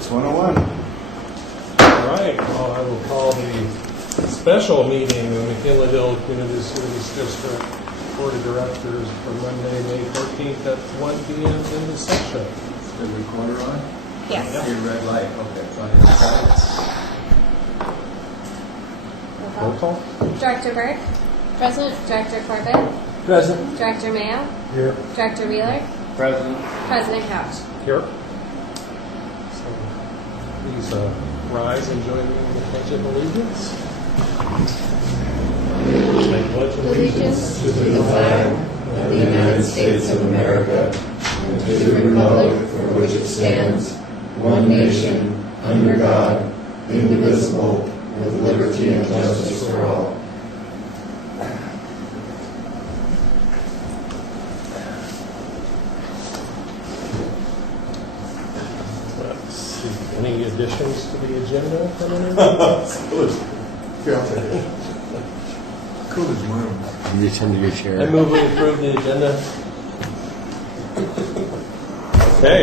6:101. All right, well, I will call the special meeting of McKinleyville Community Service District Board of Directors for Monday, May 14th at 1 p.m. in the session. Is the recorder on? Yes. Your red light. Okay, it's on the inside. Roll call? Director Burke. Present. Director Corbett. Present. Director Mayo. Here. Director Wheeler. President. President Couch. Here. So please rise and join me in the Pledge of Allegiance. I pledge Allegiance to the flag of the United States of America and to the republic for which it stands, one nation, under God, indivisible, with liberty and justice for all. Let's see, any additions to the agenda from anyone? Here, I'll take it. Cool as room. Reach into your chair. I move we approve the agenda. Okay.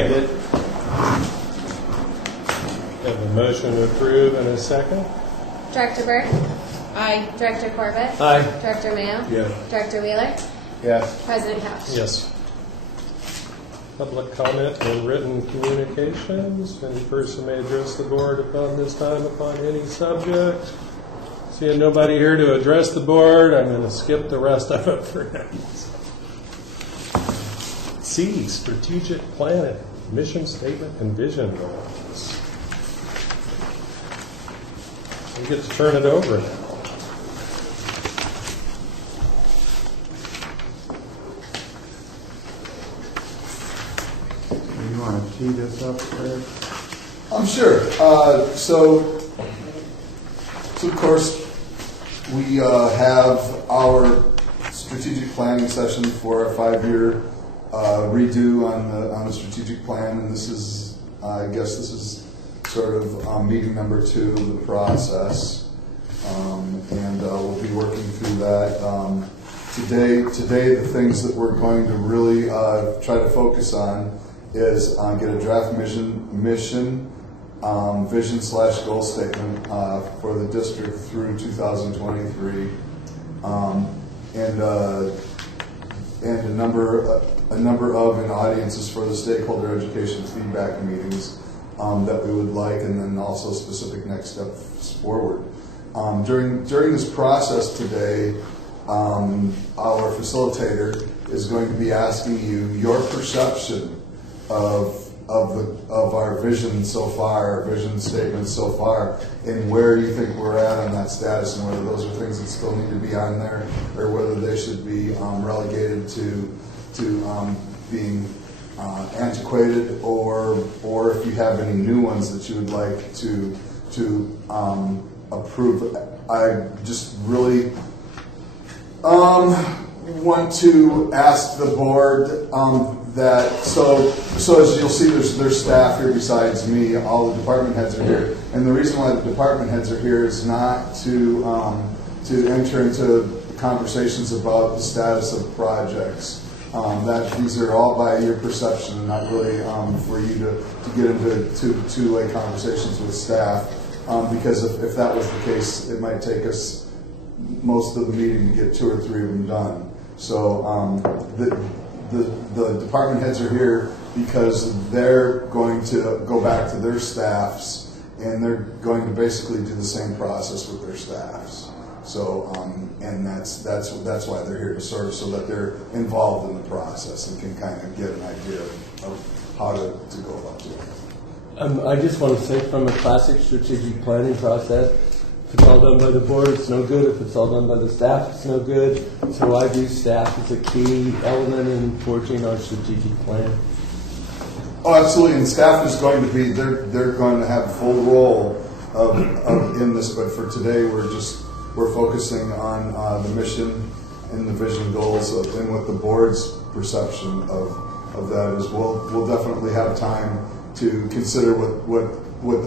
Have a motion to approve and a second. Director Burke. Aye. Director Corbett. Aye. Director Mayo. Yes. Director Wheeler. Yes. President Couch. Yes. Public comment and written communications. Any person may address the board upon this time upon any subject. Seeing nobody here to address the board, I'm going to skip the rest of it for now. C, strategic planning, mission statement and vision goals. We get to turn it over now. You want to tee this up, Eric? Sure. So of course, we have our strategic planning session for a 5-year redo on the strategic plan, and this is, I guess, this is sort of meeting number 2 of the process, and we'll be working through that. Today, the things that we're going to really try to focus on is get a draft mission, vision/goal statement for the district through 2023, and a number of audiences for the stakeholder education feedback meetings that we would like, and then also specific next steps forward. During this process today, our facilitator is going to be asking you your perception of our vision so far, our vision statement so far, and where you think we're at on that status, and whether those are things that still need to be on there, or whether they should be relegated to being antiquated, or if you have any new ones that you would like to approve. I just really want to ask the board that, so as you'll see, there's staff here besides me. All the department heads are here, and the reason why the department heads are here is not to enter into conversations about the status of projects. That these are all by your perception, and not really for you to get into two-way conversations with staff. Because if that was the case, it might take us most of the meeting to get 2 or 3 of them done. So the department heads are here because they're going to go back to their staffs, and they're going to basically do the same process with their staffs. So and that's why they're here to serve, so that they're involved in the process and can kind of get an idea of how to go about doing it. I just want to say, from a classic strategic planning process, if it's all done by the board, it's no good. If it's all done by the staff, it's no good. So I view staff as a key element in forging our strategic plan. Oh, absolutely. And staff is going to be, they're going to have a full role of in this, but for today we're focusing on the mission and the vision goals and what the board's perception of that is. We'll definitely have time to consider what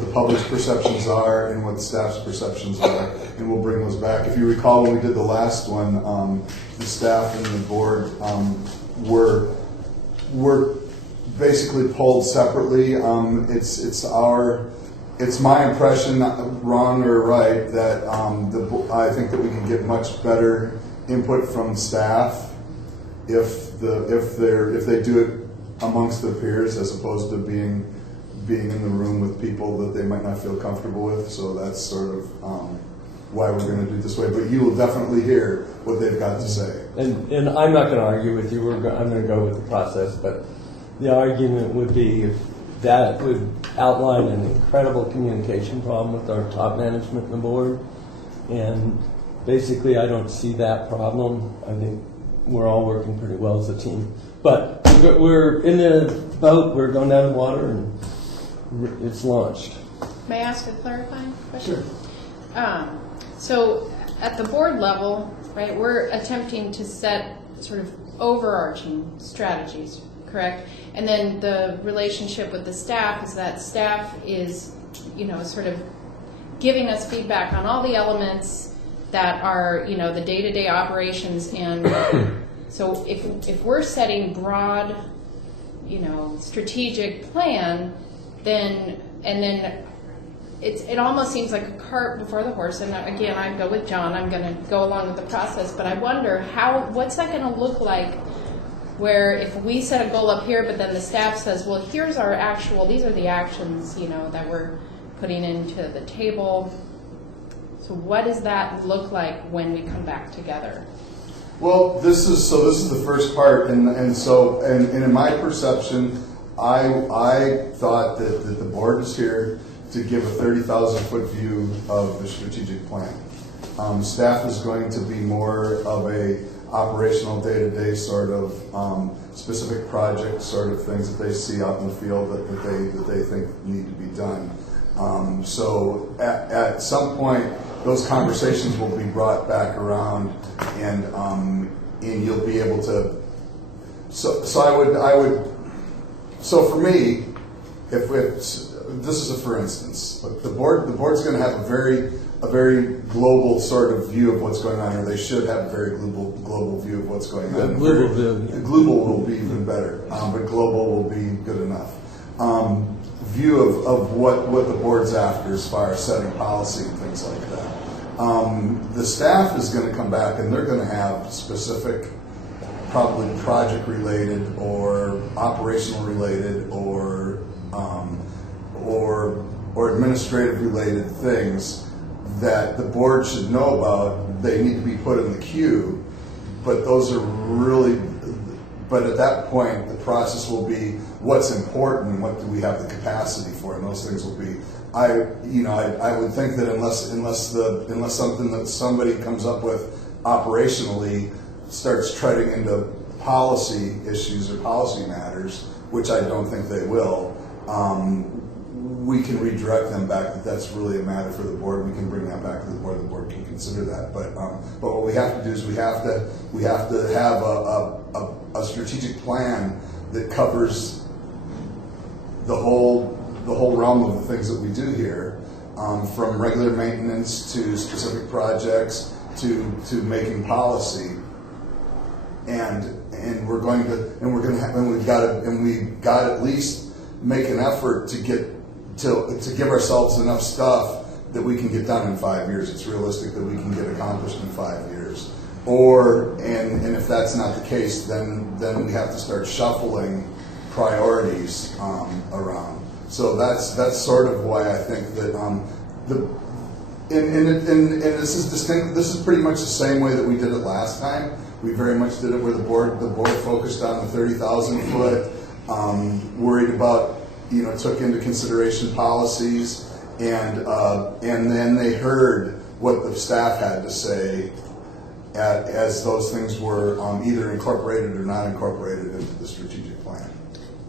the public's perceptions are and what the staff's perceptions are, and we'll bring those back. If you recall, when we did the last one, the staff and the board were basically pulled separately. It's my impression, wrong or right, that I think that we can get much better input from staff if they do it amongst their peers as opposed to being in the room with people that they might not feel comfortable with. So that's sort of why we're going to do it this way. But you will definitely hear what they've got to say. And I'm not going to argue with you. I'm going to go with the process. But the argument would be if that would outline an incredible communication problem with our top management and the board. And basically, I don't see that problem. I think we're all working pretty well as a team. But we're in the boat. We're going down the water, and it's launched. May I ask a clarifying question? Sure. So at the board level, right, we're attempting to set sort of overarching strategies, correct? And then the relationship with the staff is that staff is, sort of giving us feedback on all the elements that are, the day-to-day operations. And so if we're setting broad, strategic plan, then it almost seems like a cart before the horse. And again, I go with John. I'm going to go along with the process, but I wonder what's that going to look like, where if we set a goal up here, but then the staff says, well, these are the actions, that we're putting into the table. So what does that look like when we come back together? Well, this is the first part, and in my perception, I thought that the board is here to give a 30,000-foot view of the strategic plan. Staff is going to be more of a operational day-to-day sort of specific project sort of things that they see out in the field that they think need to be done. So at some point, those conversations will be brought back around, and you'll be able to. So for me, if this is a for instance, the board's going to have a very global sort of view of what's going on, or they should have a very global view of what's going on. Global view. Global will be even better, but global will be good enough. View of what the board's after as far as setting policy and things like that. The staff is going to come back and they're going to have specific, probably project related or operational related or administrative related things that the board should know about. They need to be put in the queue, but those are really. But at that point, the process will be what's important and what do we have the capacity for, and those things will be. I would think that unless something that somebody comes up with operationally starts treading into policy issues or policy matters, which I don't think they will, we can redirect them back. That's really a matter for the board. We can bring that back to the board. The board can consider that. But what we have to do is we have to have a strategic plan that covers the whole realm of the things that we do here, from regular maintenance to specific projects to making policy. And we've got to at least make an effort to give ourselves enough stuff that we can get done in 5 years. It's realistic that we can get accomplished in 5 years. And if that's not the case, then we have to start shuffling priorities around. So that's sort of why I think that and this is distinct. This is pretty much the same way that we did it last time. We very much did it where the board focused on the 30,000 foot, worried about, took into consideration policies, and then they heard what the staff had to say as those things were either incorporated or not incorporated into the strategic plan.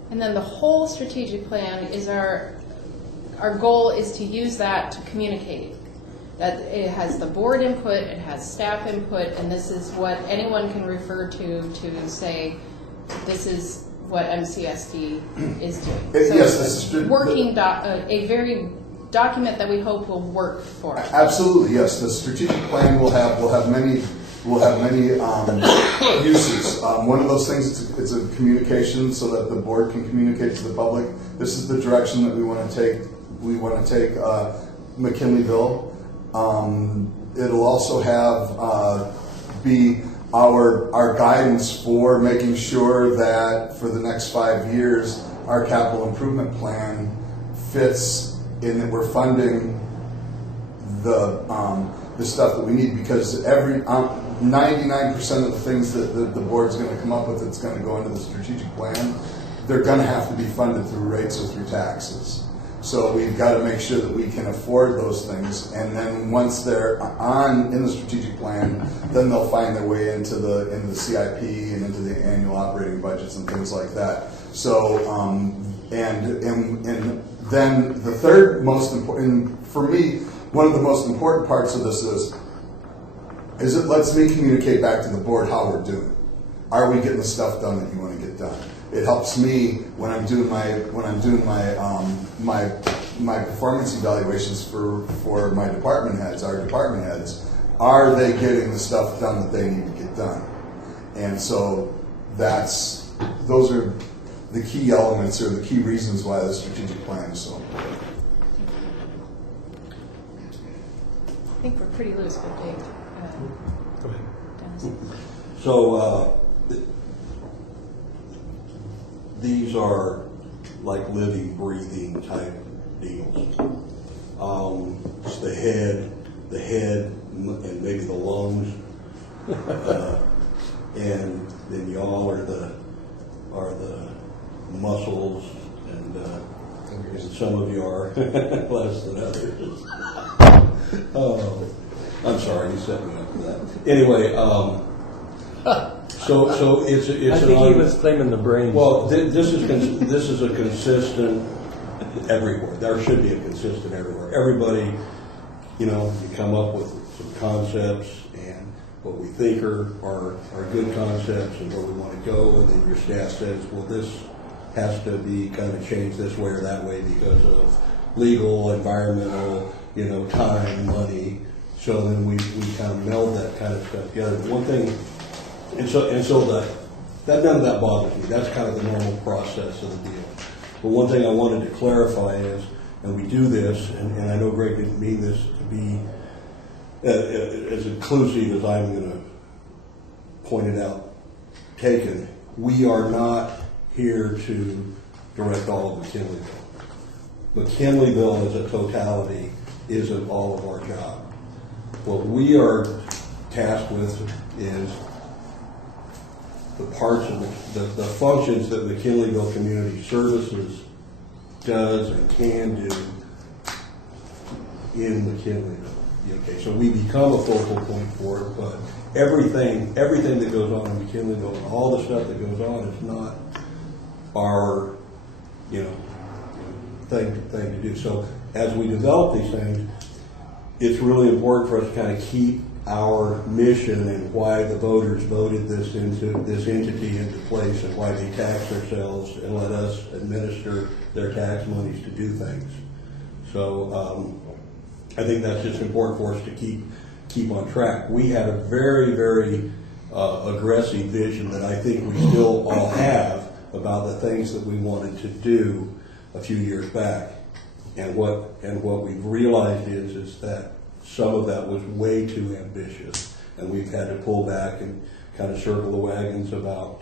And then the whole strategic plan is our goal is to use that to communicate. That it has the board input, it has staff input, and this is what anyone can refer to say, this is what MCSD is doing. So Yes, this is a very document that we hope will work for us. Absolutely, yes. The strategic plan will have many will have many uses. One of those things is a communication so that the board can communicate to the public. This is the direction that we want to take. We want to take McKinleyville. It'll also have be our guidance for making sure that for the next 5 years our capital improvement plan fits in that we're funding the stuff that we need, because every 99% of the things that the board's going to come up with that's going to go into the strategic plan, they're going to have to be funded through rates or through taxes. So we've got to make sure that we can afford those things, and then once they're in the strategic plan, then they'll find their way into the CIP and into the annual operating budgets and things like that. So and then the third most important, for me, one of the most important parts of this is it lets me communicate back to the board how we're doing. Are we getting the stuff done that you want to get done? It helps me when I'm doing my performance evaluations for my department heads, our department heads. Are they getting the stuff done that they need to get done? And so those are the key elements or the key reasons why the strategic plan is so important. I think we're pretty loose, but Dave, Go ahead. Dennis. So these are like living, breathing type deals. It's the head, and maybe the lungs, and then y'all are the muscles, and some of you are less than others. Oh, I'm sorry, you set me up for that. Anyway, so it's I think he was claiming the brain. well, this is a consistent everywhere. There should be a consistent everywhere. Everybody, you come up with some concepts and what we think are good concepts and where we want to go, and then your staff says, well, this has to be kind of changed this way or that way because of legal, environmental, time, money. So then we kind of meld that kind of stuff together. One thing, and so that none of that bothers me. That's kind of the normal process of the deal. But one thing I wanted to clarify is, and we do this, and I know Greg didn't mean this to be as inclusive as I'm going to point it out, taken. We are not here to direct all of McKinleyville. McKinleyville as a totality isn't all of our job. What we are tasked with is the parts of the functions that McKinleyville Community Services does and can do in McKinleyville. Okay, so we become a focal point for it, but everything that goes on in McKinleyville and all the stuff that goes on is not our thing to do. So as we develop these things, it's really important for us to kind of keep our mission and why the voters voted this entity into place and why they tax themselves and let us administer their tax monies to do things. So I think that's just important for us to keep on track. We had a very, very aggressive vision that I think we still all have about the things that we wanted to do a few years back. And what we've realized is that some of that was way too ambitious, and we've had to pull back and kind of circle the wagons about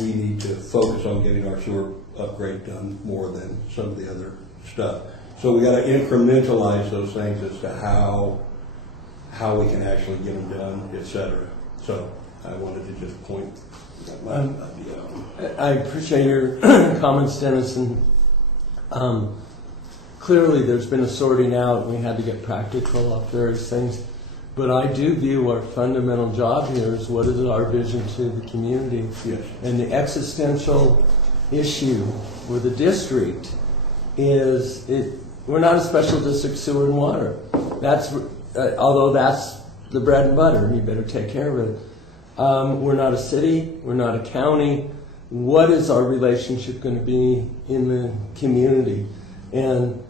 we need to focus on getting our sewer upgrade done more than some of the other stuff. So we got to incrementalize those things as to how we can actually get them done, etc. So I wanted to just point that might be out. I appreciate your comments, Dennis, and clearly there's been a sorting out, and we had to get practical off various things. But I do view our fundamental job here is what is our vision to the community. Yes. And the existential issue with the district is we're not a special district, sewer and water. That's although that's the bread and butter, you better take care of it. We're not a city, we're not a county. What is our relationship going to be in the community? And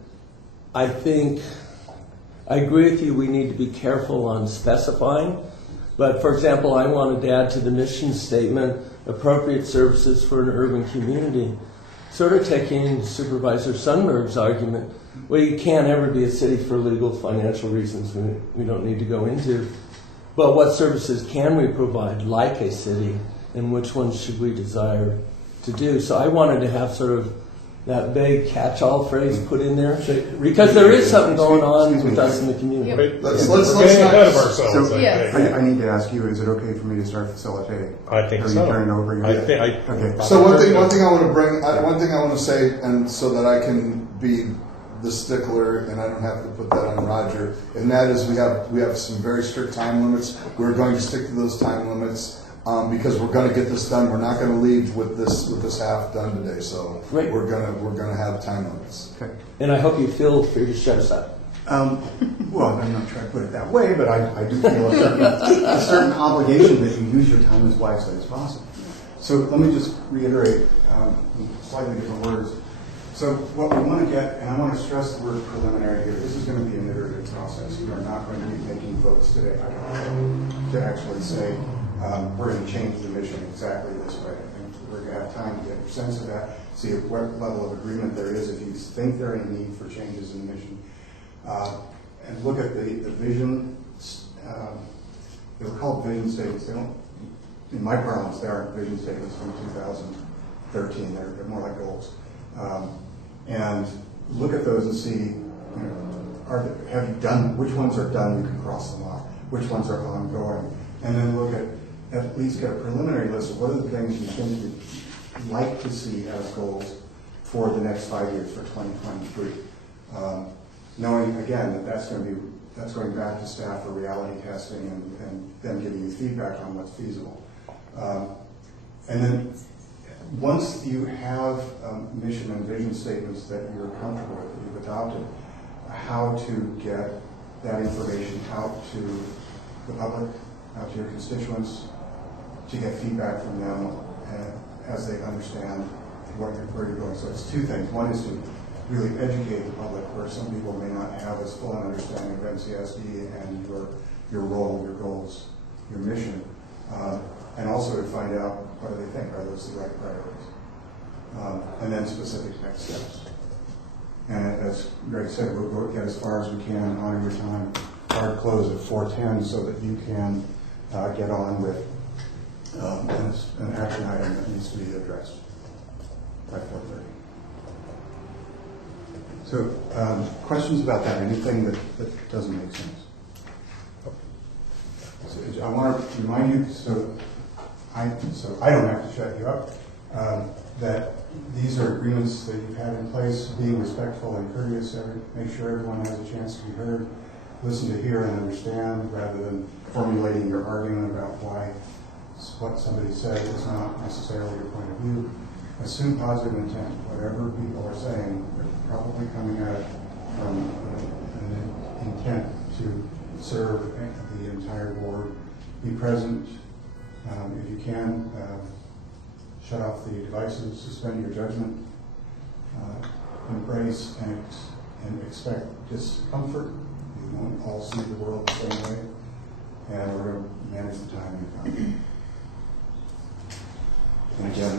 I think I agree with you, we need to be careful on specifying. But for example, I wanted to add to the mission statement, appropriate services for an urban community. Sort of taking Supervisor Sundberg's argument, well, you can't ever be a city for legal, financial reasons we don't need to go into. But what services can we provide like a city, and which ones should we desire to do? So I wanted to have sort of that vague catch-all phrase put in there, because there is something going on with us in the community. Yep. Wait, Let's we're not- getting ahead of ourselves. So, I Yes. think. I need to ask you, is it okay for me to start facilitating? I think Or so. you turn it over? I think. Okay. So one thing I want to bring, one thing I want to say, and so that I can be the stickler, and I don't have to put that on Roger, and that is we have some very strict time limits. We're going to stick to those time limits because we're going to get this done. We're not going to leave with this half done today. So Great. we're gonna have time limits. Okay. And I hope you feel free to shut us up. Well, I'm not trying to put it that way, but I do feel a certain obligation that you use your time as wisely as possible. So let me just reiterate in slightly different words. So what we want to get, and I want to stress the word preliminary here, this is going to be an iterative process. We are not going to be making votes today to actually say we're going to change the mission exactly this way. I think we're going to have time to get a sense of that, see what level of agreement there is, if you think there are any need for changes in the mission. And look at the vision. They were called vision statements. They don't, in my parlance, they aren't vision statements from 2013. They're more like goals. And look at those and see, have you done, which ones are done, you can cross them off, which ones are ongoing. And then look at least get a preliminary list of what are the things you think you'd like to see as goals for the next 5 years, for 2023. Knowing again that that's going back to staff for reality testing and then giving you feedback on what's feasible. And then once you have mission and vision statements that you're comfortable with, that you've adopted, how to get that information out to the public, out to your constituents, to get feedback from them as they understand where you're going. So it's two things. One is to really educate the public, where some people may not have as full an understanding of MCSD and your role, your goals, your mission, and also to find out what do they think, are those the right priorities, and then specific next steps. And as Greg said, we'll go get as far as we can, honor your time, hard close at 4:10 so that you can get on with an action item that needs to be addressed by 4:30. So, questions about that? Anything that doesn't make sense? So I want to remind you, so I don't have to shut you up, that these are agreements that you've had in place, being respectful and courteous, make sure everyone has a chance to be heard, listen to hear and understand, rather than formulating your argument about why what somebody said is not necessarily your point of view. Assume positive intent. Whatever people are saying, they're probably coming at it from an intent to serve the entire board. Be present. If you can, shut off the devices, suspend your judgment, embrace and expect discomfort. You won't all see the world the same way, and we're going to manage the time in economy. And again,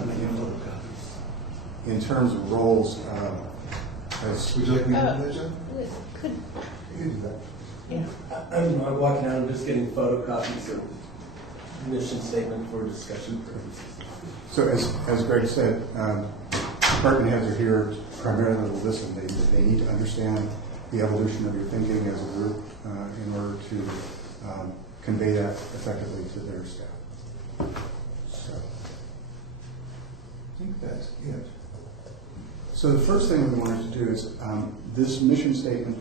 in terms of roles, Would you like me to do that, Jeff? Could, You can do that. yeah. I'm walking out, I'm just getting photocopies of mission statement for discussion purposes. so as Greg said, department heads are here primarily to listen. They need to understand the evolution of your thinking as a group in order to convey that effectively to their staff. So I think that's it. So the first thing we wanted to do is this mission statement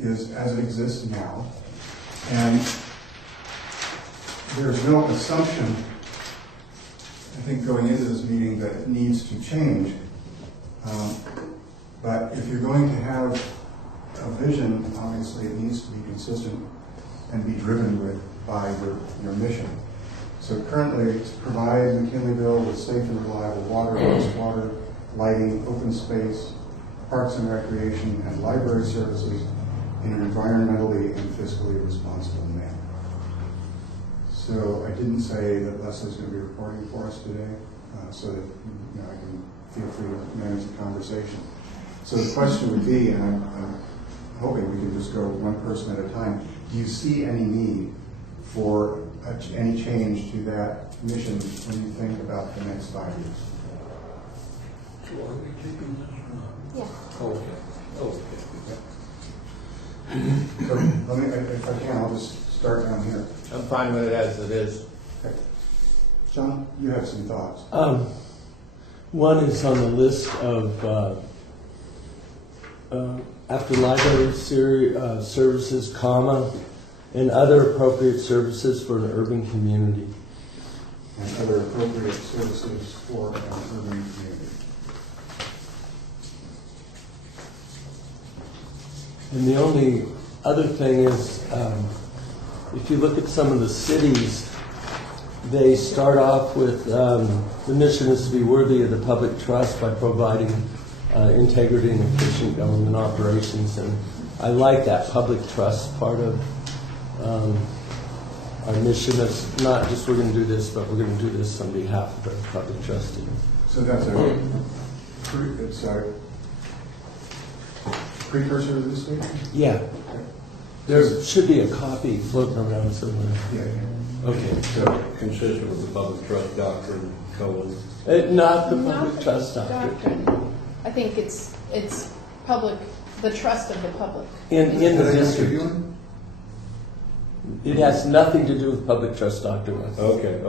is as it exists now, and there's no assumption, I think, going into this meeting that it needs to change. But if you're going to have a vision, obviously it needs to be consistent and be driven by your mission. So currently, it's to provide McKinleyville with safe and reliable water, wastewater, lighting, open space, parks and recreation, and library services, in an environmentally and fiscally responsible manner. So I didn't say that Leslie's going to be reporting for us today, so that I can feel free to manage the conversation. So the question would be, and I'm hoping we can just go one person at a time, do you see any need for any change to that mission when you think about the next 5 years? So are we taking this or not? Yeah. Okay. So let me, if I can, I'll just start down here. I'm fine with it as it is. Okay. John, you have some thoughts. One is on the list of after library services, comma, and other appropriate services for an urban community. And other appropriate services for an urban community. And the only other thing is, if you look at some of the cities, they start off with the mission is to be worthy of the public trust by providing integrity and efficient government operations. And I like that public trust part of our mission. It's not just we're going to do this, but we're going to do this on behalf of our public trustees. So that's it's a precursor to this statement? Yeah. There should be a copy floating around somewhere. Yeah. Okay. So consistent with the public trust doctrine, colon. Not the Not public the trust doctrine. doctrine. I think it's public, the trust of the public. In the Did I ask district. you one? It has nothing to do with public trust doctrine. Okay.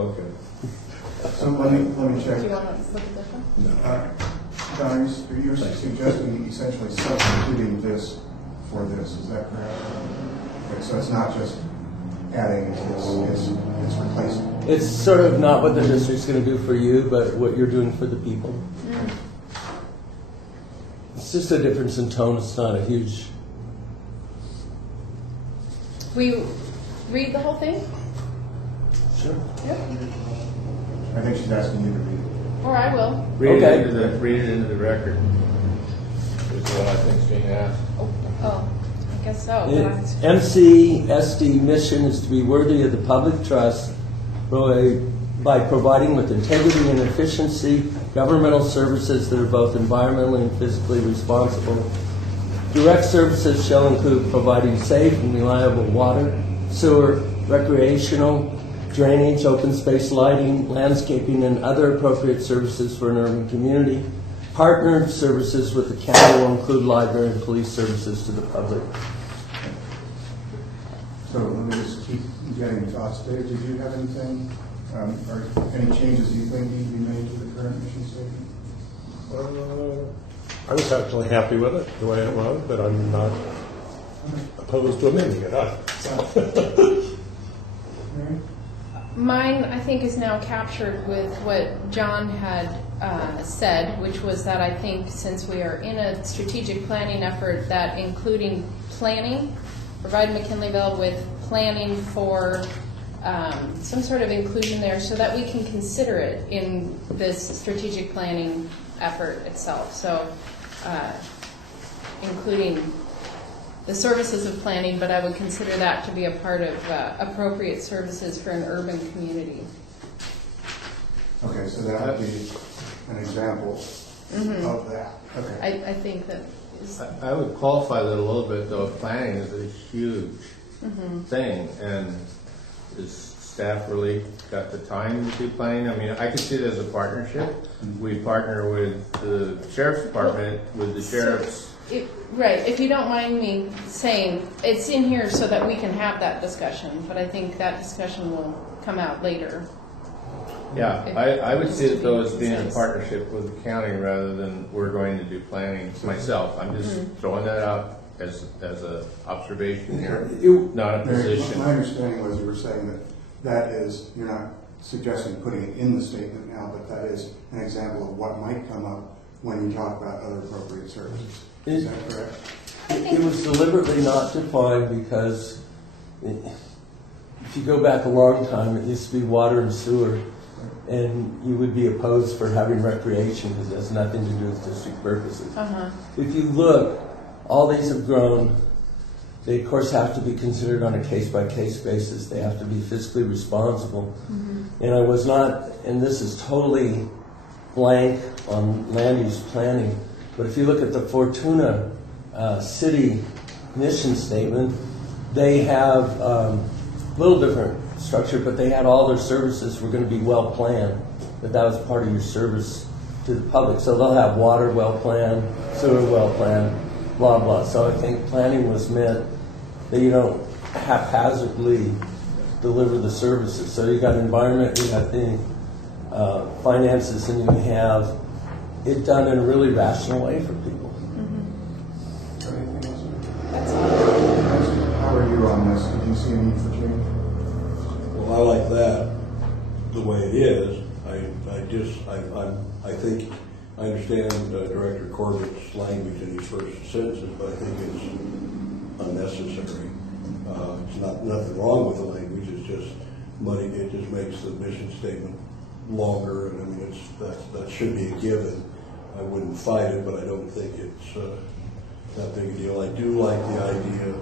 So let me check. Do you want to look at this one? Don, you're suggesting essentially substituting this for this, is that correct? Okay, so it's not just adding, it's replacing. It's sort of not what the district's going to do for you, but what you're doing for the people. It's just a difference in tone. It's not a huge. Will you read the whole thing? Sure. Yep. I think she's asking you to read it. Or I will. Read Okay. Read it into the record. Is what I think's being asked. Oh, I guess so. MCSD mission is to be worthy of the public trust by providing with integrity and efficiency governmental services that are both environmentally and physically responsible. Direct services shall include providing safe and reliable water, sewer, recreational, drainage, open space lighting, landscaping, and other appropriate services for an urban community. Partnered services with the county will include library and police services to the public. So let me just keep getting thoughts. Dave, did you have anything, or any changes you think need to be made to the current mission statement? I was actually happy with it, the way it was, but I'm not opposed to amending it either. Mary? Mine, I think, is now captured with what John had said, which was that I think since we are in a strategic planning effort, that including planning, provide McKinleyville with planning for some sort of inclusion there so that we can consider it in this strategic planning effort itself. So including the services of planning, but I would consider that to be a part of appropriate services for an urban community. Okay, so that would be an example of that. Okay. I think that is, I would qualify that a little bit, though. Planning is a huge thing, and is staff really got the time to do planning? I mean, I could see it as a partnership. We partner with the sheriff's department, with the sheriff's. right. If you don't mind me saying, it's in here so that we can have that discussion, but I think that discussion will come out later. Yeah, I would see it though as being a partnership with the county rather than we're going to do planning myself. I'm just throwing that out as a observation here, not a Mary, position. my understanding was you were saying that is, you're not suggesting putting it in the statement now, but that is an example of what might come up when you talk about other appropriate services. Is that correct? It was deliberately not defined because if you go back a long time, it used to be water and sewer, and you would be opposed for having recreation because it has nothing to do with district purposes. If you look, all these have grown They, of course, have to be considered on a case-by-case basis. They have to be fiscally responsible. And I was not, and this is totally blank on land use planning, but if you look at the Fortuna city mission statement, they have a little different structure, but they had all their services were going to be well planned, that was part of your service to the public. So they'll have water well planned, sewer well planned, blah, blah. So I think planning was meant that you don't haphazardly deliver the services. So you got environment, you got the finances, and you have it done in a really rational way for people. How are you on this? Did you see a need for change? Well, I like that the way it is. I think I understand Director Corbett's language in his first sentences, but I think it's unnecessary. It's nothing wrong with the language. It's just money. It just makes the mission statement longer, and I mean that should be a given. I wouldn't fight it, but I don't think it's that big a deal. I do like the idea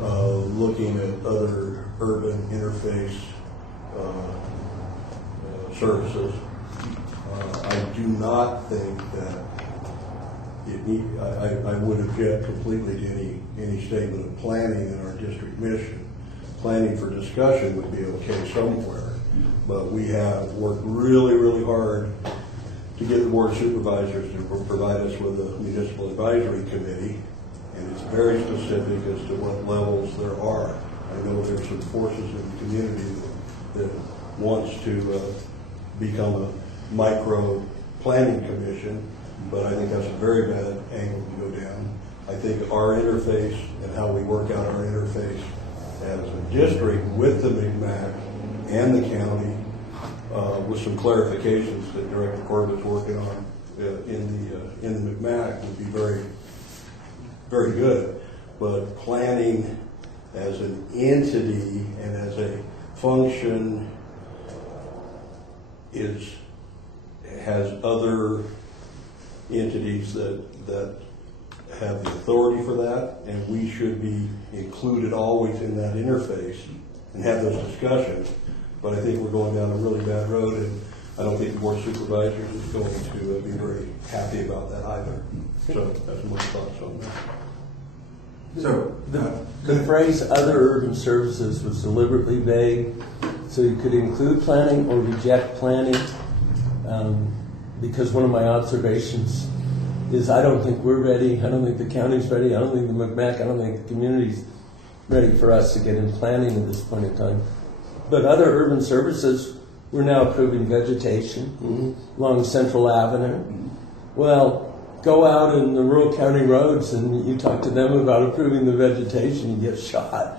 of looking at other urban interface services. I do not think that I would object completely to any statement of planning in our district mission. Planning for discussion would be okay somewhere, but we have worked really, really hard to get the board of supervisors to provide us with a municipal advisory committee, and it's very specific as to what levels there are. I know there's some forces in the community that wants to become a micro planning commission, but I think that's a very bad angle to go down. I think our interface and how we work out our interface as a district with the McMac and the county, with some clarifications that Director Corbett's working on in the McMac would be very, very good. But planning as an entity and as a function has other entities that have the authority for that, and we should be included always in that interface and have those discussions. But I think we're going down a really bad road, and I don't think the board of supervisors is going to be very happy about that either. So that's my thoughts on that. So The phrase "other urban services" was deliberately vague, so you could include planning or reject planning. Because one of my observations is I don't think we're ready. I don't think the county's ready. I don't think the McMac. I don't think the community's ready for us to get in planning at this point in time. But other urban services, we're now approving vegetation along Central Avenue. Well, go out in the rural county roads and you talk to them about approving the vegetation, you get shot.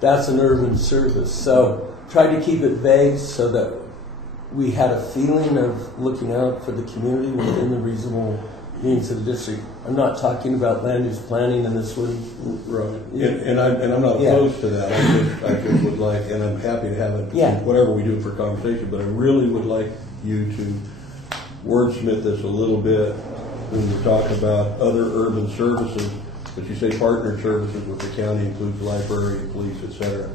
That's an urban service. So try to keep it vague so that we had a feeling of looking out for the community within the reasonable means of the district. I'm not talking about land use planning in this one. Right. And I'm not opposed to that. I just would like, and I'm happy to have it, whatever we do for conversation, but I really would like you to wordsmith this a little bit when you talk about other urban services, but you say partnered services with the county includes library, police, etc.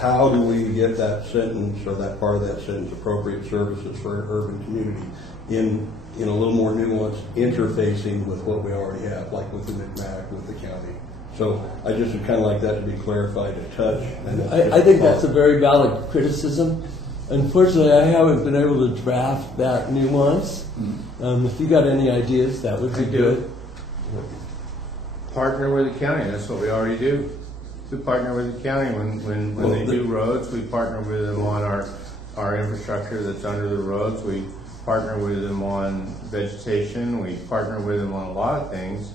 How do we get that sentence or that part of that sentence, appropriate services for an urban community, in a little more nuanced interfacing with what we already have, like with the McMac, with the county? So I just would kind of like that to be clarified a touch. I think that's a very valid criticism. Unfortunately, I haven't been able to draft that nuance. If you got any ideas, that would be good. Partner with the county. That's what we already do. We partner with the county when they do roads. We partner with them on our infrastructure that's under the roads. We partner with them on vegetation. We partner with them on a lot of things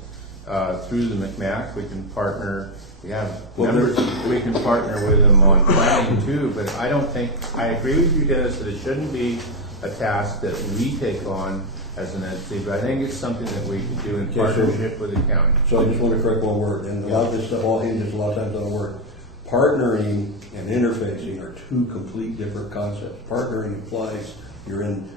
through the McMac. We can partner. We have members. We can partner with them on planning too. But I don't think I agree with you, Dennis, that it shouldn't be a task that we take on as an entity, but I think it's something that we can do in partnership with the county. So I just want to correct one word, and a lot of this stuff all hinges a lot of times on a word. Partnering and interfacing are two complete different concepts. Partnering implies you're in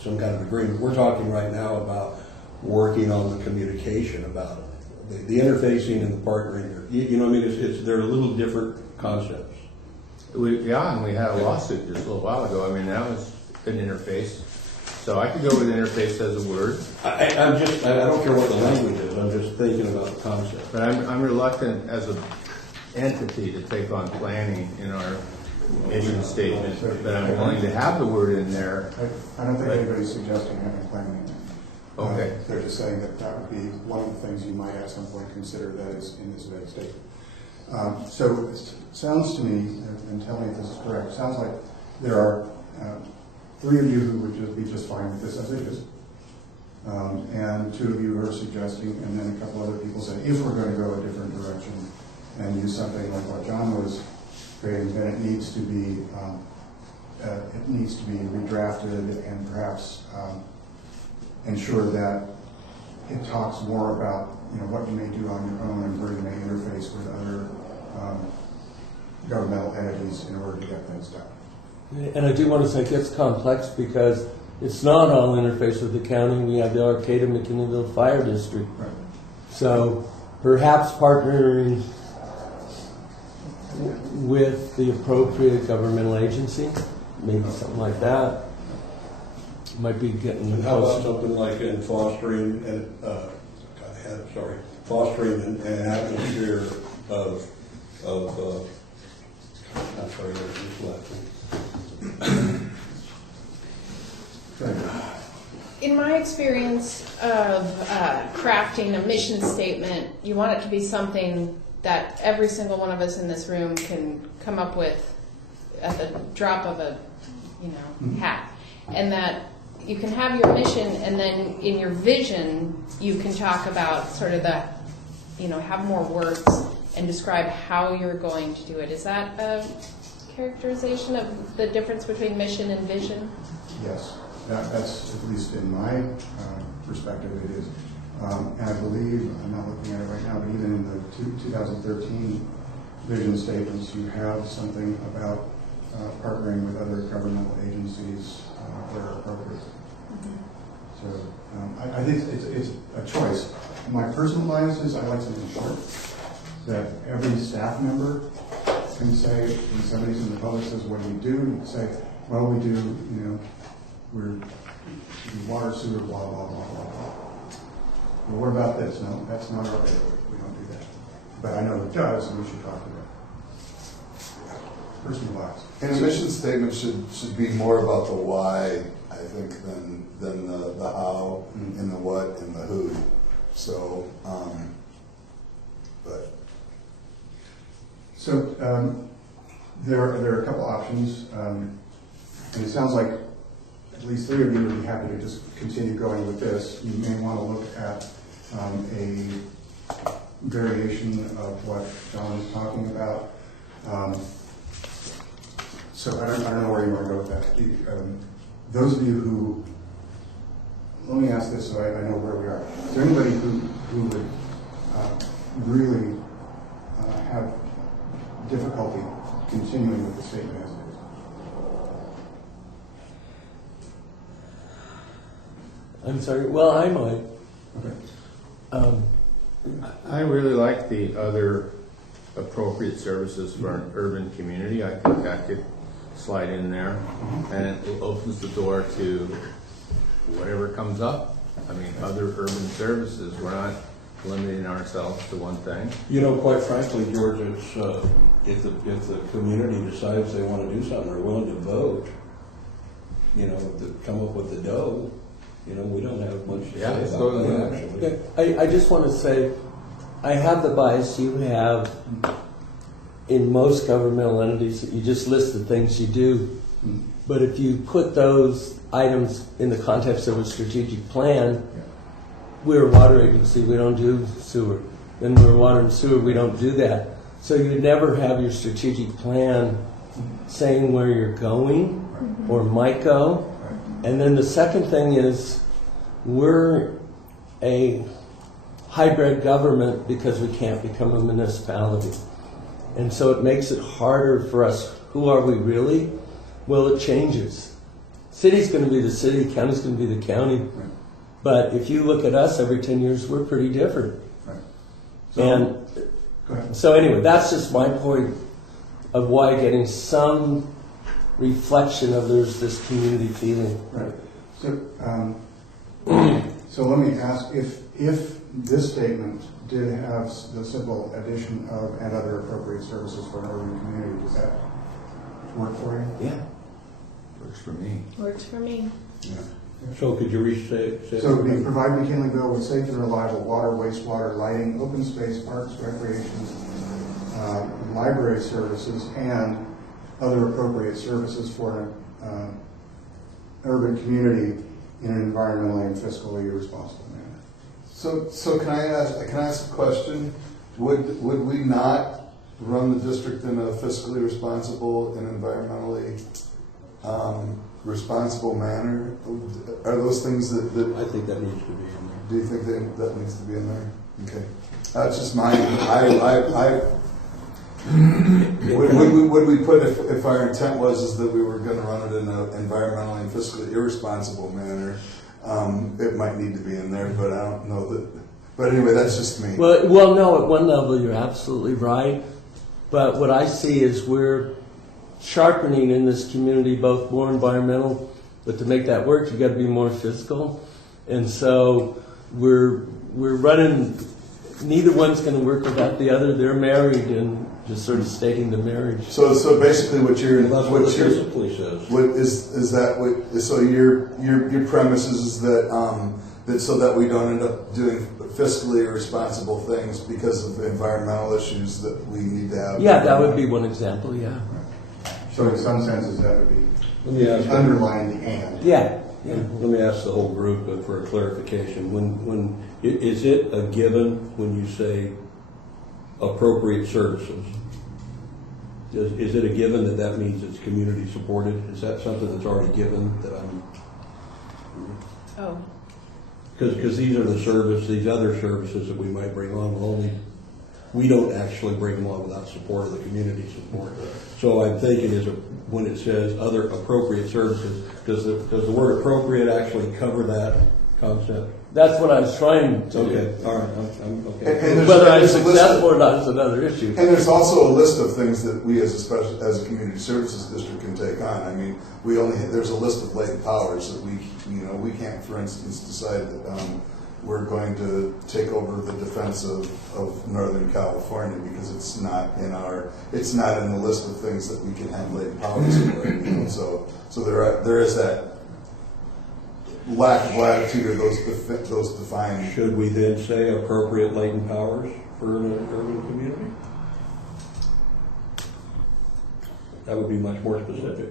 some kind of agreement. We're talking right now about working on the communication about it. the interfacing and the partnering, you know, I mean, they're a little different concepts. And we had a lawsuit just a little while ago. I mean, that was an interface. So I could go with interface as a word. I don't care what the language is, I'm just thinking about the concept. But I'm reluctant as an entity to take on planning in our mission statement, but I'm willing to have the word in there. I don't think anybody's suggesting having planning. Okay. They're just saying that that would be one of the things you might at some point consider that is in this vague statement. So it sounds to me, and tell me if this is correct, it sounds like there are 3 of you who would be just fine with this as it is. And 2 of you are suggesting, and then a couple other people say, if we're going to go a different direction and use something like what John was creating, then it needs to be redrafted and perhaps ensure that it talks more about, you know, what you may do on your own and where you may interface with other governmental entities in order to get things done. And I do want to say it gets complex because it's not all interface with the county. We have the Arcata McKinneyville Fire District. Right. So perhaps partnering with the appropriate governmental agency, maybe something like that, might be getting And how about close. something like in fostering fostering an atmosphere of I'm sorry, there's just laughing. In my experience of crafting a mission statement, you want it to be something that every single one of us in this room can come up with at the drop of a, hat, and that you can have your mission, and then in your vision you can talk about sort of the, have more words and describe how you're going to do it. Is that a characterization of the difference between mission and vision? Yes, that's at least in my perspective it is. And I believe, I'm not looking at it right now, but even in the 2013 vision statements, you have something about partnering with other governmental agencies where appropriate. So I think it's a choice. My personal bias is I like something short, that every staff member can say, when somebody's in the public says, what do you do? You can say, well, we do, we water, sewer, blah, blah, blah, blah, blah. Well, what about this? No, that's not our area. We don't do that. But I know it does, and we should talk about it. Personal bias. And a mission statement should be more about the why, I think, than the how and the what and the who. So, there are a couple options, and it sounds like at least 3 of you would be happy to just continue going with this. You may want to look at a variation of what John is talking about. So I don't know where you want to go with that. Those of you who, let me ask this so I know where we are. Is there anybody who would really have difficulty continuing with the statement as it is? I'm sorry. Well, I might. Okay. I really like the other appropriate services for an urban community. I think that could slide in there, and it opens the door to whatever comes up. I mean, other urban services. We're not limiting ourselves to one thing. Quite frankly, George, it's if the community decides they want to do something, they're willing to vote, to come up with the dough, we don't have much to say let's about go to that, that. actually. I just want to say, I have the bias you have in most governmental entities. You just list the things you do. But if you put those items in the context of a strategic plan, we're a water agency, we don't do sewer. Then we're water and sewer, we don't do that. So you never have your strategic plan saying where you're going or might go. And then the second thing is we're a hybrid government because we can't become a municipality. And so it makes it harder for us. Who are we really? Well, it changes. City's going to be the city, county's going to be the county. Right. But if you look at us every 10 years, we're pretty different. Right. And Go ahead. so anyway, that's just my point of why getting some reflection of there's this community feeling. Right. So let me ask, if this statement did have the simple addition of "and other appropriate services for an urban community," does that work for you? Yeah. Works for me. Works for me. So could you restate? So it would be provide McKinleyville with safe and reliable water, wastewater, lighting, open space, parks, recreation, library services, and other appropriate services for an urban community in an environmentally and fiscally responsible manner. So can I ask a question? Would we not run the district in a fiscally responsible and environmentally responsible manner? Are those things that I think that needs to be in there. do you think that needs to be in there? Okay, that's just mine. Would we put if our intent was that we were going to run it in an environmentally and fiscally irresponsible manner? It might need to be in there, but I don't know that. But anyway, that's just me. Well, no, at one level you're absolutely right. But what I see is we're sharpening in this community both more environmental, but to make that work, you got to be more physical. And so we're running. Neither one's going to work without the other. They're married and just sort of stating the marriage. So basically, what you're Well, that's what it basically says. what is that what? So your premise is that that so that we don't end up doing fiscally irresponsible things because of environmental issues that we need to have. Yeah, that would be one example. Yeah. So in some senses, that would be Let me ask. underlying the "and." Yeah. Yeah. Let me ask the whole group for a clarification. Is it a given when you say appropriate services? Is it a given that means it's community supported? Is that something that's already given that I'm? Oh. Because these are these other services that we might bring on. We don't actually bring them on without support of the community support. So I'm thinking when it says other appropriate services, does the word appropriate actually cover that concept? That's what I was trying to do. Okay, all right, I'm okay. And Whether I'm there's a list of- successful or not is another issue. And there's also a list of things that we as a community services district can take on. I mean, there's a list of latent powers that we can't, for instance, decide that we're going to take over the defense of Northern California because it's not in the list of things that we can have latent powers over. So there is that lack of latitude or those defined. Should we then say appropriate latent powers for an urban community? That would be much more specific.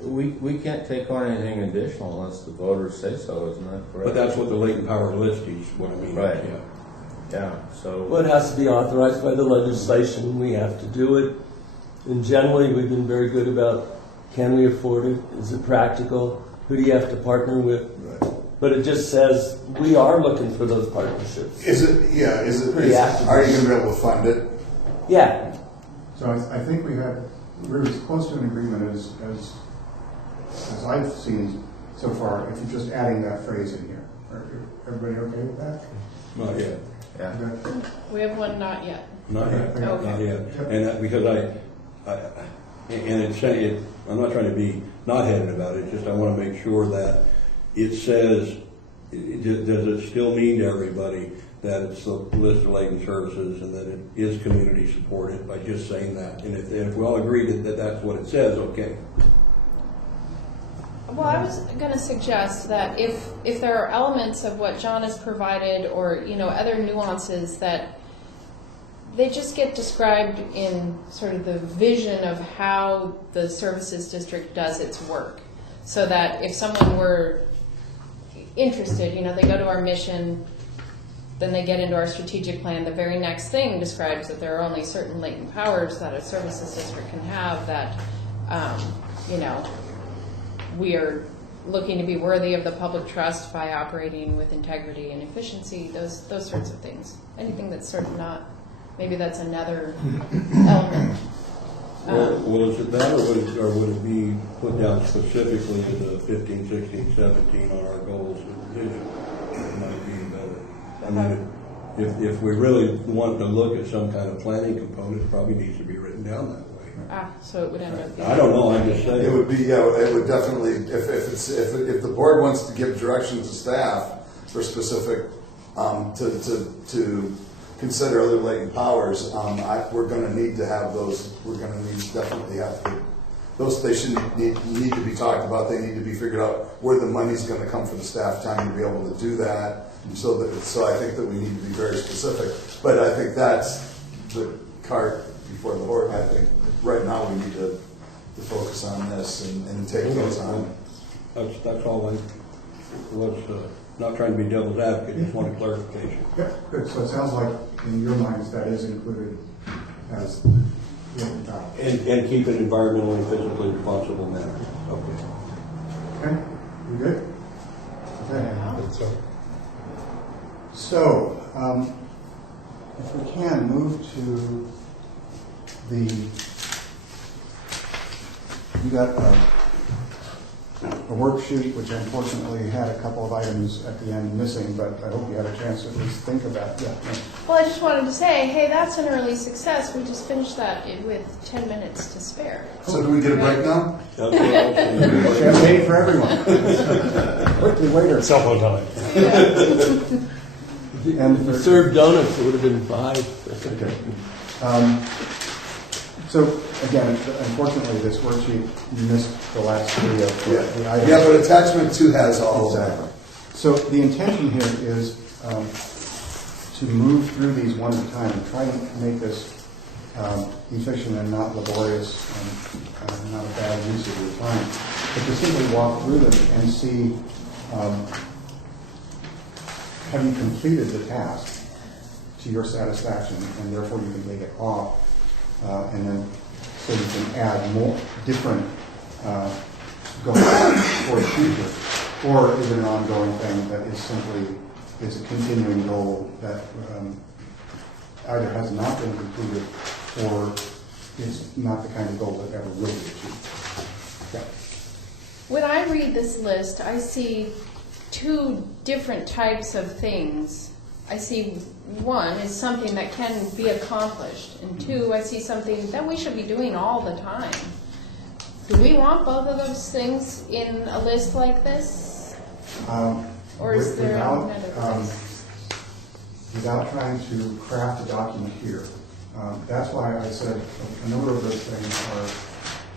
We can't take on anything additional unless the voters say so, isn't that correct? But that's what the latent power list is, what I mean. Right. Yeah. Yeah, so. Well, it has to be authorized by the legislation. We have to do it. And generally, we've been very good about, can we afford it? Is it practical? Who do you have to partner with? Right. But it just says we are looking for those partnerships. Is it? Pretty active. Are you going to be able to fund it? Yeah. So I think we're as close to an agreement as I've seen so far, if you're just adding that phrase in here. Are everybody okay with that? Not yet. Yeah. Okay. We have one not yet. Not yet. Okay. Not yet. And because it's saying, I'm not trying to be not headed about it, just I want to make sure that it says, does it still mean to everybody that it's the list of latent services and that it is community supported by just saying that? And if we all agree that that's what it says, okay. Well, I was going to suggest that if there are elements of what John has provided or, other nuances that they just get described in sort of the vision of how the services district does its work. So that if someone were interested, they go to our mission, then they get into our strategic plan. The very next thing describes that there are only certain latent powers that a services district can have that, we are looking to be worthy of the public trust by operating with integrity and efficiency, those sorts of things. Anything that's sort of not, maybe that's another element. Well, is it that, or would it be put down specifically in the 15, 16, 17 on our goals and vision? It might be better. I mean, if we really want to look at some kind of planning component, it probably needs to be written down that way. So it would end up being. I don't know, I'm just saying. It would be, yeah, it would definitely, if the board wants to give direction to staff for specific, to consider other latent powers, we're gonna need to have those, definitely have to, those, they should need to be talked about, they need to be figured out where the money's gonna come for the staff time to be able to do that. So I think that we need to be very specific, but I think that's the cart before the horse. I think right now we need to focus on this and take those on. That's all I was, not trying to be devil's advocate, just wanted clarification. Yeah, good. So it sounds like in your minds that is included as And keep it environmentally and physically responsible manner. Okay. Okay, you good? Okay. So, if we can move to you got a worksheet which unfortunately had a couple of items at the end missing, but I hope you had a chance to at least think about it. Yeah. Well, I just wanted to say, hey, that's an early success. We just finished that with 10 minutes to spare. So do we get a break now? Champagne for everyone. Quickly, waiter. Cell phone time. And If you served donuts, it would have been 5. Okay. So again, unfortunately, this worksheet missed the last 3 of the items. Yeah, but attachment 2 has all of that. Exactly. So the intention here is to move through these one at a time and try to make this efficient and not laborious and not a bad use of your time, but to simply walk through them and see have you completed the task to your satisfaction, and therefore you can take it off, and then so you can add more different goals for the future, or is it an ongoing thing that is simply a continuing goal that either has not been completed or is not the kind of goal that ever will be achieved. Yeah. When I read this list, I see 2 different types of things. I see one is something that can be accomplished, and 2, I see something that we should be doing all the time. Do we want both of those things in a list like this? Or is there another place? Without trying to craft a document here, that's why I said a number of those things are,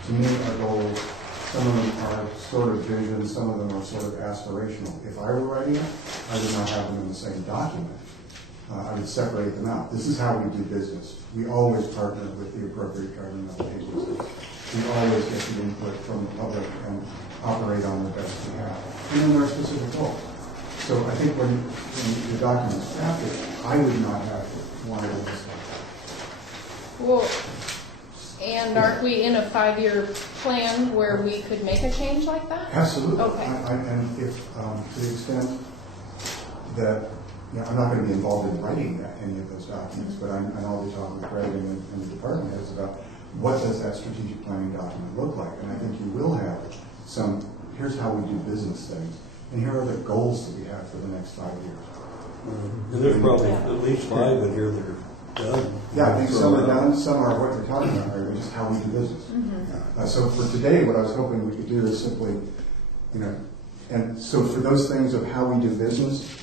to me, are goals. Some of them are sort of vision, some of them are sort of aspirational. If I were writing it, I would not have them in the same document. I would separate them out. This is how we do business. We always partner with the appropriate governmental agencies. We always get the input from the public and operate on the best we have. And then there are specific goals. So I think when the document is crafted, I would not have wanted to list that. Well, and aren't we in a 5-year plan where we could make a change like that? Absolutely. Okay. And if, to the extent that, I'm not going to be involved in writing any of those documents, but I'll be talking with Greg and the department heads about what does that strategic planning document look like. And I think you will have some, here's how we do business things, and here are the goals that we have for the next 5 years. There's probably at least 5 in here that are done. Yeah, I think some are done, some are what you're talking about, right? Just how we do business. So for today, what I was hoping we could do is simply, and so for those things of how we do business,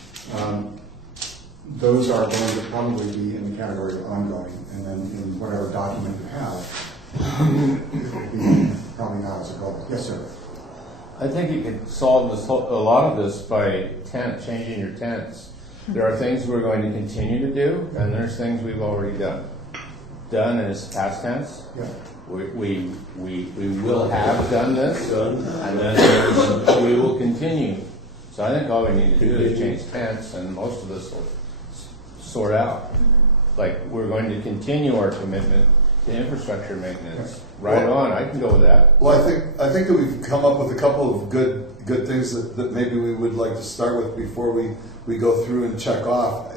those are going to probably be in the category of ongoing, and then in whatever document you have, it will be probably not as a goal. Yes, sir. I think you could solve this, a lot of this by changing your tense. There are things we're going to continue to do, and there's things we've already done. Done is past tense. Yeah. We will have done this, and then there's, we will continue. So I think all we need to do is change tense, and most of this will sort out. Like, we're going to continue our commitment to infrastructure maintenance. Right on, I can go with that. Well, I think that we've come up with a couple of good things that maybe we would like to start with before we go through and check off.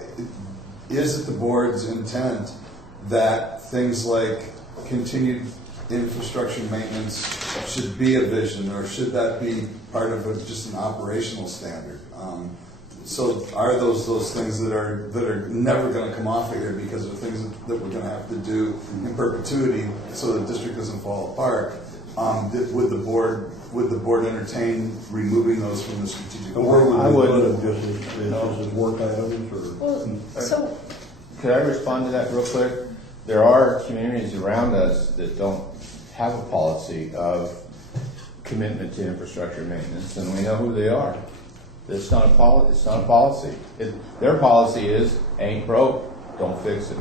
Is it the board's intent that things like continued infrastructure maintenance should be a vision, or should that be part of just an operational standard? so are those things that are never going to come off of here because they're things that we're going to have to do in perpetuity so the district doesn't fall apart? Would the board entertain removing those from the strategic And where plan? would I we wouldn't. put them, just as work items, or? Well, so, Could I respond to that real quick? There are communities around us that don't have a policy of commitment to infrastructure maintenance, and we know who they are. It's not a policy. Their policy is, ain't broke, don't fix it.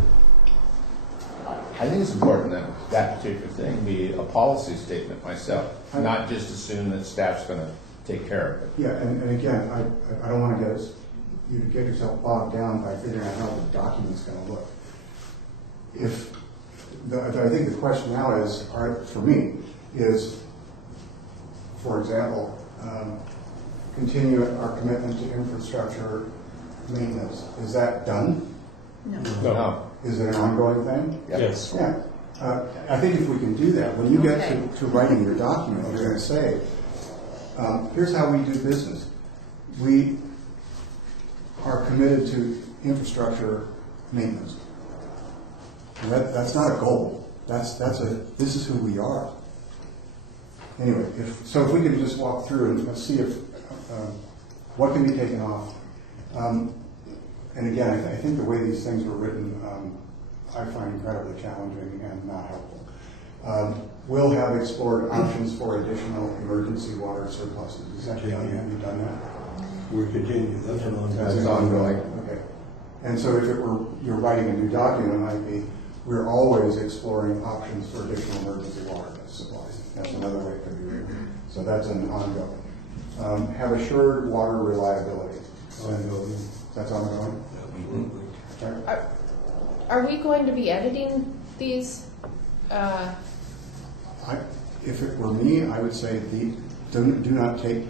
I think it's important that that particular thing be a policy statement myself, not just assume that staff's gonna take care of it. Yeah, and again, I don't want to get you to get yourself bogged down by figuring out how the document's going to look. I think the question now is, for me, is, for example, continue our commitment to infrastructure maintenance. Is that done? No. Is it an ongoing thing? Yes. Yeah. I think if we can do that, when you get to writing your document, you're going to say, here's how we do business. We are committed to infrastructure maintenance. And that's not a goal. This is who we are. Anyway, if we can just walk through and let's see if what can be taken off. And again, I think the way these things were written, I find incredibly challenging and not helpful. We'll have explored options for additional emergency water surpluses. Is that done? Have you done that? We continue, that's an That's ongoing. ongoing. Okay. And so if you're writing a new document, it might be, we're always exploring options for additional emergency water supplies. That's another way it could be written. So that's an ongoing. Have assured water reliability. Ongoing. That's ongoing? Absolutely. Okay. are we going to be editing these? If it were me, I would say do not take,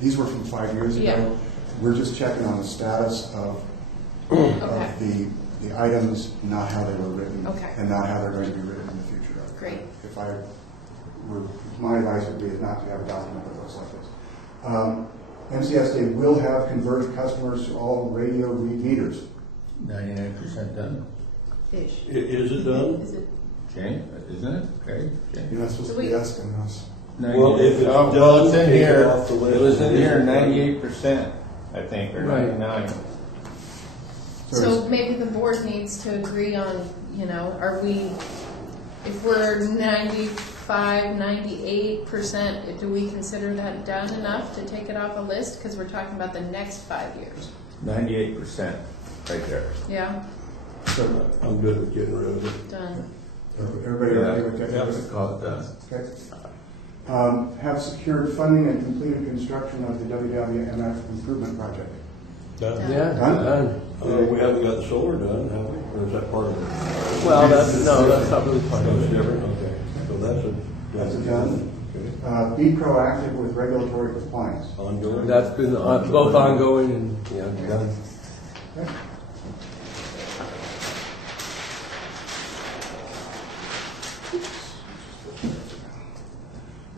these were from 5 years ago. Yeah. We're just checking on the status of Okay. the items, not how they were written. Okay. And not how they're going to be written in the future. Great. My advice would be not to have a document that looks like this. MCSD will have converted customers to all radio read meters. 99% done. Ish. Is it done? Is it? Jane, isn't it? Okay, Jane. You're not supposed So to be we- asking us. Well, if it's Well, it's done, in take it here. off the list. It was in here 98%, I think, or Right. 99. So maybe the board needs to agree on, are we, if we're 95, 98%, do we consider that done enough to take it off a list? Because we're talking about the next 5 years. 98%, right there. Yeah, I'm good with getting rid of it. done. Everybody okay with that? Yeah, call it done. Okay. Have secured funding and completed construction of the WWMF improvement project. Done. Yeah, Done? done. We haven't got the solar done, have we? Or is that part of it? Well, that's not really part So of it's it. different, okay. So That's a done. Okay. Be proactive with regulatory compliance. Ongoing? That's been both ongoing and, done. Okay.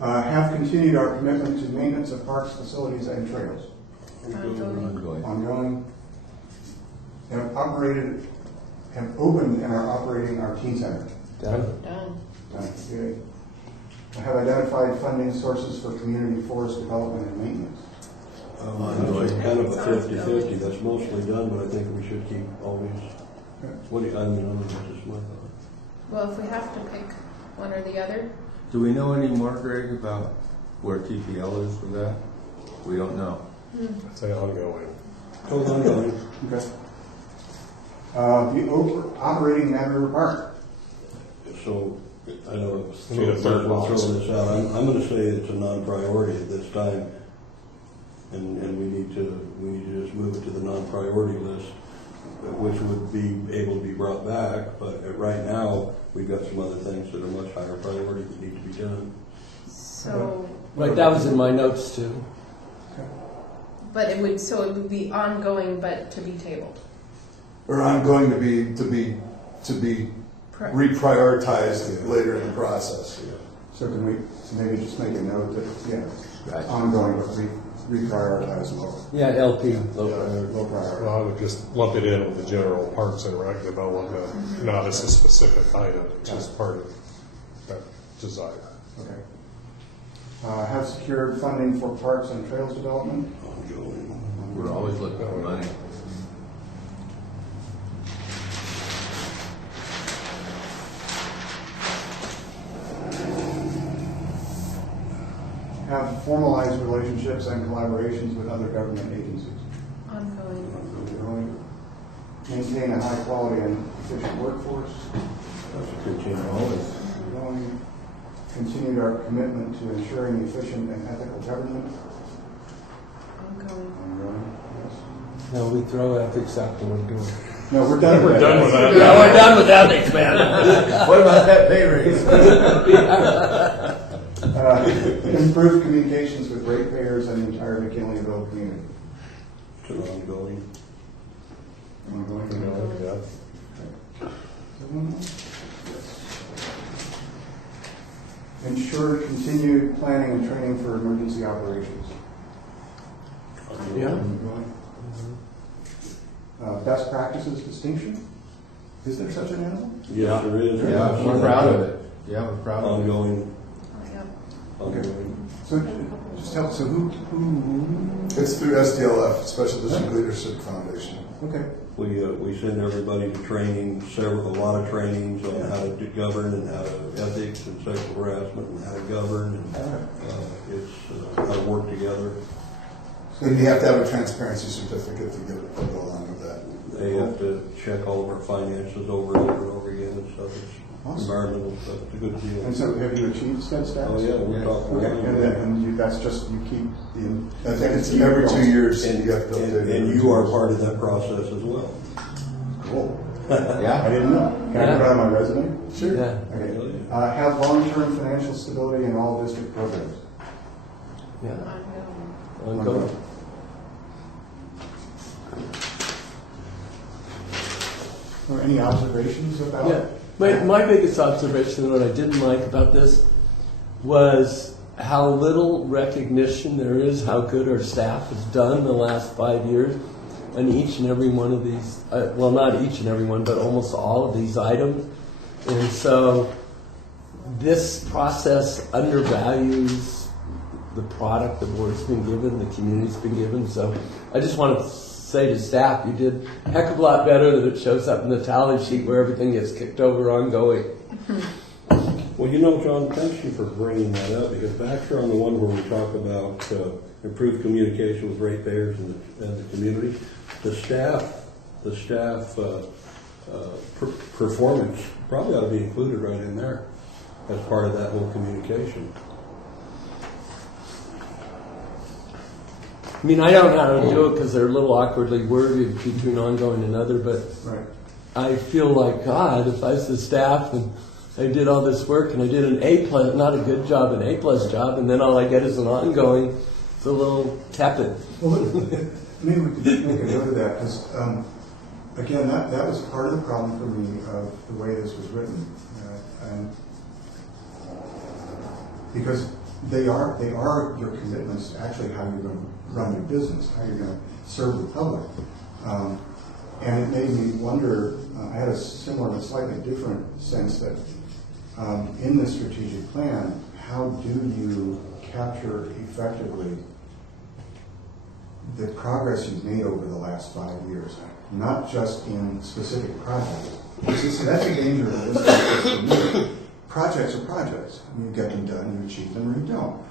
Have continued our commitment to maintenance of parks, facilities, and trails. Ongoing. Ongoing. Have opened and are operating our teen center. Done. Done. Okay. Have identified funding sources for community forest development and maintenance. It's kind of a 50-50, that's mostly done, but I think we should keep all these. What do you, I'm just my thought. Well, if we have to pick one or the other, Do we know any more, Greg, about where TPL is with that? We don't know. Say ongoing. Oh, ongoing. Okay. Be operating Mad River Park. So, I know, We need a third box. throwing this out, I'm gonna say it's a non-priority at this time. And we need to just move it to the non-priority list, which would be able to be brought back, but right now, we've got some other things that are much higher priority that need to be done. so, Right, that was in my notes too. but it would be ongoing, but to be tabled. Or ongoing to be reprioritized later in the process. So can we maybe just make a note that, Right. ongoing, but reprioritize low. Yeah, LP. Low priority. Well, I would just lump it in with the general parks and rec development, not as a specific item, just part of that desire. Okay. Have secured funding for parks and trails development. We're always looking for money. Have formalized relationships and collaborations with other government agencies. Ongoing. Maintain a high quality and efficient workforce. Always. Ongoing. Continued our commitment to ensuring efficient and ethical government. Ongoing. Yes. No, we throw ethics out the window. No, we're done with that. Done with that. Yeah, we're done with ethics, man. What about that pay raise? Improve communications with ratepayers and the entire McKinleyville community. It's ongoing. Ongoing. Yeah. Ensure continued planning and training for emergency operations. Yeah. Ongoing. Best practices distinction. Is there such an animal? Yes, there is. Yeah, we're proud of it. Yeah, we're proud of it. Ongoing. Okay. So just help. So who? It's through SDLF, Special District Leadership Foundation. Okay. We send everybody to training, a lot of trainings on how to govern and how to ethics and sexual harassment and how to govern and it's how to work together. And you have to have a transparency certificate to go along with that. They have to check all of our finances over and over again and stuff. It's Awesome. Environmental stuff. It's a good deal. And so, have you achieved said status? Oh yeah, we're talking. Okay. And that's just you keep the. I think it's every 2 years you have to update. And you are part of that process as well. Cool. Yeah. I didn't know. Can I put it on my resume? Sure. Yeah. Okay. Have long-term financial stability in all district programs. Yeah. Ongoing. Ongoing. Or any observations about? Yeah. My biggest observation, what I didn't like about this, was how little recognition there is, how good our staff has done the last 5 years on each and every one of these, well, not each and every one, but almost all of these items. And so this process undervalues the product the board's been given, the community's been given. So I just want to say to staff, you did a heck of a lot better that it shows up in the tally sheet where everything gets kicked over ongoing. Well, John, thank you for bringing that up, because back here on the one where we talk about improved communication with ratepayers and the community, the staff performance probably ought to be included right in there as part of that whole communication. I mean, I don't know how to do it because they're a little awkwardly worded between ongoing and other, but Right. I feel like, God, if I was the staff and I did all this work and I did an A+, not a good job, an A+ job, and then all I get is an ongoing, it's a little tepid. Well, maybe we could make a note of that, because, again, that was part of the problem for me of the way this was written. And because they are your commitments, actually how you're going to run your business, how you're going to serve the public. And it made me wonder, I had a similar but slightly different sense that in this strategic plan, how do you capture effectively the progress you've made over the last 5 years, not just in specific projects. See, that's a danger of this. Projects are projects. You get them done, you achieve them, or you don't.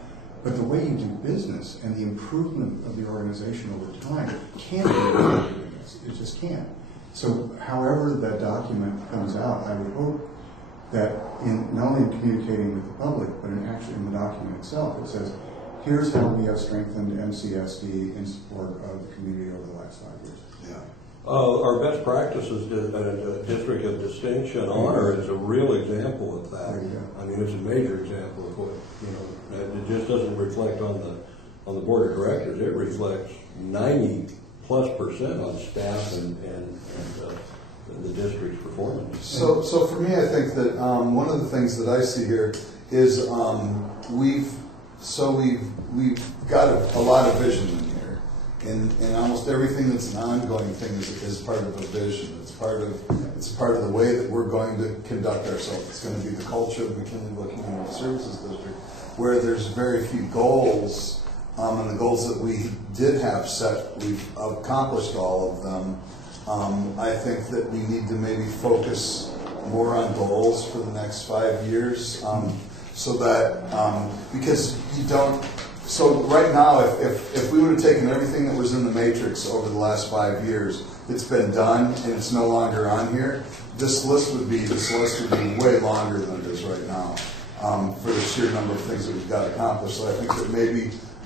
But the way you do business and the improvement of the organization over time can't be it just can't. So however that document comes out, I would hope that in not only in communicating with the public, but in actually in the document itself, it says, here's how we have strengthened MCSD in support of the community over the last 5 years. Yeah. Our best practices district of distinction honor is a real example of that. There you go. I mean, it's a major example of what, it just doesn't reflect on the board of directors. It reflects 90+% on staff and the district's performance. So for me, I think that one of the things that I see here is we've So we've got a lot of vision in here, and almost everything that's an ongoing thing is part of a vision. It's part of the way that we're going to conduct ourselves. It's going to be the culture of the McKinleyville Community Services District, where there's very few goals, and the goals that we did have set, we've accomplished all of them. I think that we need to maybe focus more on goals for the next 5 years, so that, because you don't, so right now, if we would have taken everything that was in the matrix over the last 5 years, it's been done and it's no longer on here, this list would be way longer than it is right now, for the sheer number of things that we've got accomplished. So I think that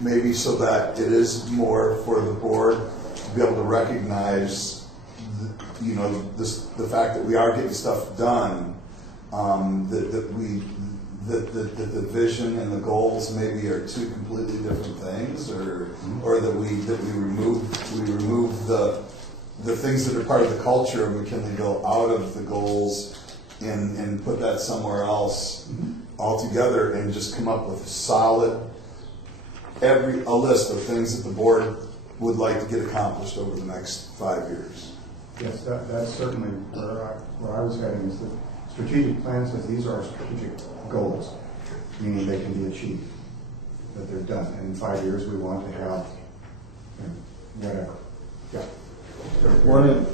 maybe so that it is more for the board to be able to recognize the fact that we are getting stuff done, that the vision and the goals maybe are two completely different things, or that we remove the things that are part of the culture of McKinleyville out of the goals and put that somewhere else altogether, and just come up with a list of things that the board would like to get accomplished over the next 5 years. Yes, that's certainly where I was heading, is the strategic plan says these are our strategic goals, meaning they can be achieved, that they're done. And in 5 years, we want to have whatever. Yeah. One of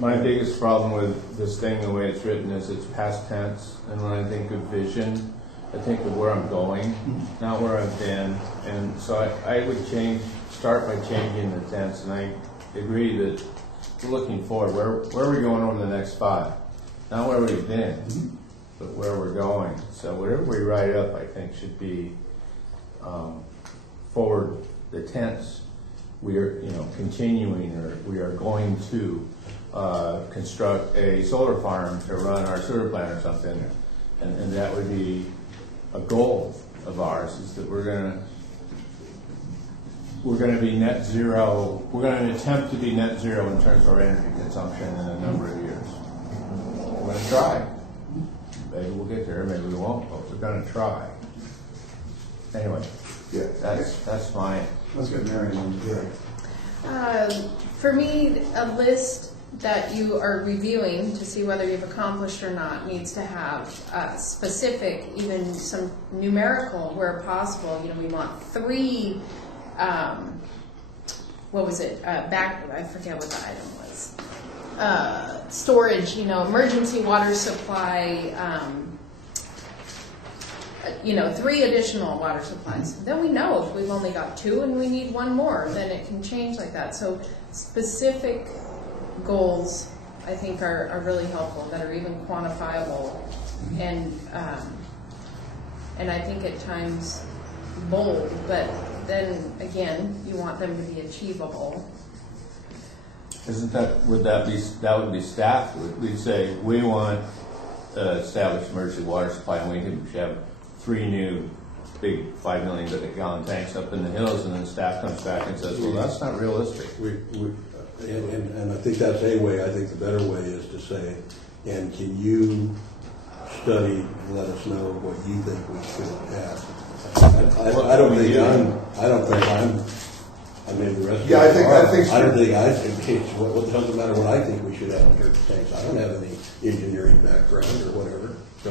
my biggest problem with this thing, the way it's written, is it's past tense. And when I think of vision, I think of where I'm going, not where I've been. And so I would start by changing the tense. And I agree that we're looking forward. Where are we going over the next 5? Not where we've been, but where we're going. So whatever we write up, I think, should be forward the tense. We are, continuing, or we are going to construct a solar farm to run our sewer plant or something, and that would be a goal of ours, is that we're going to be net zero. We're going to attempt to be net zero in terms of our energy consumption in a number of years. We're going to try. Maybe we'll get there, maybe we won't, but we're going to try. Anyway, Yeah. that's my. Let's get Mary on. For me, a list that you are reviewing to see whether you've accomplished or not needs to have specific, even some numerical where possible. We want 3, what was it, I forget what the item was. Storage, emergency water supply, 3 additional water supplies. Then we know if we've only got 2 and we need 1 more, then it can change like that. So specific goals, I think, are really helpful, that are even quantifiable, and I think at times bold, but then again, you want them to be achievable. That would be staff? We'd say we want established emergency water supply, and we should have 3 new big 5 million gallon tanks up in the hills, and then staff comes back and says, well, that's not realistic. And I think that's a way. I think the better way is to say, and can you study and let us know what you think we should have? I don't think I mean, the rest. Yeah, I think. What doesn't matter what I think we should have in terms of tanks. I don't have any engineering background or whatever. So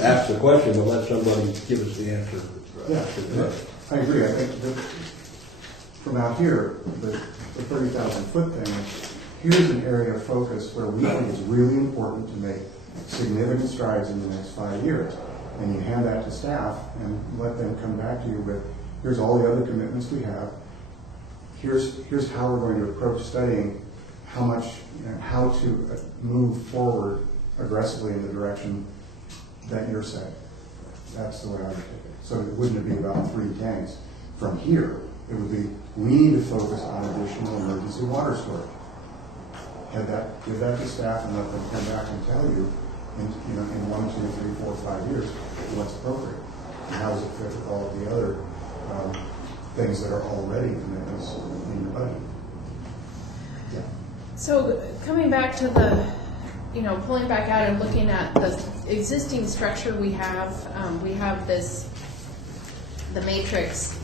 ask the question, but let somebody give us the answer. I agree. I think that from out here, the 30,000 foot thing, here's an area of focus where we think it's really important to make significant strides in the next 5 years. And you hand that to staff and let them come back to you with, here's all the other commitments we have. Here's how we're going to approach studying how to move forward aggressively in the direction that you're saying. That's the way I would take it. So it wouldn't be about 3 tanks. From here, it would be, we need to focus on additional emergency water storage. Give that to staff and let them come back and tell you in 1, 2, 3, 4, 5 years what's appropriate. And how does it fit with all of the other things that are already commitments in your budget. Yeah. So coming back to the, pulling back out and looking at the existing structure we have this the matrix,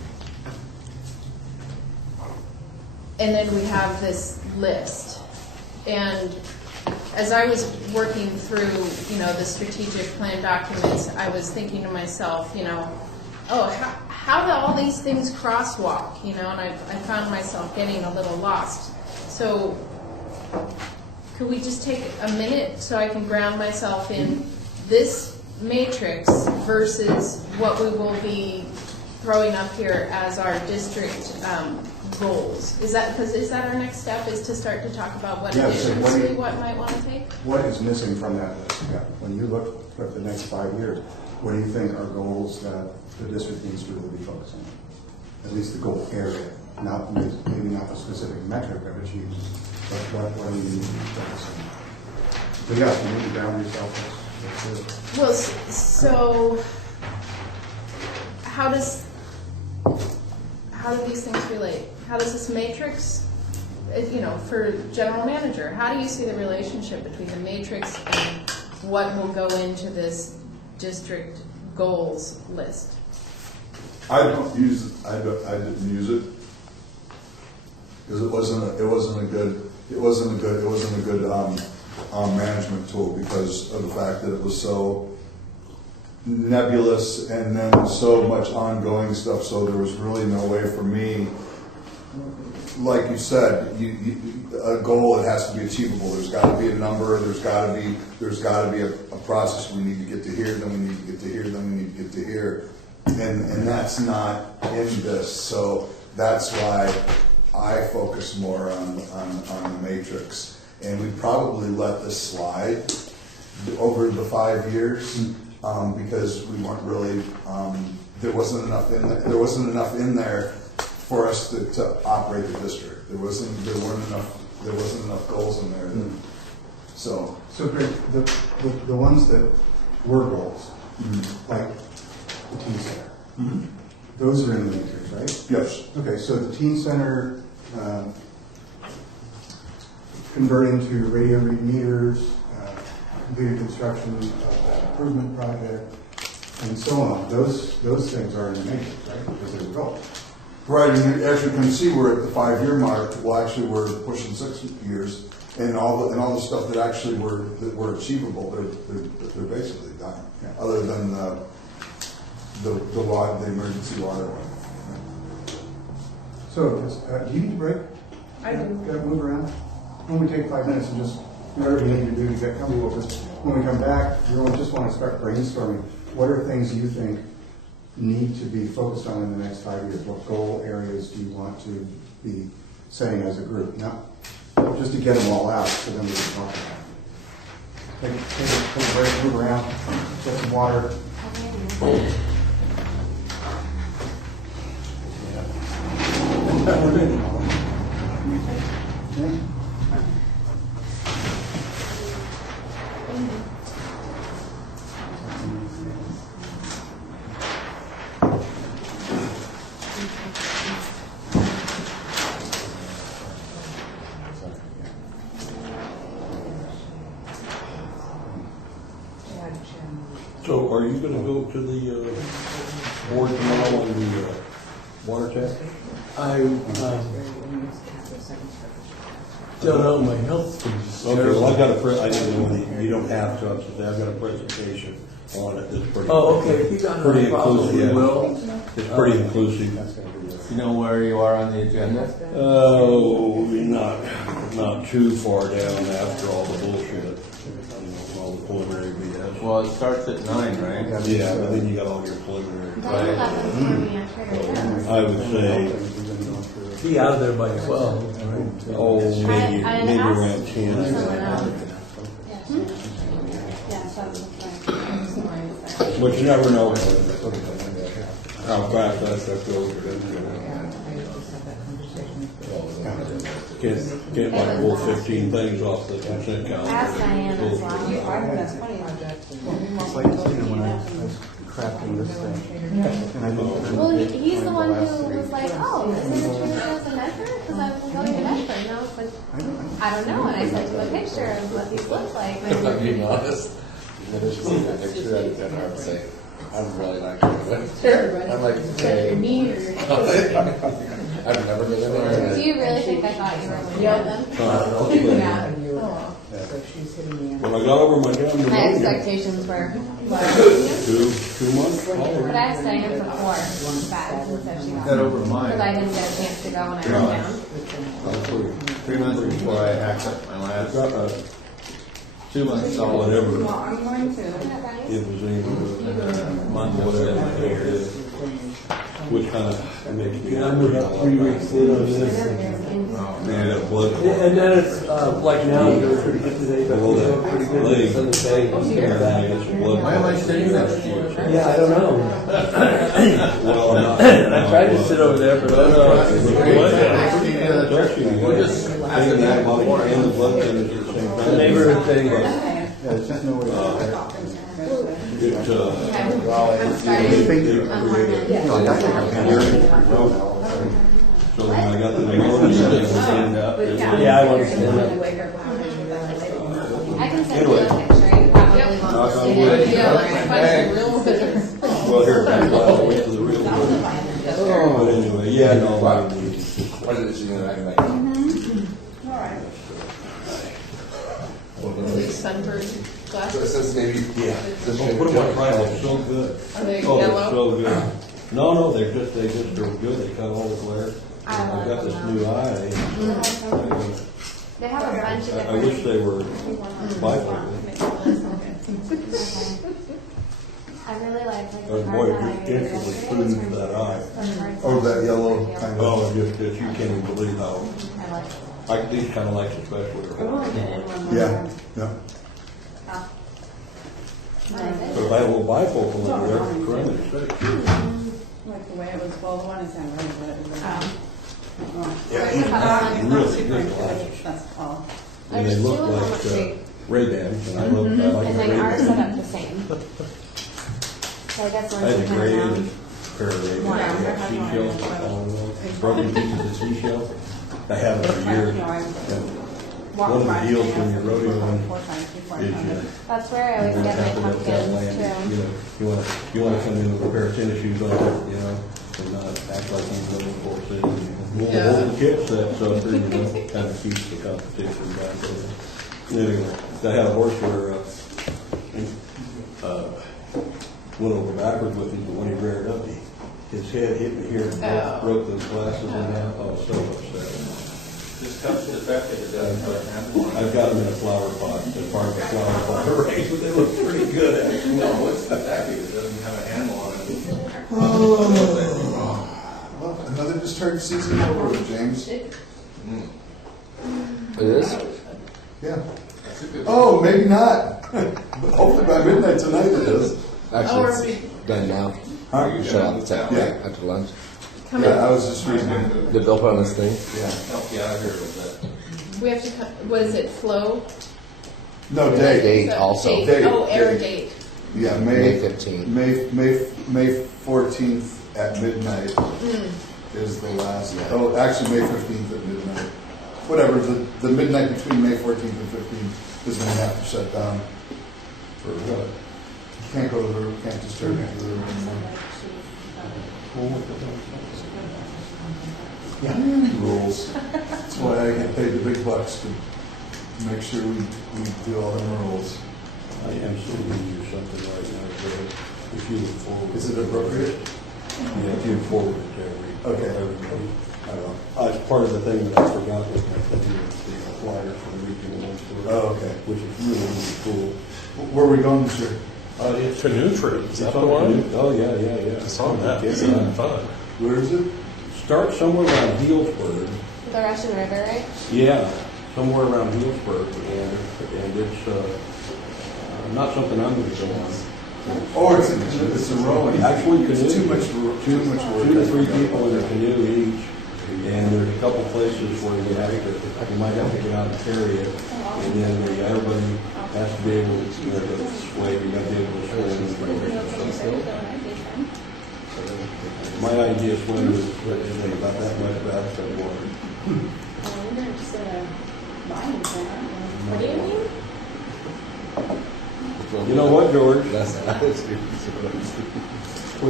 and then we have this list. And as I was working through, the strategic plan documents, I was thinking to myself, how do all these things crosswalk, and I found myself getting a little lost. So could we just take a minute so I can ground myself in this matrix versus what we will be throwing up here as our district goals? Is that our next step, is to start to talk about what initiatives we might want to take? What is missing from that list? Yeah. When you look at the next 5 years, what do you think are goals that the district needs to really be focusing on? At least the goal area, maybe not the specific metric of achievement, but what do you need to be focusing on? So yeah, you need to ground yourself. Well, so how do these things relate? How does this matrix, for general manager, how do you see the relationship between the matrix and what will go into this district goals list? I didn't use it because it wasn't a good management tool because of the fact that it was so nebulous and then so much ongoing stuff. So there was really no way for me. Like you said, a goal that has to be achievable. There's got to be a number. There's got to be a process. We need to get to here. Then we need to get to here. Then we need to get to here. And that's not in this. So that's why I focus more on the matrix. And we probably let this slide over the 5 years because we weren't really. There wasn't enough in there. There wasn't enough in there for us to operate the district. There wasn't enough goals in there. So Greg, the ones that were goals, like the teen center, those are in the matrix, right? yes, Okay, so the teen center, converting to radio read meters, completed construction of that improvement project, and so on. Those things are in the matrix, right? Because they're goals. right. And as you can see, we're at the 5-year mark. Well, actually, we're pushing 6 years, and all the stuff that actually were achievable, they're basically done. Yeah. Other than the emergency water one. So, do you need a break? I do. Got to move around? When we take 5 minutes and just do everything you need to do to get comfortable with this. When we come back, we just want to start brainstorming. What are things you think need to be focused on in the next 5 years? What goal areas do you want to be setting as a group? Now, just to get them all out so then we can talk about it. Take a break, move around, get some water. So are you gonna go to the board tomorrow on the water tap? I don't know, my health is Okay, well, I've got I didn't know you don't have to, I've got a presentation on it that's pretty. Oh, okay, if you got Pretty no problem, inclusive, we yeah. will. It's pretty inclusive. You know where you are on the agenda? Oh, not too far down after all the bullshit, all the preliminary BS. Well, it starts at 9, right? Yeah, but then you got all your preliminary. Right. I would say, Be out of there by 12. oh, maybe around 10. But you never know how fast that stuff goes. Can't like pull 15 things off the consent calendar. Ask Diane as well. It's like, when I was crafting this thing. And I didn't- Well, he's the one who was like, oh, isn't it true that there's a Medford? Because I've been going to Medford. And I was like, I don't know. And I sent him a picture of what these look like. If I'm being honest, when I see that picture, I'd say, I'm really not good at it. I'm like, hey, Me or I've never been in there. Do you really think I thought you were with them? yeah. When I got over my damn My pneumonia, expectations were, 2 months, but I was staying in for 4 bad, so she Got got over because mine I didn't get a chance to go when I went down. 3 months before I acted my I've last. got a 2 months solid. whatever, I'm going to. emphysema, whatever it is, which kind of makes me. Yeah, I'm about 3 weeks in on this. Man, that blood. And then it's, like now, you're pretty good today, but Below you're that pretty good leg. the Sunday day. Why am I sitting next to you? Yeah, I don't know. Well, I'm not. I tried to sit over there, but I don't know. We're just Taking after the that antibiotic before. and the blood thinners at the same The time. neighborhood thing. Yeah, there's just no way. It, I think you know, I think I'm kind of so when I got the pneumonia, stand up. Yeah, I want to stand up. I can send you a picture. You probably Knock won't on see wood. it. Yeah, like if I real bitter. Well, here, I'll wait till the real one. But anyway, yeah, no, I need. What is it you know, I can make? Sunburn So it glasses. says maybe, Yeah. Just Oh, put them on trial, it's so good. Are they Oh, they're yellow? so good. No, they just are good, they cut all the glare. I I've got love this them. new eye. They have a bunch of I wish different. they were bifocal. I really like the But boy, it instantly soothes that eye. Oh, that yellow kind of. Oh, you can't even believe how, I like it. like these kind of lights especially. Yeah, yeah. I like But if I had a little bifocal in there, for goodness sake. Like the way it was, well, the one is not right, but it was. Really good glasses. That's all. And they There's look two of them like with big- Ray-Bans, and I like the And they are set Ray-Bans. up the same. So I guess I once you had a kind gray of and know. a pair of Ray-Bans, they have seashells, broken pieces of seashell. I have them for years. And one of the deals when you're rodeoing is That's where I you're always get tapping my up that pumpkins land. too. You want to come in with a pair of tennis shoes on, and not act like you're living in Fort City. You want to hold the kids that sucker, kind of keeps the competition back there. Anyway, I had a horse where, went over backwards with him, but when he reared up, his head hit me here, and broke those glasses in half. Oh, so upset. This cup is effective, it doesn't put a handle on it. I've got them in a flower pot, they're part of a flower pot array, but they look pretty good actually. No, it's effective, it doesn't have a handle on it. Well, another discharge season over, James. it is? Yeah. Oh, maybe not. But hopefully by midnight tonight it is. Actually, it's done now. Huh? Shut off the tap Yeah. after lunch. Yeah, I was just reading. Did Bill put on this thing? Yeah. Help you out here with that. We have to, what is it, flow? No, day. Date also. Date. Date. Oh, air Date. date. Yeah, May 15th. May 14th at midnight is the last. Oh, actually, May 15th at midnight. Whatever, the midnight between May 14th and 15th is when you have to shut down. For what? You can't go to the river, can't discharge into the river anymore. Yeah, rules. That's why I get paid the big bucks to make sure we do all the rules. I am sending you something right now, Joe. If you look forward. Is it appropriate? Yeah, if you look forward to Okay. everybody. I don't know. It's part of the thing that I forgot was my thing with the flyer for the regional one store. Oh, okay. Which is really, really cool. Where are we going this year? It's Canoe trip, is that it's the on one? Oh, yeah, yeah, yeah. I saw that, Yeah. it's fun. Where is it? Start somewhere around Healdsburg. The Russian River, right? Yeah, somewhere around Healdsburg, and it's not something I'm going to go on. Oh, it's a rowing. Actually, canoe. It's too much work. 2 to 3 people in a canoe each, and there's a couple places where you might have to get out and carry it, and then everybody has to be able to sway. You got to be able to swim. My idea of swimming is about that much bathtub water. What do you mean? You know what, George? That's What do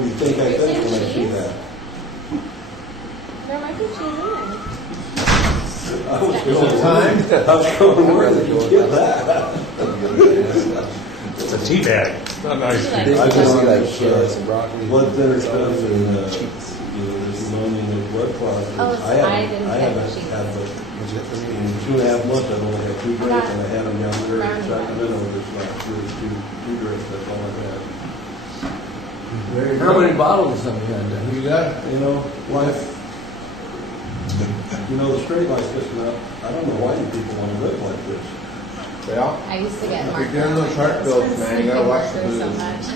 you think I think when I see that? There might be cheese in there. I was Is it going, time? I was going, where did you get that? It's a tea bag. Not nice. Like- I just see like carrots and broccoli. Blood thinner stuff and, you know, this pneumonia and blood clots. Oh, so I didn't I get haven't the cheese. had the, in 2.5 months, I've only had 2 drinks, and I had them down there in Sacramento this last year, two drinks, that's all I've had. There you How go. many bottles have you had then? You got You know, life, you know, the straight life's just not, I don't know why you people want to live like this. yeah. I used to get If marked you're doing those heart bills, man, you gotta watch the so booze. much.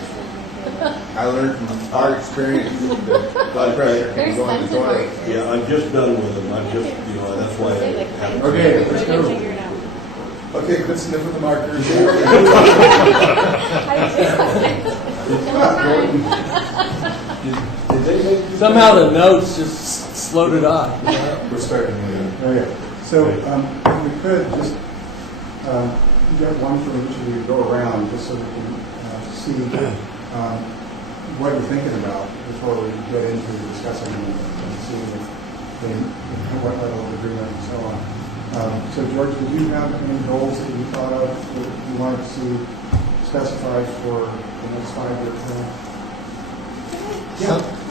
I learned from our experience that blood pressure They're can go in the expensive toilet. markers. Yeah, I'm just done with them, I'm just, you know, that's why I Say, like, haven't. Okay, we're let's gonna go. figure it out. Okay, quit sniffing the markers. Did they make you- Somehow the notes just slowed it on. We're starting again. Okay, so we could just get one from each of you, go around, just so we can see what you're thinking about before we get into discussing and seeing what level of agreement and so on. So George, did you have any goals that you thought of that you wanted to see specified for the next 5-year plan?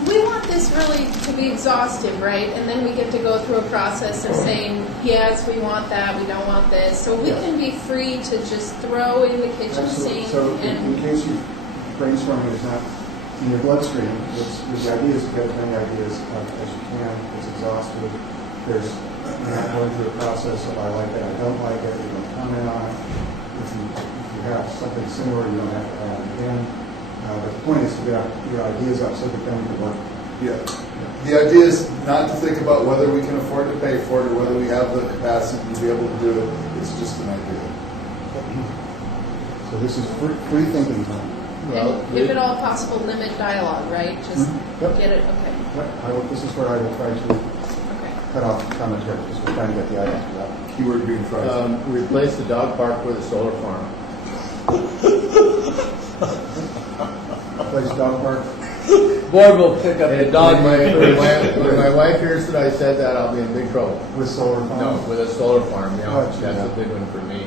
We want this really to be exhaustive, right? And then we get to go through a process of saying, yes, we want that, we don't want this. So we can be free to just throw in the kitchen Absolutely. sink So in and, case you brainstorming is not in your bloodstream, the idea is to get as many ideas as you can. It's exhaustive. There's you're not going through a process of I like it, I don't like it, you don't comment on it. If you have something similar, you don't have to add it in. But the point is to get your ideas up so that then we can work. Yeah. The idea is not to think about whether we can afford to pay for it or whether we have the capacity to be able to do it. It's just an idea. So this is free thinking time. and if at all possible, limit dialogue, right? Just Yep. get it, okay, Yep. This is where I will try to okay. cut off commentary because we're trying to get the ideas out. Keyword being tried. Replace the dog park with a solar farm. Place dog park. Board will pick up the dog. When my wife hears that I said that, I'll be in big trouble. With solar farm? No, with a solar farm, yeah, Oh, gee, that's yeah. a big one for me.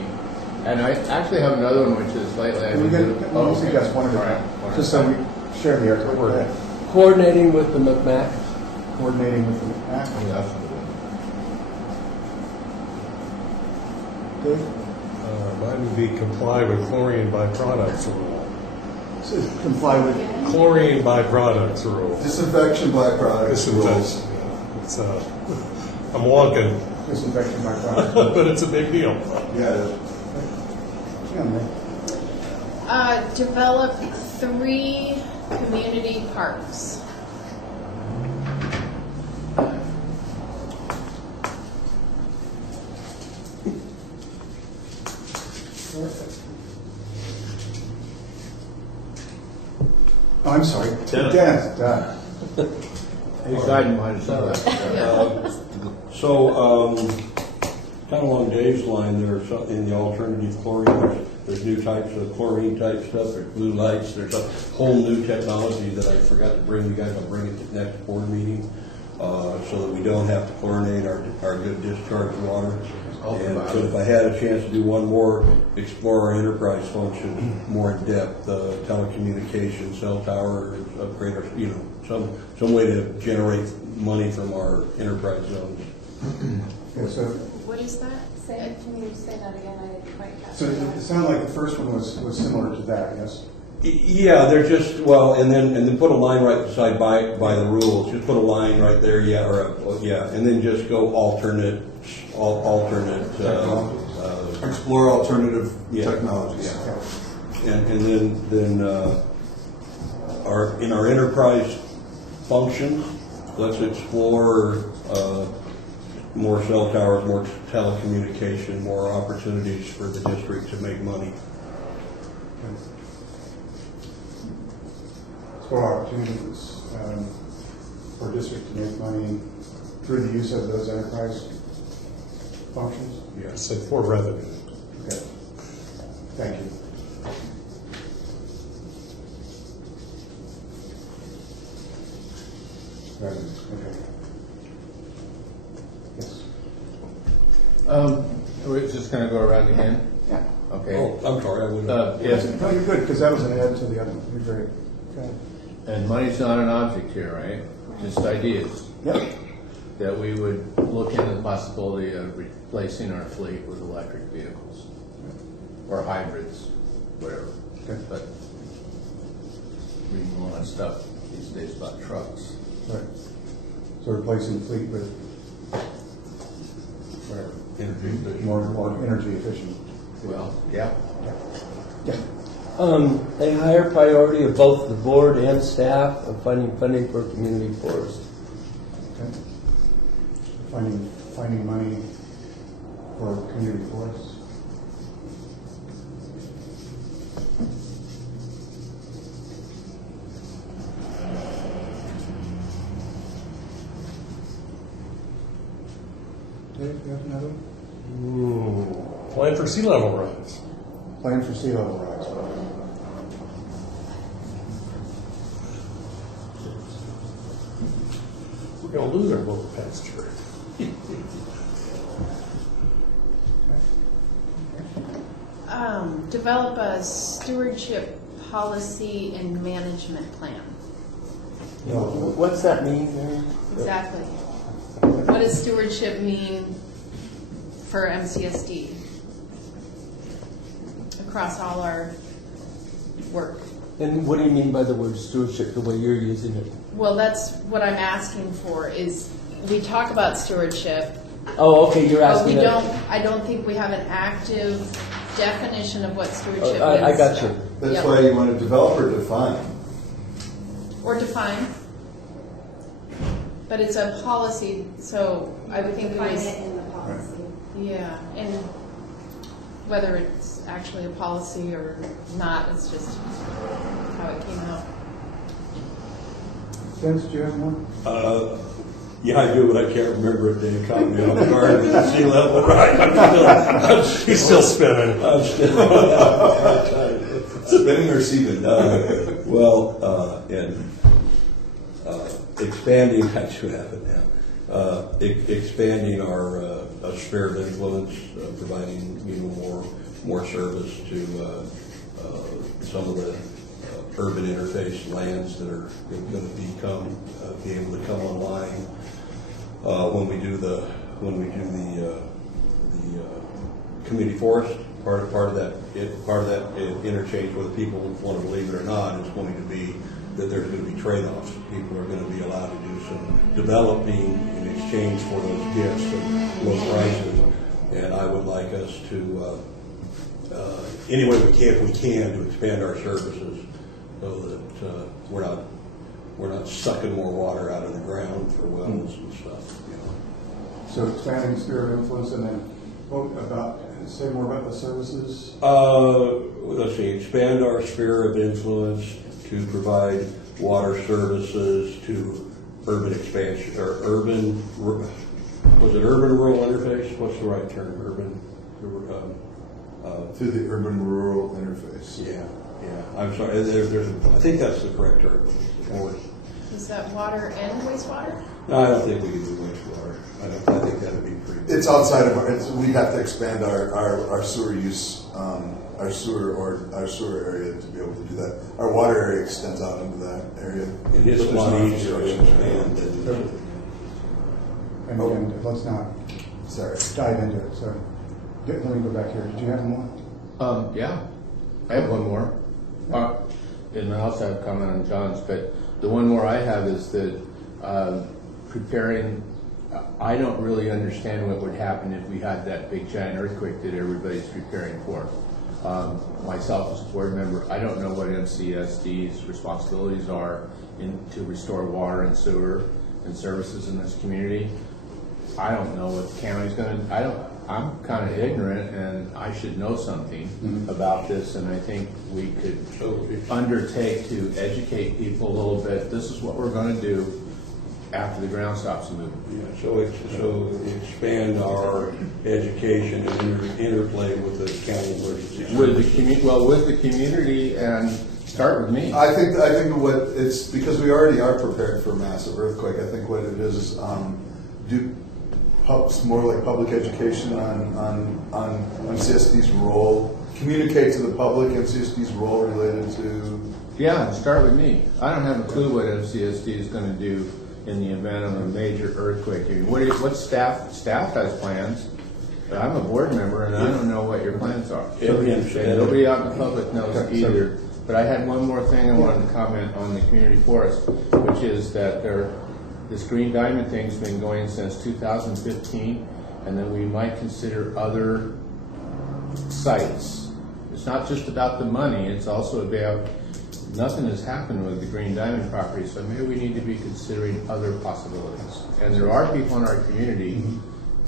And I actually have another one which is slightly. Let me suggest one of them, just so we share the air. Go ahead. Coordinating with the McMack. Coordinating with the Yeah, MAC. that's a good one. Dave? Mine would be comply with chlorine byproducts rule. So comply with, Chlorine byproducts rule. Disinfection, black products, rules. Disinfection. It's, I'm wonking, disinfection by product. but it's a big deal. Yeah. Yeah, man. Develop 3 community parks. Oh, I'm sorry. Dennis. Dennis. He's hiding behind his son. So, kind of along Dave's line, there's in the alternative chlorine, there's new types of chlorine type stuff, there's blue lights, there's a whole new technology that I forgot to bring you guys, I'll bring it to the next board meeting, so that we don't have to chlorinate our good discharge water. And so if I had a chance to do one more, explore our enterprise function more in depth, telecommunications, cell tower, upgrade our, some way to generate money from our enterprise zones. Okay, so What is that? Can you say that again? I didn't quite catch so it sounded like the first one was similar to that, yes? Yeah, they're just, well, and then put a line right beside by the rules. Just put a line right there, and then just go alternate. Explore alternative Yeah. technologies. Yeah. And then in our enterprise functions, let's explore more cell towers, more telecommunication, more opportunities for the district to make money. Explore opportunities for district to make money through the use of those enterprise functions? Yeah, say for revenue. Okay. Thank you. We're just gonna go around again? Yeah. Okay. Oh, I'm sorry, I wouldn't. Yes, No, you're good, because that was an add to the other one. You're very good. and money's not an object here, right? Just ideas. Yep. That we would look into the possibility of replacing our fleet with electric vehicles. Or hybrids, whatever. Okay. But reading a lot of stuff these days about trucks. Right. So replacing the fleet with more energy efficient. Well, yeah. Yeah. A higher priority of both the board and staff of finding funding for community forest. Okay. Finding money for community forests. Dave, you have another one? Plan for sea level rise. Plan for sea level rise. We're going to lose our little pasture. Develop a stewardship policy and management plan. What's that mean, Mary? Exactly. What does stewardship mean for MCSD across all our work? And what do you mean by the word stewardship, the way you're using it? Well, that's what I'm asking for. Is we talk about stewardship, Oh, okay, you're but asking we that. don't. I don't think we have an active definition of what stewardship means. I got you. That's Yep. why you want to develop or define. Or define. But it's a policy, so I would think it Find was. it in the policy. Yeah, and whether it's actually a policy or not, it's just how it came out. Vince, do you have one? Yeah, I do, but I can't remember it. They caught me off guard with the sea level rise. He's still spinning. I'm still Spinning or seeding? Expanding, I should have it now. Expanding our sphere of influence, providing more service to some of the urban interface lands that are going to be able to come online when we do the community forest. Part of that interchange, whether people want to believe it or not, is going to be that there's going to be trade-offs. People are going to be allowed to do some developing in exchange for those gifts and low prices. And I would like us to, any way we can, if we can, to expand our services so that we're not sucking more water out of the ground for wells and stuff. You know. So expanding sphere of influence, and then say more about the services. Let's see, expand our sphere of influence to provide water services to urban expansion, or urban rural interface? What's the right term? Through the urban-rural interface. Yeah. I'm sorry. I think that's the correct term. Is that water and wastewater? No, I don't think we can do wastewater. I think that would be pretty. It's outside of we'd have to expand our sewer use, our sewer area to be able to do that. Our water area extends out into that area. And it's a But lot there's no easier to construction. expand. And let's not Sorry. dive into it. So let me go back here. Did you have more? Yeah, I have one more. And I also have a comment on John's, but the one more I have is that preparing, I don't really understand what would happen if we had that big giant earthquake that everybody's preparing for. Myself as a board member, I don't know what MCSD's responsibilities are to restore water and sewer and services in this community. I don't know what the county's going to, I'm kind of ignorant, and I should know something about this, and I think we could undertake to educate people a little bit. This is what we're going to do after the ground stops moving. Yeah, so expand our education and interplay with the county emergency. With the community, and start with me. I think what it's because we already are prepared for a massive earthquake. I think what it is more like public education on MCSD's role, communicate to the public MCSD's role related to. Yeah, start with me. I don't have a clue what MCSD is going to do in the event of a major earthquake. I mean, what staff has plans, but I'm a board member and I don't know what your plans are. And nobody out in the public knows either. But I had one more thing I wanted to comment on the community forest, which is that this Green Diamond thing's been going since 2015, and that we might consider other sites. It's not just about the money, it's also about nothing has happened with the Green Diamond property, so maybe we need to be considering other possibilities. And there are people in our community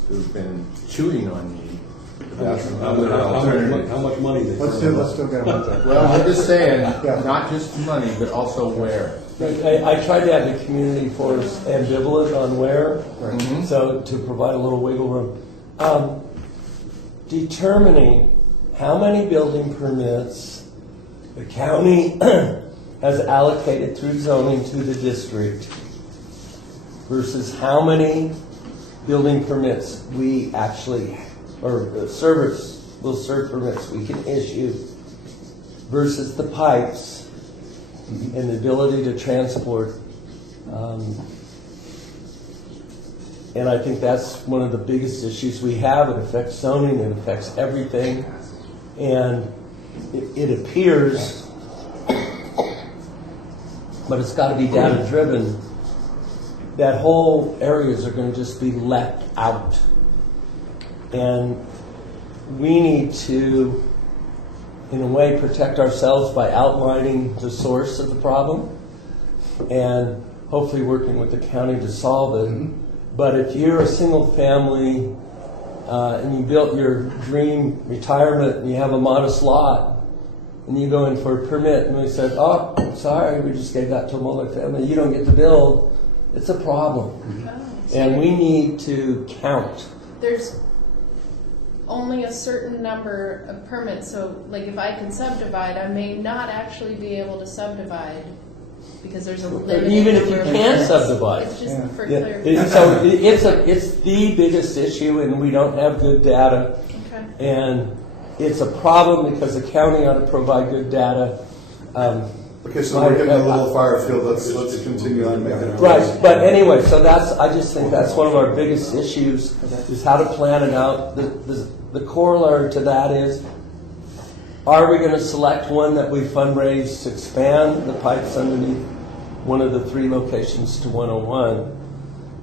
who've been chewing on me about some other alternatives. How much money they Let's still get them out. Well, I'm just saying, not just money, but also where. I tried to have the community force ambivalent on where, so to provide a little wiggle room. Determining how many building permits the county has allocated through zoning to the district versus how many building permits we actually, or service will serve permits we can issue versus the pipes and the ability to transport. And I think that's one of the biggest issues we have. It affects zoning, it affects everything. And it appears, but it's got to be data driven, that whole areas are going to just be left out. And we need to, in a way, protect ourselves by outlining the source of the problem and hopefully working with the county to solve it. But if you're a single family and you built your dream retirement and you have a modest lot and you go in for a permit and we said, oh, sorry, we just gave that to a multifamily, you don't get to build, it's a problem. And we need to count. There's only a certain number of permits, so like if I can subdivide, I may not actually be able to subdivide because there's a limited even if you number of can permits. subdivide. It's just for Yeah. clarification. So it's the biggest issue, and we don't have good data. Okay. And it's a problem because the county ought to provide good data. Okay, so we're getting a little far afield. Let's continue on making our Right, but anyway, so I just think that's one of our biggest issues is how to plan it out. The corollary to that is, are we going to select one that we fundraise to expand the pipes underneath one of the 3 locations to 101?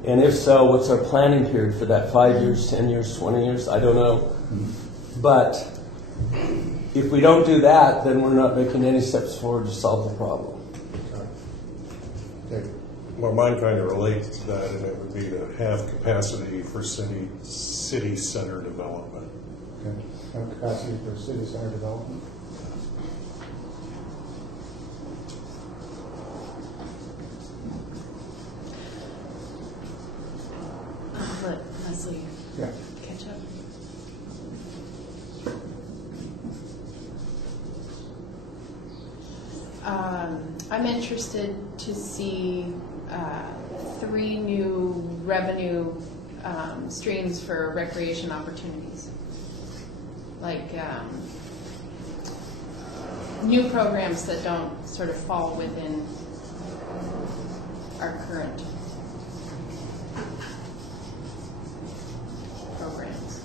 And if so, what's our planning period for that? 5 years, 10 years, 20 years? I don't know. But if we don't do that, then we're not making any steps forward to solve the problem. Okay. Well, mine kind of relates to that, and it would be to have capacity for city center development. Okay. Have capacity for city center development. Let Leslie Yeah. catch up. I'm interested to see 3 new revenue streams for recreation opportunities. Like new programs that don't sort of fall within our current programs.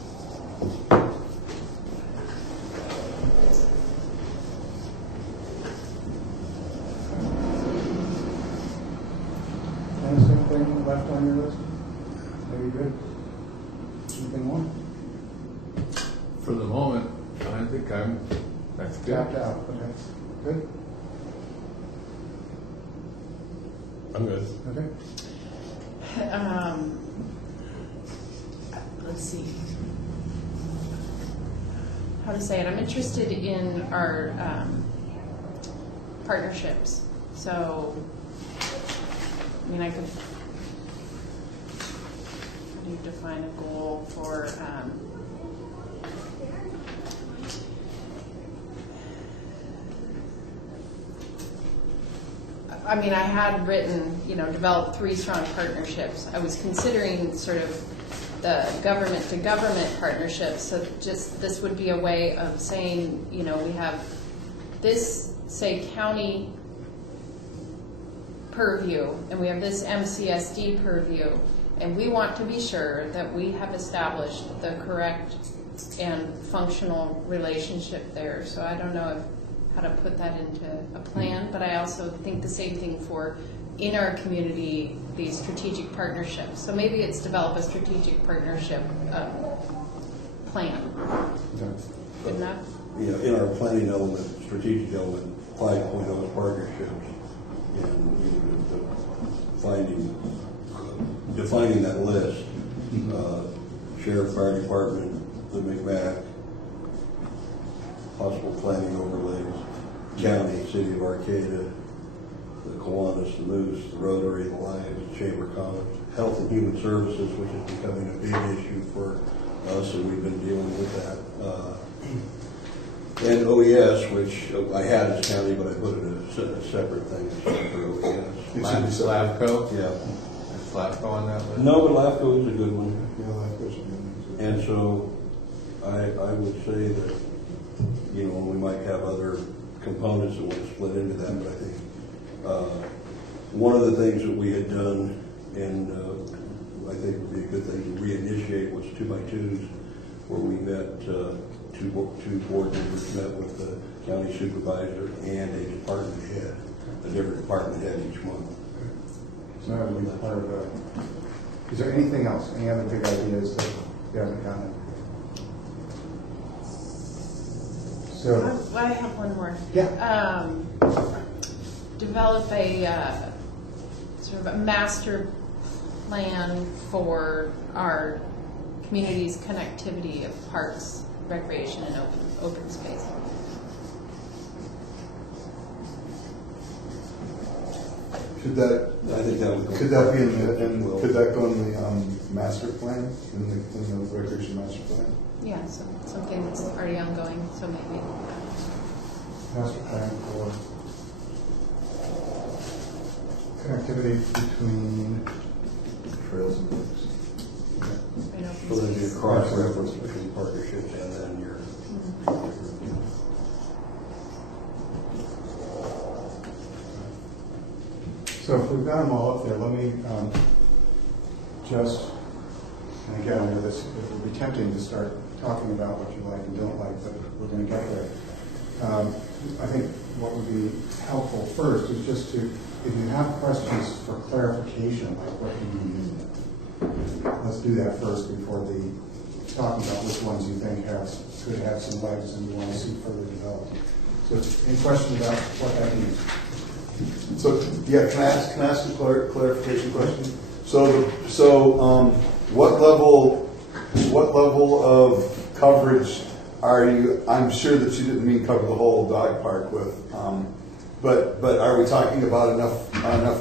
Anything left on your list? Very good. Anything more? For the moment, I think that's good. Tapped out, but that's good. I'm good. Okay. Let's see. How to say it? I'm interested in our partnerships. So, I mean, I could. How do you define a goal for? I mean, I had written, develop 3 strong partnerships. I was considering sort of the government-to-government partnerships. So just, this would be a way of saying, you know, we have this, say, county purview, and we have this MCSD purview, and we want to be sure that we have established the correct and functional relationship there. So I don't know how to put that into a plan, but I also think the same thing for in our community, these strategic partnerships. So maybe it's develop a strategic partnership plan. Good enough? Yeah, in our planning element, strategic element, 5.0 partnerships, and defining that list. Sheriff, Fire Department, the McMack, possible planning overlays, county, city of Arcata, the Kiwanis, the Moose, the Rotary, the Lions, the Chamber of Commerce, Health and Human Services, which is becoming a big issue for us, and we've been dealing with that. And OES, which I had as county, but I put it as a separate thing for OES. LAFCO? Yeah. Is LAFCO on that list? No, but LAFCO is a good one. Yeah, that goes in. And so I would say that, you know, we might have other components that would split into that, but I think one of the things that we had done, and I think would be a good thing to reinitiate, was 2x2s, where we met, two board members met with the county supervisor and a department head, a different department head each month. So that would be part of it. Is there anything else? Any other big ideas that you haven't gotten? So, I have one more. yeah. Develop a sort of a master plan for our community's connectivity of parks, recreation, and open space. Could that, I think that would. could that be could that go in the master plan, in the recreation master plan? Yeah, so something that's already ongoing, so maybe. Master plan for connectivity between Trails and parks. Right, open So there'd be a space. cross-reference between partnerships and then your. So if we've got them all up there, let me just, and again, I know this, it would be tempting to start talking about what you like and don't like, but we're going to get there. I think what would be helpful first is just to, if you have questions for clarification, like what you mean, let's do that first before talking about which ones you think could have some legs and you want to see further developed. So any questions about what that means? So, yeah, can I ask a clarification question? So what level of coverage are you, I'm sure that you didn't mean cover the whole dog park with, but are we talking about enough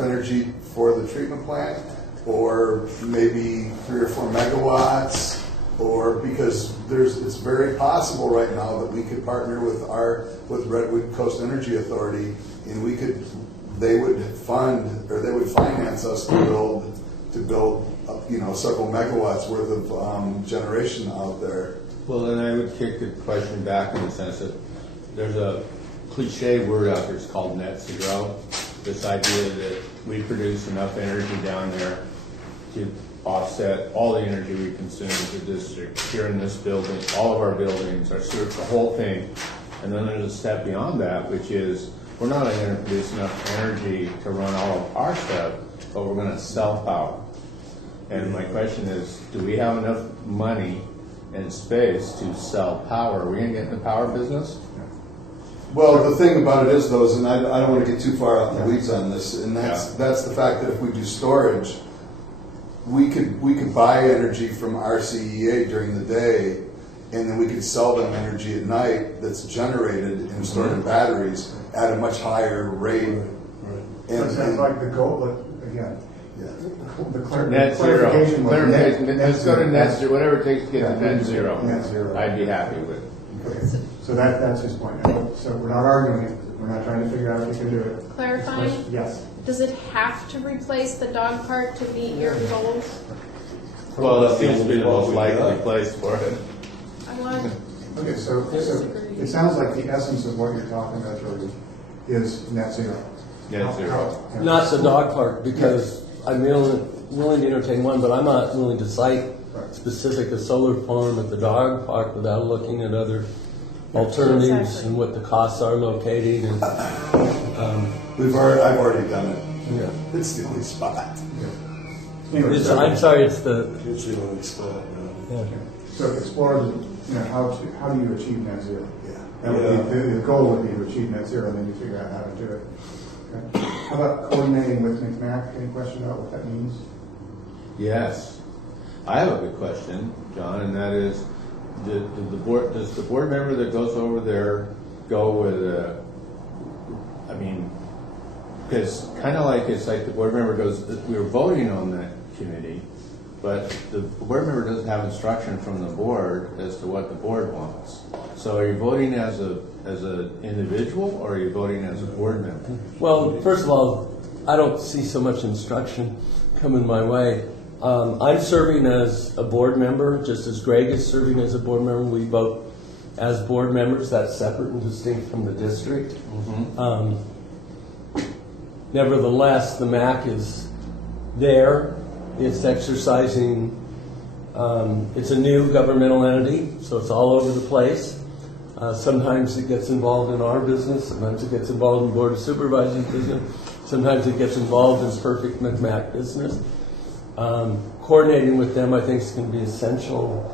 energy for the treatment plant? Or maybe 3 or 4 megawatts? Or because it's very possible right now that we could partner with Redwood Coast Energy Authority, and they would finance us to build several megawatts worth of generation out there. Well, then I would kick the question back in the sense that there's a cliche word out there, it's called net zero. This idea that we produce enough energy down there to offset all the energy we consume as a district here in this building, all of our buildings, our sewer, the whole thing. And then there's a step beyond that, which is we're not only going to produce enough energy to run all of our stuff, but we're going to sell power. And my question is, do we have enough money and space to sell power? Are we going to get in the power business? Well, the thing about it is, though, and I don't want to get too far out in the weeds on this, and that's the fact that if we do storage, we could buy energy from RCEA during the day, and then we could sell them energy at night that's generated and stored in batteries at a much higher rate. And sounds like the goal, again, the Net zero. clarification was Let's go to net zero, whatever it takes to get to net zero. Net zero. I'd be happy with. Okay. So that's his point. So we're not arguing it. We're not trying to figure out if we can do it. Clarifying? Yes. Does it have to replace the dog park to meet your goals? Well, that seems to be the most Well, likely place for it. I want, Okay, so it sounds like the essence of what you're talking about, Jody, is net zero. Net zero. Yeah. Not the dog park, because I'm willing to entertain one, but I'm not willing to cite specific a solar farm at the dog park without looking at other alternatives Exactly. and what the costs are located and, I've already done it. yeah. It's the only spot. Anyway, I'm sorry, it's the, It's the only spot, yeah. so explore, how do you achieve net zero? Yeah. That would be, the goal would be to achieve net zero, and then you figure out how to do it. Okay. How about coordinating with McMac? Any question about what that means? Yes. I have a good question, John, and that is, does the board member that goes over there go with a, I mean, because kind of like, it's like the board member goes, we were voting on that committee, but the board member doesn't have instruction from the board as to what the board wants. So are you voting as an individual, or are you voting as a board member? Well, first of all, I don't see so much instruction coming my way. I'm serving as a board member, just as Greg is serving as a board member. We vote as board members. That's separate and distinct from the district. Nevertheless, the MAC is there. It's exercising, it's a new governmental entity, so it's all over the place. Sometimes it gets involved in our business, sometimes it gets involved in Board of Supervisors business, sometimes it gets involved in perfect McMac business. Coordinating with them, I think, is going to be essential.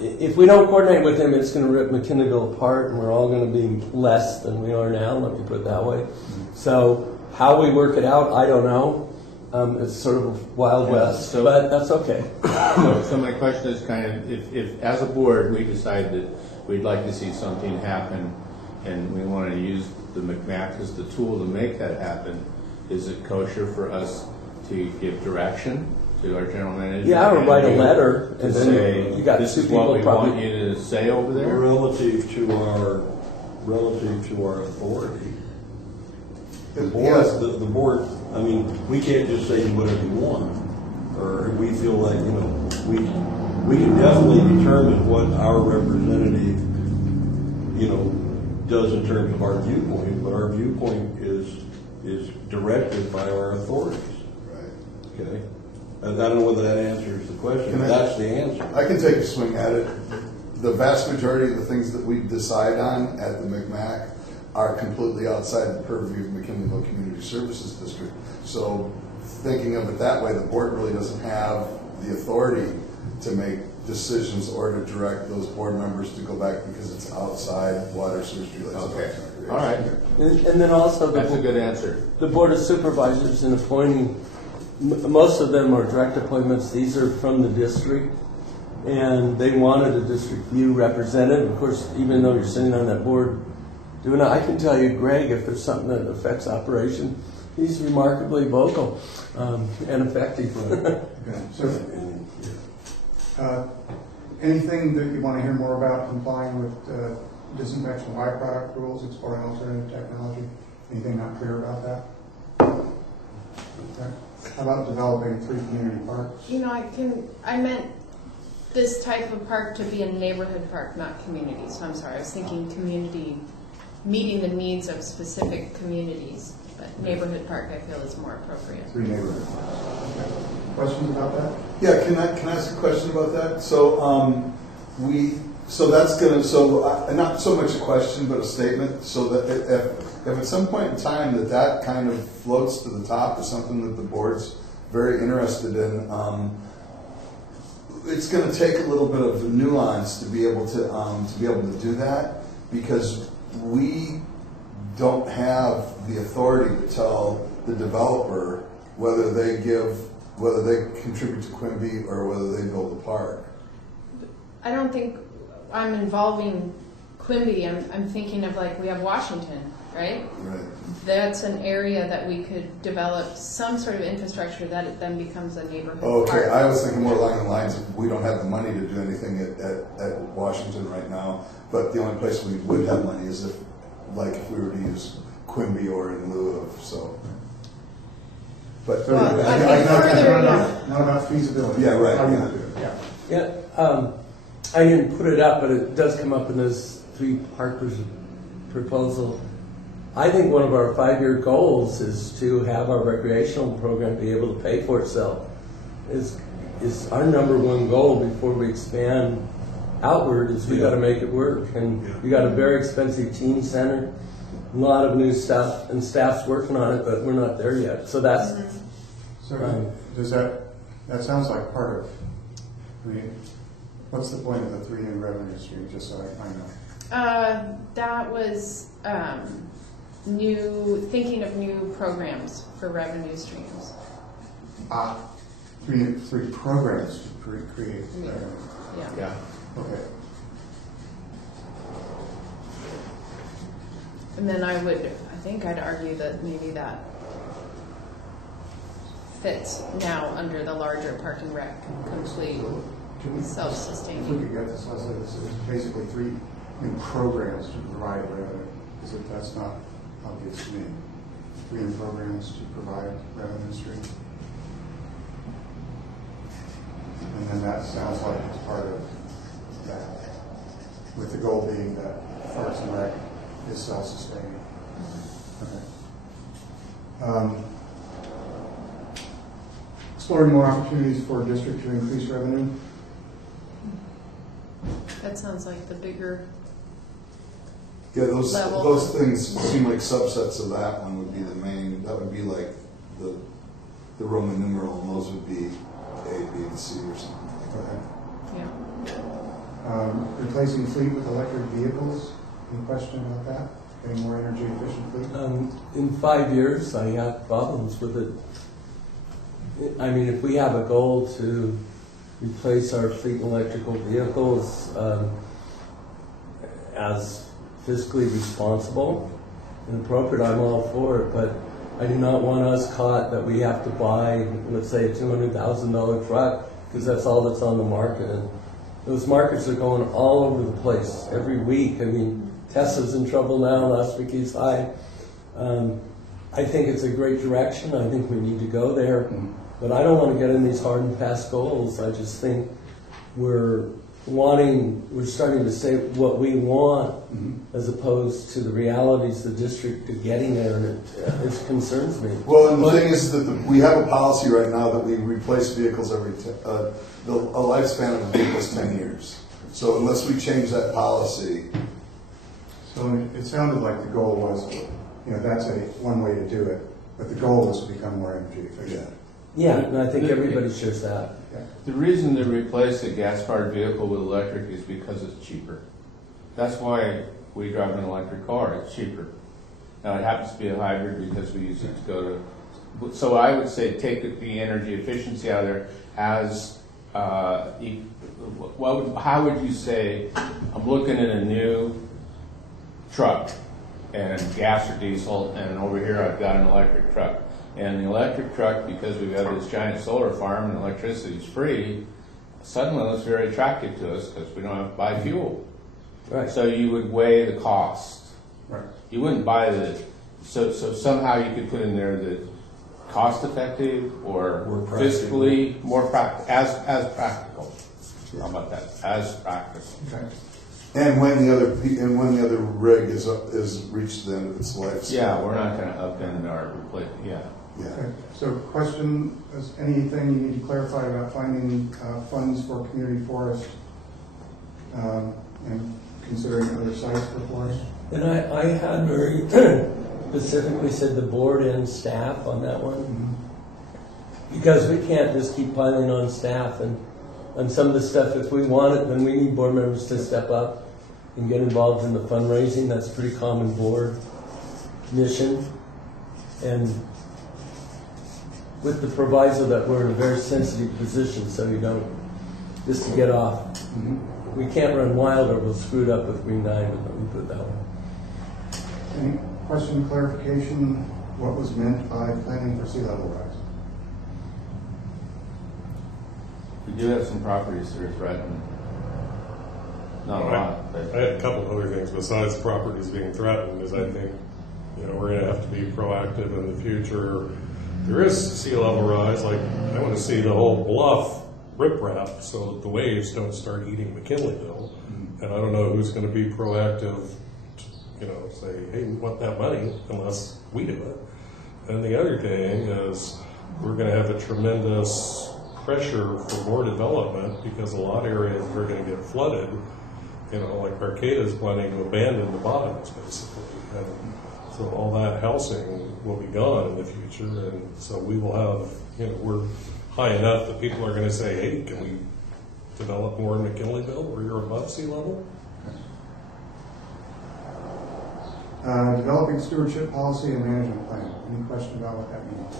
If we don't coordinate with them, it's going to rip McKinneyville apart, and we're all going to be less than we are now, let me put it that way. So how we work it out, I don't know. It's sort of a wild west, but that's okay. So my question is kind of, if as a board we decide that we'd like to see something happen and we want to use the McMac as the tool to make that happen, is it kosher for us to give direction to our general manager? Yeah, or write a letter to and then say, you got this two is what people we probably. want you to say over there? Relative to our authority. The board, Yes. the board, I mean, we can't just say do whatever you want, or we feel like, we can definitely determine what our representative, does in terms of our viewpoint, but our viewpoint is directed by our authorities. Right. Okay? And I don't know whether that answers the question, Can but I- that's the answer. I can take a swing at it. The vast majority of the things that we decide on at the McMac are completely outside the purview of McKinneyville Community Services District. So thinking of it that way, the board really doesn't have the authority to make decisions or to direct those board members to go back because it's outside water, sewer, streetlights. Okay. and recreation. All right. And then also That's a good answer. the Board of Supervisors in appointing, most of them are direct appointments. These are from the district, and they wanted a district view representative. Of course, even though you're sitting on that board doing it, I can tell you, Greg, if there's something that affects operation, he's remarkably vocal and effective. Okay. So, anything that you want to hear more about complying with disinfection byproduct rules, exploring alternative technology? Anything not clear about that? Okay. How about developing 3 community parks? I meant this type of park to be a neighborhood park, not community. So I'm sorry, I was thinking community, meeting the needs of specific communities. But neighborhood park, I feel, is more appropriate. 3 neighborhood parks. Okay. Questions about that? Yeah, can I ask a question about that? So that's gonna, not so much a question, but a statement, so that if at some point in time that kind of floats to the top as something that the board's very interested in, it's gonna take a little bit of nuance to be able to do that, because we don't have the authority to tell the developer whether they contribute to Quimby or whether they build a park. I don't think I'm involving Quimby. I'm thinking of, like, we have Washington, right? Right. That's an area that we could develop some sort of infrastructure that it then becomes a neighborhood Okay, park. I was thinking more along the lines of we don't have the money to do anything at Washington right now, but the only place we would have money is if we were to use Quimby or in lieu of, so. But So, Well, I think further, not about feasibility. Yeah, right, How you yeah. do it, yeah. Yeah, I didn't put it up, but it does come up in those three Parker's proposal. I think one of our 5-year goals is to have our recreational program be able to pay for itself. Is our number one goal before we expand outward is we got to make it work. And we got a very expensive teen center, a lot of new stuff, and staff's working on it, but we're not there yet. So that's So does that sounds like part of, I mean, what's the point of the 3 new revenue streams, just so I know? that was thinking of new programs for revenue streams. Three programs to create. Yeah. Yeah. Okay. And then I think I'd argue that maybe that fits now under the larger Park and Rec, complete If we self-sustaining. could get this, Leslie, this is basically 3 new programs to provide revenue, because that's not obvious to me. 3 new programs to provide revenue stream. And then that sounds like it's part of that, with the goal being that Parks and Rec is self-sustaining. Okay. Exploring more opportunities for district to increase revenue. That sounds like the bigger, Yeah, those level. those things seem like subsets of that one would be the main. That would be like the Roman numeral, and those would be A, B, and C or something like that. yeah. Replacing fleet with electric vehicles. Any question about that? Getting more energy efficient fleet? in 5 years, I have problems with it. I mean, if we have a goal to replace our fleet in electrical vehicles as fiscally responsible and appropriate, I'm all for it. But I do not want us caught that we have to buy, let's say, a $200,000 truck because that's all that's on the market. And those markets are going all over the place every week. I mean, Tesla's in trouble now. Last week he's high. I think it's a great direction. I think we need to go there. But I don't want to get in these hard and fast goals. I just think we're starting to say what we want as opposed to the realities of the district of getting there, and it concerns me. Well, and the thing is that we have a policy right now that we replace vehicles every, a lifespan of a vehicle is 10 years. So unless we change that policy. So it sounded like the goal was, that's one way to do it, but the goal was to become more energy efficient. Yeah, and I think everybody shares that. Yeah. The reason to replace a gas-powered vehicle with electric is because it's cheaper. That's why we drive an electric car. It's cheaper. Now, it happens to be a hybrid because we use it to go to... So I would say take the energy efficiency out of there as... how would you say, I'm looking at a new truck, and gas or diesel, and over here I've got an electric truck. And the electric truck, because we've got this giant solar farm and electricity is free, suddenly looks very attractive to us because we don't have to buy fuel. Right. So you would weigh the cost. Right. You wouldn't buy so somehow you could put in there the cost effective or fiscally more as practical. How about that? As practical. Okay. And when the other rig is reached the end of its life. Yeah, we're not going to upend our replacement. Yeah. Okay. So question, is anything you need to clarify about finding funds for community forest and considering other sites for forest? And I had very specifically said the board and staff on that one. Because we can't just keep piling on staff and some of the stuff, if we want it, then we need board members to step up and get involved in the fundraising. That's a pretty common board mission. And with the proviso that we're in a very sensitive position, so you don't, just to get off. We can't run wild or we'll screw it up with Green Diamond, let me put it that way. Any question, clarification, what was meant by planning for sea level rise? We do have some properties that are threatened. Not a lot, but I had a couple of other things besides properties being threatened, is I think, we're going to have to be proactive in the future, there is sea level rise, like I want to see the whole bluff riprap so that the waves don't start eating McKinleyville. And I don't know who's going to be proactive, say, hey, we want that money, unless we do it. And the other thing is we're going to have a tremendous pressure for more development because a lot of areas are going to get flooded. Like Arcata is planning to abandon the bottoms, basically. And so all that housing will be gone in the future. And so we will have, we're high enough that people are going to say, hey, can we develop more in McKinleyville where you're above sea level? Developing stewardship policy and management plan. Any question about what that means?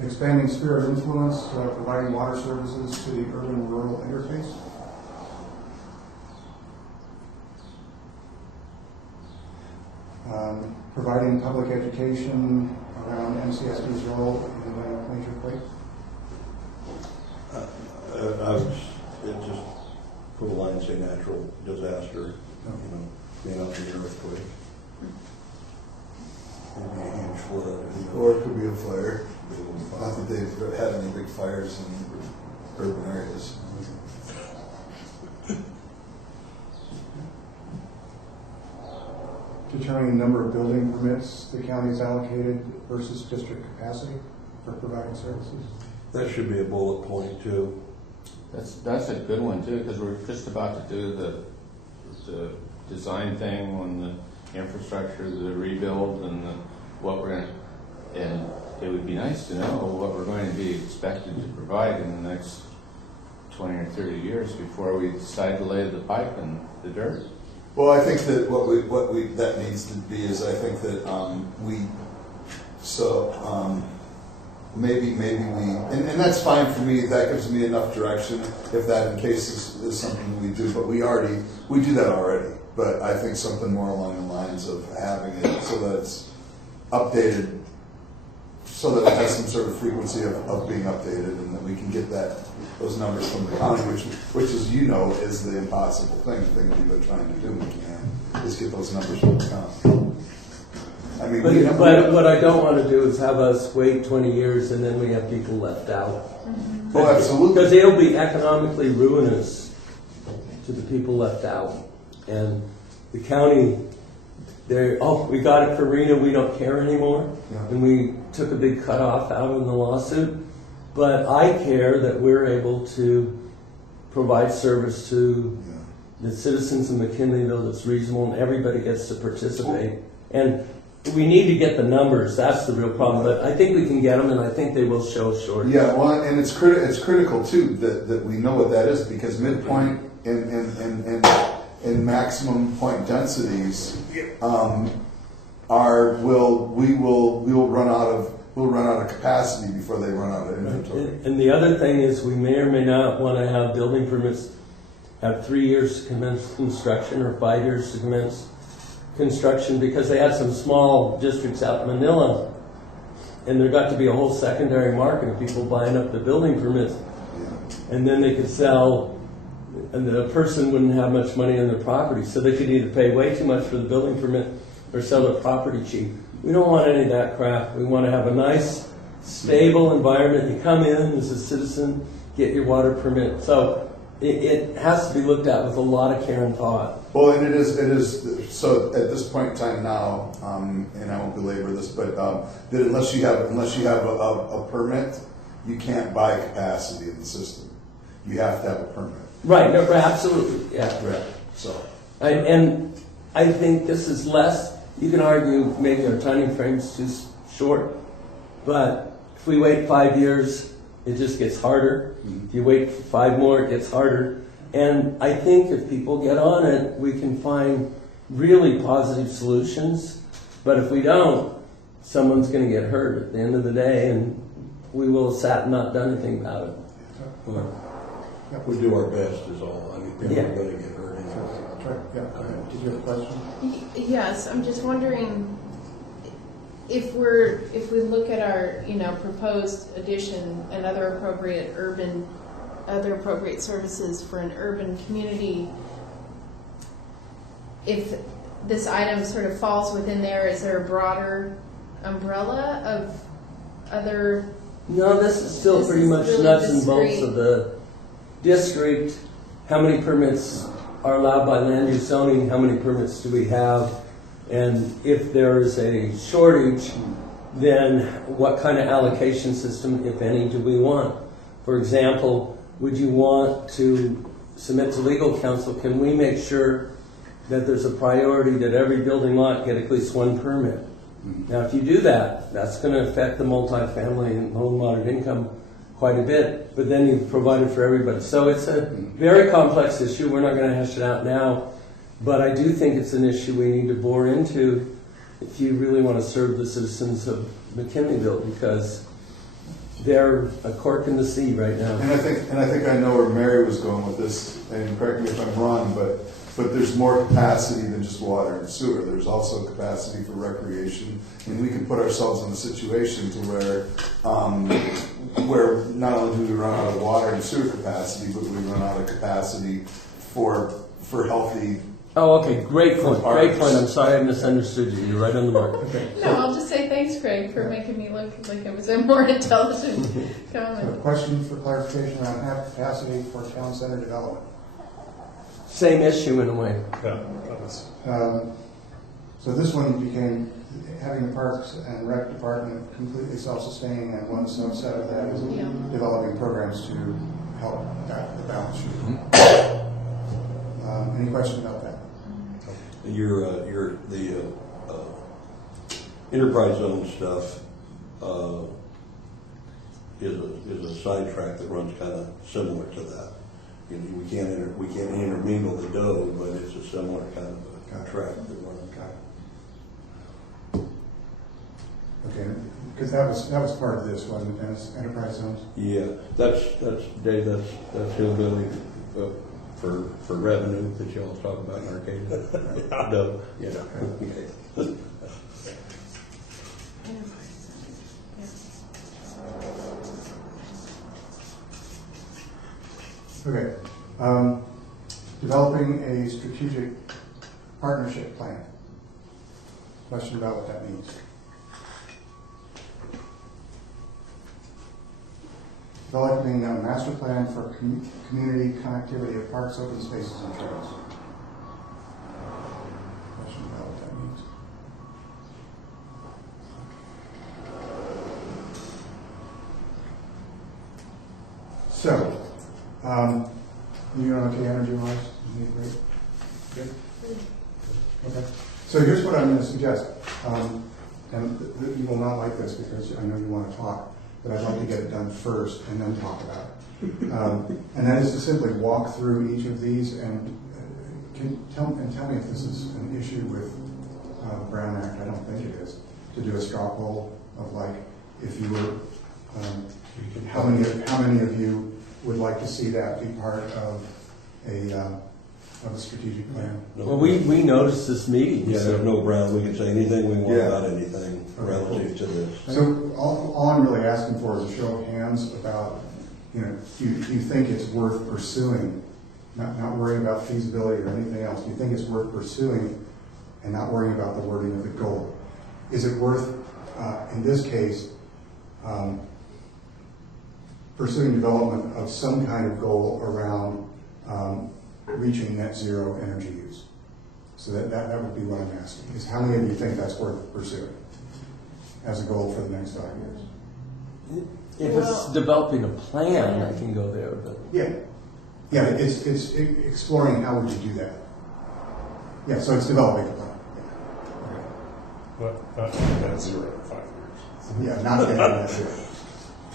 Expanding sphere of influence, providing water services to the urban-rural interface. Providing public education around MCSD's role in major quake. It just put a line, say natural disaster, being out in the earthquake. Maybe a huge flood. Or it could be a fire. Not that they've had any big fires in urban areas. Determining the number of building permits the county has allocated versus district capacity for providing services. That should be a bullet point too. That's a good one too, because we're just about to do the design thing on the infrastructure, the rebuild, and what we're going to, and it would be nice to know what we're going to be expected to provide in the next 20 or 30 years before we decide to lay the pipe and the dirt. Well, I think that what we that needs to be is I think that maybe we and that's fine for me. That gives me enough direction if that in case is something we do. But we do that already. But I think something more along the lines of having it so that it's updated, so that it has some sort of frequency of being updated, and that we can get those numbers from the county, which is is the impossible thing. The thing that we've been trying to do, we can, is get those numbers from the county. I mean, but what I don't want to do is have us wait 20 years and then we have people left out. Mm-hmm. Oh, absolutely. Because it'll be economically ruinous to the people left out. And the county, we got it for Rena, we don't care anymore. Yeah. And we took a big cutoff out in the lawsuit. But I care that we're able to provide service to the citizens of McKinleyville that's reasonable and everybody gets to participate. And we need to get the numbers. That's the real problem. But I think we can get them, and I think they will show short. Yeah, well, and it's critical too that we know what that is, because midpoint and maximum point densities we'll run out of capacity before they run out of inventory. And the other thing is we may or may not want to have building permits have 3 years to commence construction or 5 years to commence construction, because they had some small districts out in Manila, and there got to be a whole secondary market of people buying up the building permits, and then they could sell, and the person wouldn't have much money on their property, so they could either pay way too much for the building permit or sell their property cheap. We don't want any of that crap. We want to have a nice, stable environment. You come in as a citizen, get your water permit. So it has to be looked at with a lot of care and thought. Well, and it is. So at this point in time now, and I won't belabor this, but that unless you have a permit, you can't buy capacity in the system. You have to have a permit. Right. No, absolutely. Yeah. Right. So. And I think this is less. You can argue maybe our timing frame's too short, but if we wait 5 years, it just gets harder. If you wait 5 more, it gets harder. And I think if people get on it, we can find really positive solutions. But if we don't, someone's going to get hurt at the end of the day, and we will have sat and not done anything about it. We do our best is all. I mean, people are going to get hurt. Yeah, go ahead. Did you have a question? Yes, I'm just wondering if we look at our proposed addition and other appropriate services for an urban community, if this item sort of falls within there? Is there a broader umbrella of other? No, this is still This pretty is much really nuts and bolts discrete. of the district. How many permits are allowed by land use zoning? How many permits do we have? And if there is a shortage, then what kind of allocation system, if any, do we want? For example, would you want to submit to legal counsel, can we make sure that there's a priority that every building lot get at least one permit? Now, if you do that, that's going to affect the multifamily and low and moderate income quite a bit, but then you've provided for everybody. So it's a very complex issue. We're not going to hash it out now, but I do think it's an issue we need to bore into if you really want to serve the citizens of McKinleyville, because they're a cork in the sea right now. And I think I know where Mary was going with this, and correct me if I'm wrong, but there's more capacity than just water and sewer. There's also capacity for recreation, and we can put ourselves in a situation to where not only do we run out of water and sewer capacity, but we run out of capacity for healthy. Oh, okay, great point. Great Arts. point. I'm sorry I misunderstood you. You're right on the mark. No, I'll just say thanks, Craig, for making me look like I was a more intelligent So a comment. question for clarification around capacity for town center development. Same issue in a way. Yeah, that was. So this one became, having the Parks and Rec Department completely self-sustaining, and one subset of that is Yeah. developing programs to help that the balance sheet. Any questions about that? The enterprise zone stuff is a sidetrack that runs kind of similar to that. You know, we can't intermingle the dough, but it's a similar kind of a track that runs. Okay, because that was part of this, wasn't it, Dennis? Enterprise zones? Yeah, that's Dave. That's hillbilly for revenue that y'all talk about in Arcadia. No, yeah. Okay. Okay. Developing a strategic partnership plan. Question about what that means. Developing a master plan for community connectivity of parks, open spaces, and trails. Question about what that means. So, you know, okay, energy-wise, you need a break? Good? Okay. So here's what I'm going to suggest. And you will not like this because I know you want to talk, but I'd like to get it done first and then talk about it. And that is to simply walk through each of these and tell me if this is an issue with Brown Act. I don't think it is. To do a straw poll of like, if you were, how many of you would like to see that be part of a strategic plan? Well, we noticed this meeting. Yeah, so- there's no ground. We can say anything we want Yeah. about anything relative to this. So all I'm really asking for is a show of hands about, you know, do you think it's worth pursuing, not worrying about feasibility or anything else? Do you think it's worth pursuing and not worrying about the wording of the goal? Is it worth, in this case, pursuing development of some kind of goal around reaching net zero energy use? So that would be what I'm asking, is how many of you think that's worth pursuing as a goal for the next 5 years? If it's developing a plan, I can go there, but Yeah, it's exploring how would you do that. Yeah, so it's developing a plan. Not net zero in 5 years. Yeah, not getting that zero.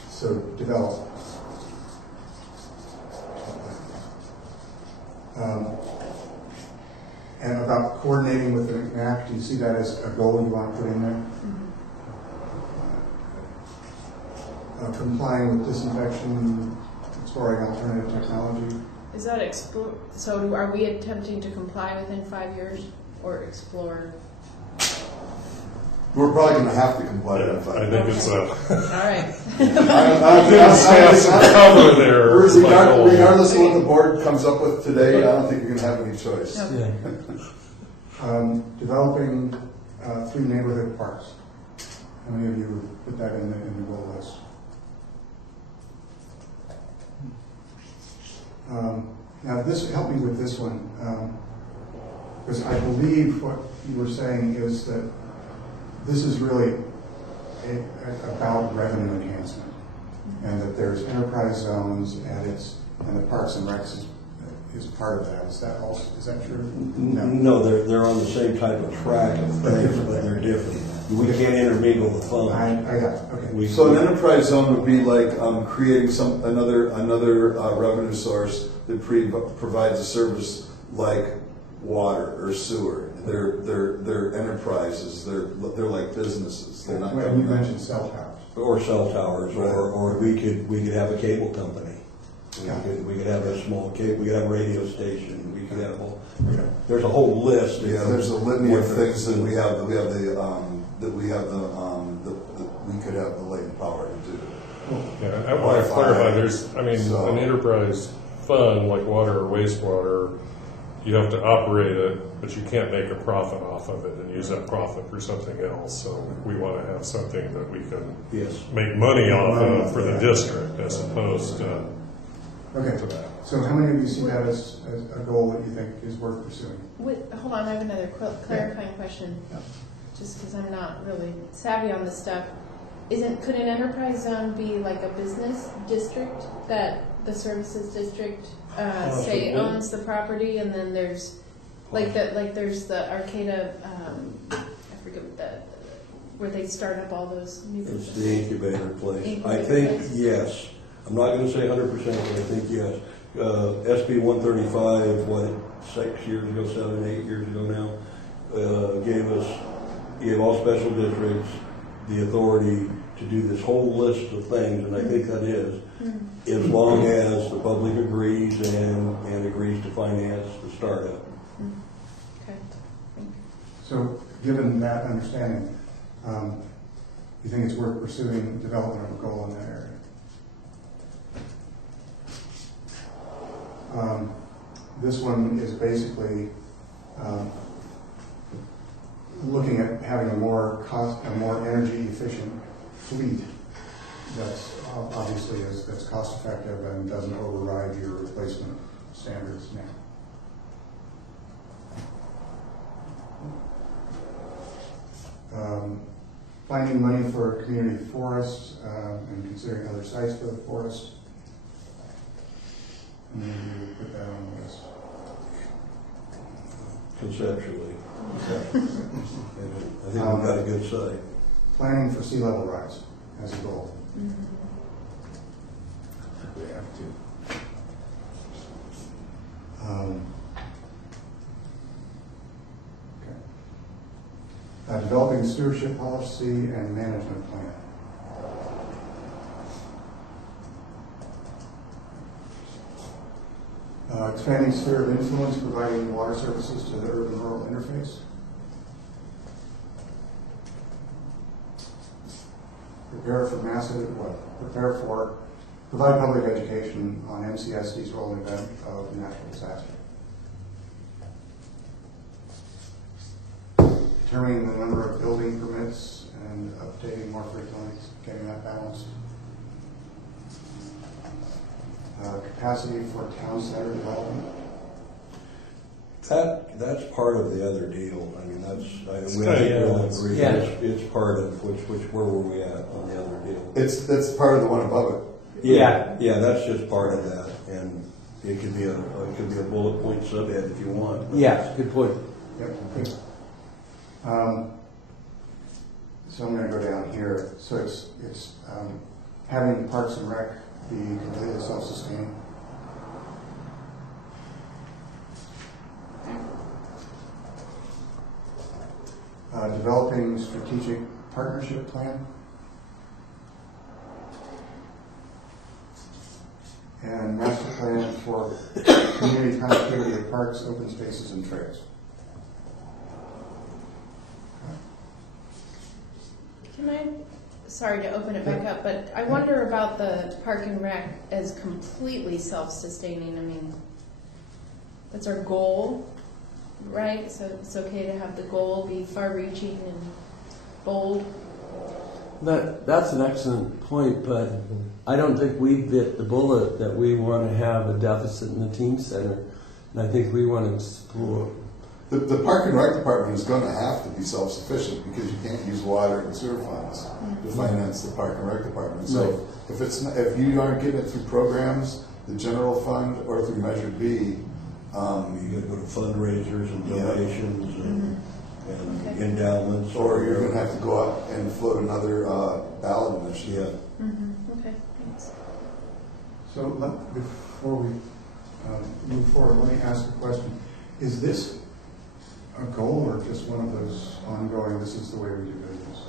So develop. And about coordinating with the MAC, do you see that as a goal you want to put in there? Complying with disinfection, exploring alternative technology. Is that so are we attempting to comply within 5 years or explore? We're probably going to have to comply with I that. think it's a. All right. Have some cover there. Regardless of what the board comes up with today, I don't think you're going to have any choice. Okay. Developing 3 neighborhood parks. How many of you put that in the goal list? Now, help me with this one, because I believe what you were saying is that this is really about revenue enhancement, and that there's enterprise zones and the Parks and Recs is part of that. Is that true? No, they're on the same type of track of things, but they're different. We can't intermingle the funds. I got it. Okay. So an enterprise zone would be like creating another revenue source that provides a service like water or sewer. They're enterprises. They're like businesses. They're not. Well, you mentioned cell towers. Or cell towers, or we could have a cable company. We could have a small cable. We could have a radio station. We could have there's a whole list. Yeah, there's a litany of things that we have. We could have the latent power to do. Yeah, I want to clarify, an enterprise fund like water or wastewater, you have to operate it, but you can't make a profit off of it and use that profit for something else. So we want to have something that we can make money off of for the district as opposed to that. So how many of you see that as a goal that you think is worth pursuing? Hold on, I have another clarifying question. Yeah. Just because I'm not really savvy on this stuff. Could an enterprise zone be like a business district that the services district say owns the property, and then there's there's the Arcata, I forget what where they start up all those new It's businesses. the incubator place. Incubator I think place? yes. I'm not going to say 100%, but I think yes. SB 135, 6 years ago, 7, 8 years ago now, gave all special districts the authority to do this whole list of things, and I think that is, as long as the public agrees and agrees to finance the startup. Okay. So given that understanding, you think it's worth pursuing development of a goal in that area? This one is basically looking at having a more energy efficient fleet that's obviously that's cost effective and doesn't override your replacement standards now. Finding money for community forests and considering other sites for the forest. And then you would put that on the list. Conceptually. I think we've got a good site. Planning for sea level rise as a goal. We have to. Developing stewardship policy and management plan. Expanding sphere of influence, providing water services to the urban-rural interface. Provide public education on MCSD's role in the event of natural disaster. Determining the number of building permits and updating more frequently, getting that balanced. Capacity for town center development. That's part of the other deal. I mean, agree. Yeah. It's part of where were we at on the other deal? That's part of the one above it. Yeah. Yeah, that's just part of that, and it could be a bullet point subhead if you want. Yeah, good point. Yep. Good. So I'm going to go down here. So it's having Parks and Rec be completely self-sustaining. Developing strategic partnership plan. And master plan for community connectivity of parks, open spaces, and trails. Sorry to open it back up, but I wonder about the Park and Rec as completely self-sustaining. I mean, that's our goal. right? So it's okay to have the goal be far-reaching and bold. That's an excellent point, but I don't think we bit the bullet that we want to have a deficit in the teen center, and I think we want to explore. The Park and Rec Department is going to have to be self-sufficient because you can't use water and sewer funds to finance the Park and Rec Department. So if you aren't getting it through programs, the general fund, or through Measure B, You gotta go to fundraisers and donations and endowments. or you're going to have to go out and float another ballot initiative. Okay, thanks. So before we move forward, let me ask a question. Is this a goal or just one of those ongoing, this is the way we do business?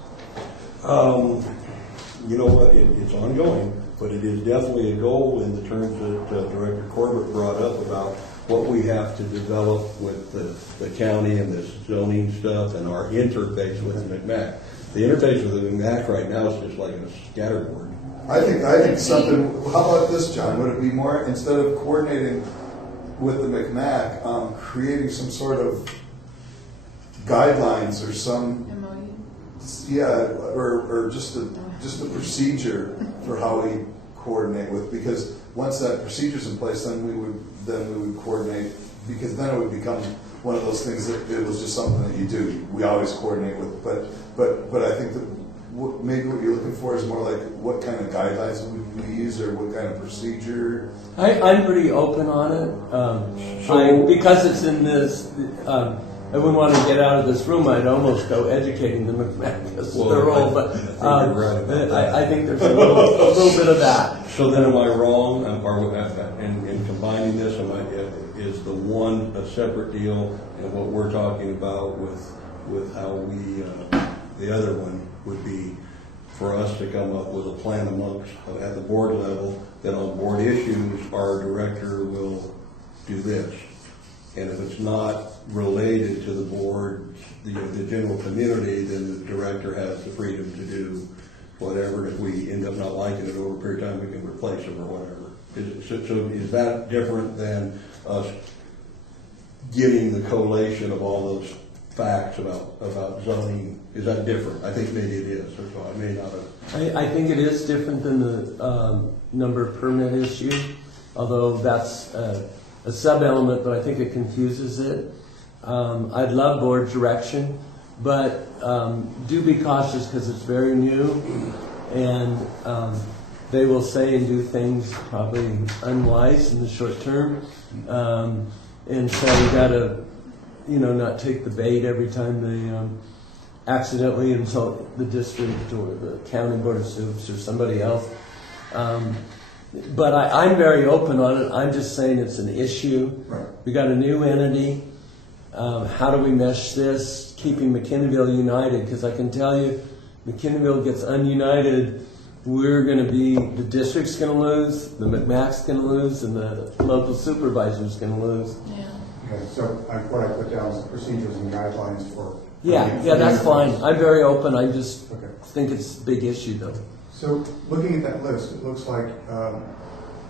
You know what, it's ongoing, but it is definitely a goal in the terms that Director Corbett brought up about what we have to develop with the county and this zoning stuff and our interface with the McMac. The interface with the McMac right now is just like a scatterboard. I think something, how about this, John? Would it be more, instead of coordinating with the McMac, creating some sort of guidelines or some, or just a procedure for how we coordinate with, because once that procedure's in place, then we would coordinate, because then it would become one of those things that it was just something that you do. We always coordinate with, but I think that maybe what you're looking for is more like what kind of guidelines would we use, or what kind of procedure. I'm pretty open on it. Because it's in this, I wouldn't want to get out of this room. I'd almost go educating them with their role, but I think there's a little bit of that. So then am I wrong, in combining this, is the one a separate deal, and what we're talking about with how we, the other one would be for us to come up with a plan amongst, at the board level, that on board issues, our director will do this. And if it's not related to the board, the general community, then the director has the freedom to do whatever. If we end up not liking it over a period of time, we can replace them or whatever. So is that different than us getting the collation of all those facts about zoning? Is that different? I think maybe it is, or so I may not have. I think it is different than the number permit issue, although that's a sub-element, but I think it confuses it. I'd love board direction, but do be cautious because it's very new, and they will say and do things probably unwise in the short term. And so you gotta, not take the bait every time they accidentally insult the district or the county board of soups or somebody else. But I'm very open on it. I'm just saying it's an issue. Right. We got a new entity. How do we mesh this? Keeping McKinneyville united, because I can tell you, McKinneyville gets ununited, the district's going to lose, the McMac's going to lose, and the local supervisor's going to lose. Yeah. Okay, so what I put down is procedures and guidelines for. Yeah, that's fine. I'm very open. I just Okay. think it's a big issue, though. So looking at that list, it looks like,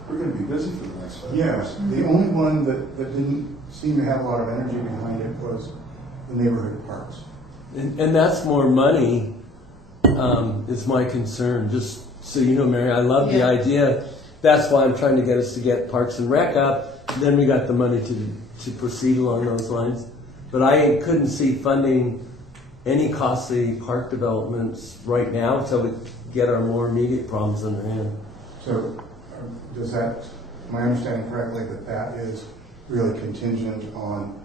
We're going to be busy for the next 5 yeah, years. the only one that didn't seem to have a lot of energy behind it was the neighborhood parks. And that's more money, is my concern. Just so you know, Mary, I love the idea. That's why I'm trying to get us to get Parks and Rec up. Then we got the money to proceed along those lines. But I couldn't see funding any costly park developments right now until we get our more immediate problems in hand. So am I understanding correctly that is really contingent on,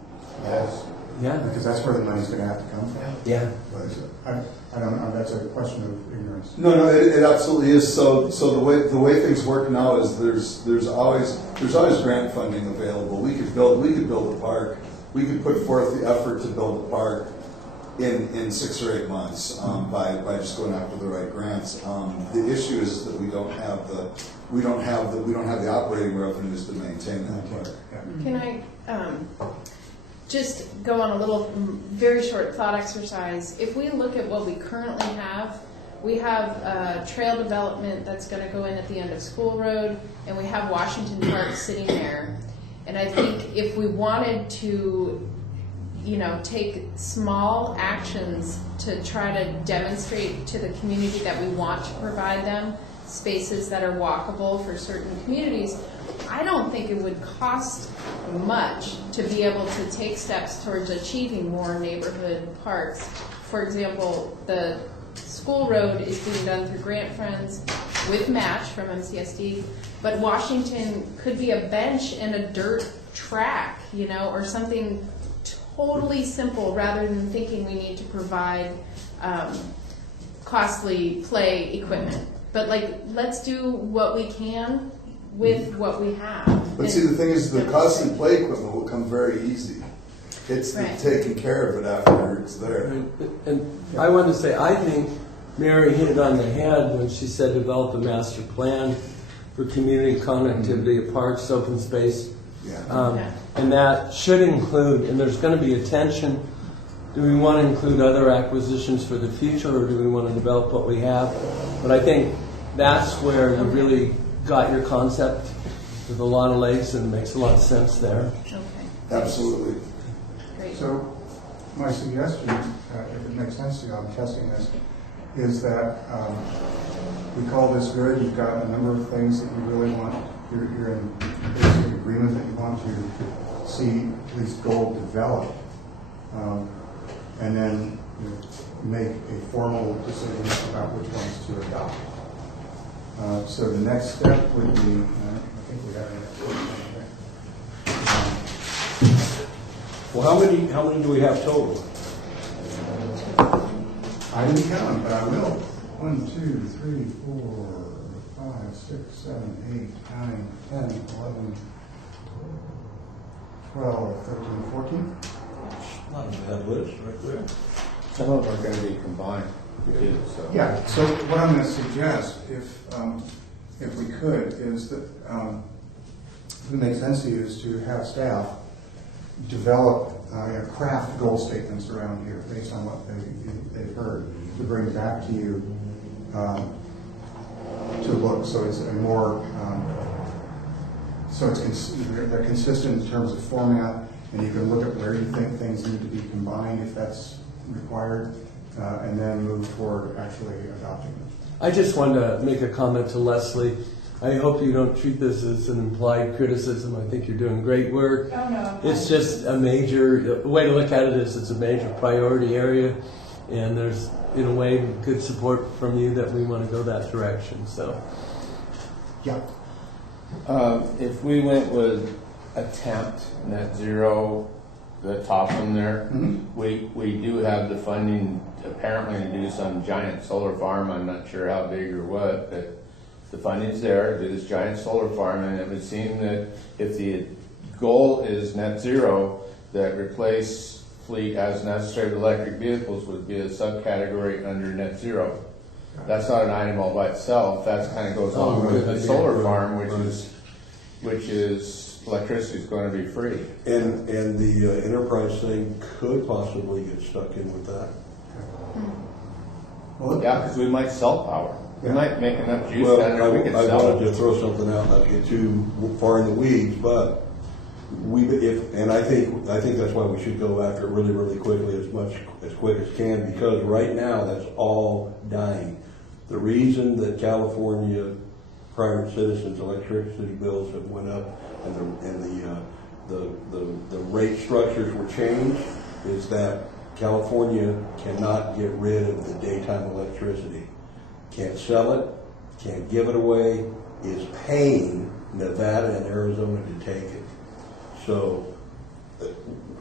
yes, Yeah. because that's where the money's going to have to come from? Yeah. I don't know, that's a question of ignorance. No, it absolutely is. So the way things work now is there's always grant funding available. We could build a park. We could put forth the effort to build a park in 6 or 8 months by just going after the right grants. The issue is that we don't have the operating revenues to maintain that park. Can I just go on a little, very short thought exercise? If we look at what we currently have, we have trail development that's going to go in at the end of School Road, and we have Washington Park sitting there. And I think if we wanted to take small actions to try to demonstrate to the community that we want to provide them spaces that are walkable for certain communities, I don't think it would cost much to be able to take steps towards achieving more neighborhood parks. For example, the school road is being done through grant funds with match from MCSD, but Washington could be a bench and a dirt track, or something totally simple rather than thinking we need to provide costly play equipment. But let's do what we can with what we have. But see, the thing is, the costly play equipment will come very easy. It's the taking care of it after it's there. And I want to say, I think Mary hit it on the head when she said develop a master plan for community connectivity of parks, open space. And that should include, and there's going to be a tension, do we want to include other acquisitions for the future, or do we want to develop what we have? But I think that's where you really got your concept with a lot of legs, and it makes a lot of sense there. Okay. Absolutely. Great. So my suggestion, if it makes sense to you, I'm testing this, is that we call this good. You've got a number of things that you really want. You're in basic agreement that you want to see at least goal developed, and then make a formal decision about which ones to adopt. So the next step would be, I think we have it. Well, how many do we have total? I didn't count them, but I will. 1, 2, 3, 4, 5, 6, 7, 8, 9, 10, 11, 12, 13, 14. Not a bad list right there. Some of them are going to be combined. So. Yeah, so what I'm going to suggest, if we could, is that if it makes sense to you, is to have staff develop, craft goal statements around here based on what they've heard, to bring back to you to look. So it's a more, they're consistent in terms of format, and you can look at where you think things need to be combined if that's required, and then move toward actually adopting them. I just wanted to make a comment to Leslie. I hope you don't treat this as an implied criticism. I think you're doing great work. Oh, no. It's just a major, way to look at it is it's a major priority area, and there's, in a way, good support from you that we want to go that direction. So, yeah. If we went with attempt net zero, the top one there, we do have the funding apparently to do some giant solar farm. I'm not sure how big or what, but the funding's there to do this giant solar farm, and it would seem that if the goal is net zero, that replace fleet as necessary with electric vehicles would be a subcategory under net zero. That's not an item all by itself. That kind of goes along with the solar farm, which is electricity is going to be free. And the enterprise thing could possibly get stuck in with that. Well, Yeah, because we might sell power. We might make enough juice Well, down there we could I sell wanted it. to throw something out, not get too far in the weeds, but I think that's why we should go after it really, really quickly, as quick as can, because right now that's all dying. The reason that California private citizens' electricity bills have went up and the rate structures were changed is that California cannot get rid of the daytime electricity. Can't sell it, can't give it away, is paying Nevada and Arizona to take it. So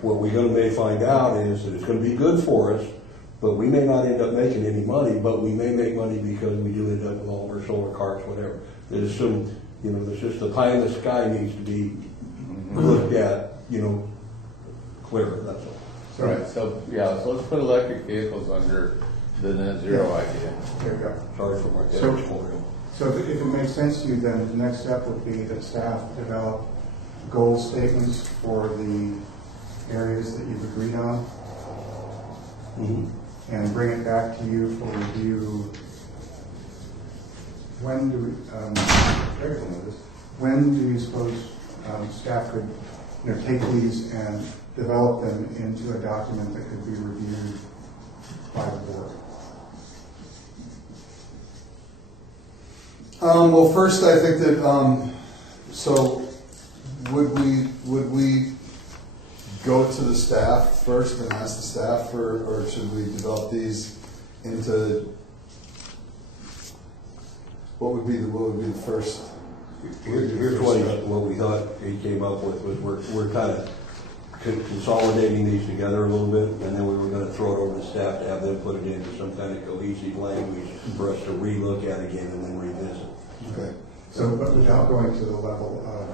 what we're going to may find out is that it's going to be good for us, but we may not end up making any money, but we may make money because we do end up with all of our solar cars, whatever. There's some, there's just the pie in the sky needs to be looked at, clearer, that's all. Right, so let's put electric vehicles under the net zero idea. There you go. Sorry for my So- editorial. So if it makes sense to you, then the next step would be that staff develop goal statements for the areas that you've agreed on, and bring it back to you for review. When do you suppose staff could take these and develop them into a document that could be reviewed by the board? Well, first, I think that, so would we go to the staff first and ask the staff or should we develop these into, what would be the first? Here's what we thought he came up with was we're kind of consolidating these together a little bit, and then we were going to throw it over to staff to have them put it into some kind of cohesive language for us to relook at again and then revisit. Okay. So, but without going to the level of,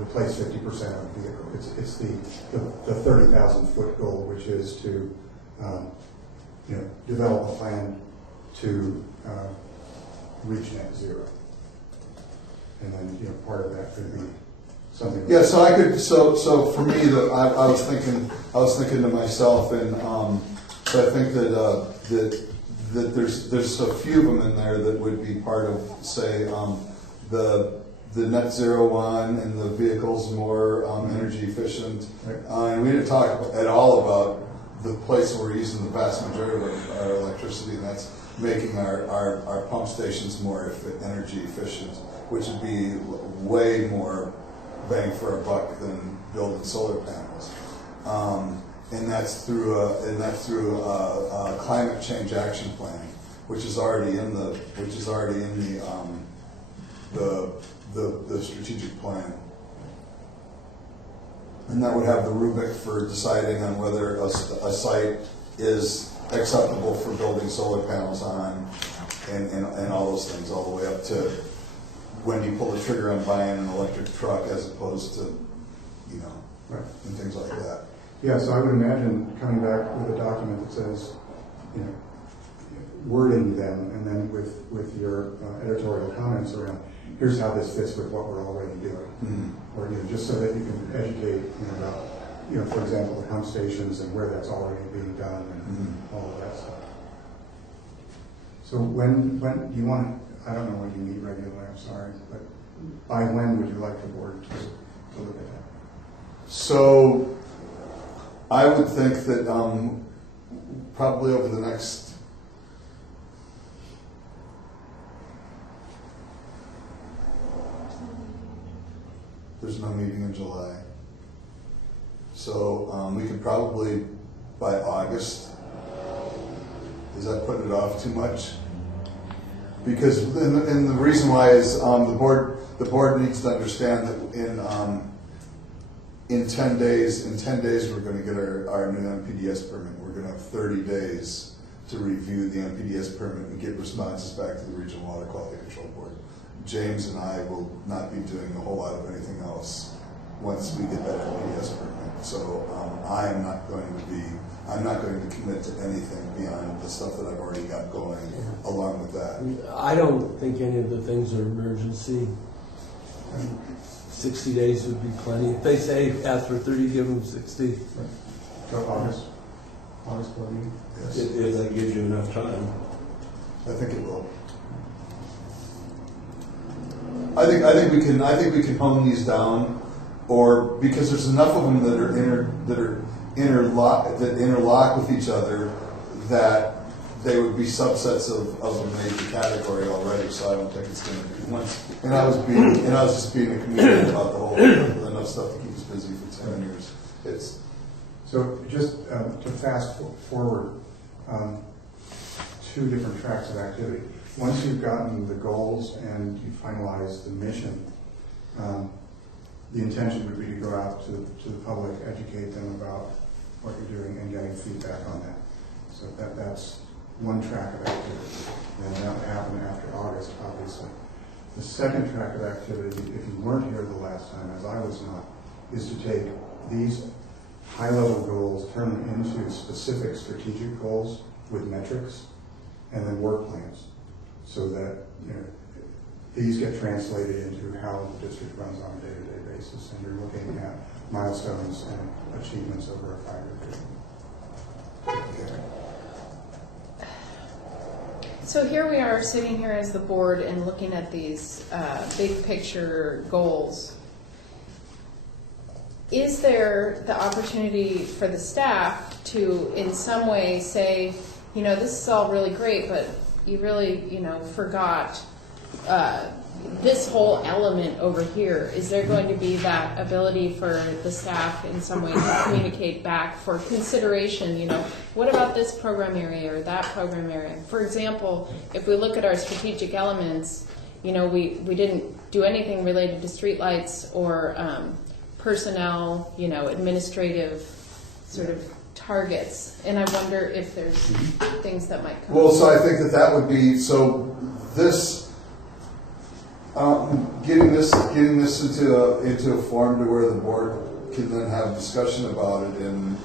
replace 50% of the vehicle, it's the 30,000 foot goal, which is to, develop a plan to reach net zero. And then, part of that could be something. Yeah, so I could, so for me, I was thinking to myself, and so I think that there's a few of them in there that would be part of, say, the net zero one, and the vehicles more energy efficient. Right. And we didn't talk at all about the place where we're using the vast majority of our electricity, and that's making our pump stations more energy efficient, which would be way more bang for our buck than building solar panels. And that's through climate change action planning, which is already in the strategic plan. And that would have the rubric for deciding on whether a site is acceptable for building solar panels on, and all those things, all the way up to when you pull the trigger on buying an electric truck as opposed to, Right. and things like that. Yeah, so I would imagine coming back with a document that says, wording them, and then with your editorial comments around, here's how this fits with what we're already doing. Mm-hmm. Or, just so that you can educate, about, for example, the pump stations and where that's already being done and all of that stuff. So when do you want to, I don't know when you meet regularly, I'm sorry, but by when would you like the board to look at that? So I would think that probably over the next there's no meeting in July. So we could probably by August. Is that putting it off too much? Because and the reason why is the board needs to understand that in 10 days we're going to get our new MPDS permit. We're going to have 30 days to review the MPDS permit and get responses back to the Regional Water Quality Control Board. James and I will not be doing a whole lot of anything else once we get that MPDS permit. So I'm not going to commit to anything beyond the stuff that I've already got going along with that. I don't think any of the things are emergency. 60 days would be plenty. If they say ask for 30, give them 60. Right. So August board meeting? Yes. If that gives you enough time. I think it will. I think we can hone these down, or because there's enough of them that are interlock with each other that they would be subsets of a major category already. So I don't think it's going to be once. And I was just being a comedian about the whole enough stuff to keep us busy for 10 years. It's so just to fast forward, 2 different tracks of activity. Once you've gotten the goals and you finalize the mission, the intention would be to go out to the public, educate them about what you're doing and getting feedback on that. So that's one track of activity. And that would happen after August, obviously. The second track of activity, if you weren't here the last time, as I was not, is to take these high-level goals, turn them into specific strategic goals with metrics, and then work plans, so that these get translated into how the district runs on a day-to-day basis, and you're looking at milestones and achievements over a 5-year period. Okay. So here we are sitting here as the board and looking at these big picture goals. is there the opportunity for the staff to, in some way, say, this is all really great, but you really, forgot this whole element over here? Is there going to be that ability for the staff in some way to communicate back for consideration? What about this program area or that program area? For example, if we look at our strategic elements, we didn't do anything related to streetlights or personnel, administrative sort of targets. And I wonder if there's things that might come. Well, so I think that would be, so this, getting this into a form to where the board can then have a discussion about it, and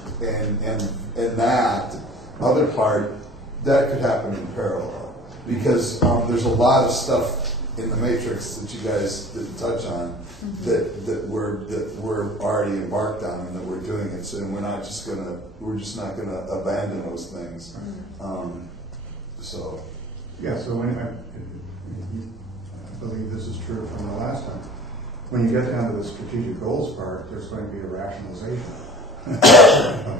that other part, that could happen in parallel. Because there's a lot of stuff in the matrix that you guys didn't touch on that we're already embarked on and that we're doing it. So we're just not gonna abandon those things. So when I believe this is true from the last time. When you get down to the strategic goals part, there's going to be a rationalization.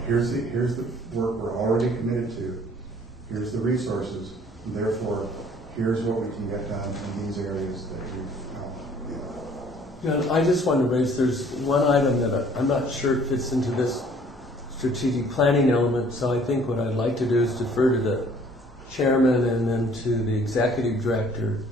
Here's the work we're already committed to. Here's the resources. And therefore, here's what we can get done in these areas that we've. I just want to raise, there's one item that I'm not sure it fits into this strategic planning element, so I think what I'd like to do is defer to the chairman and then to the executive director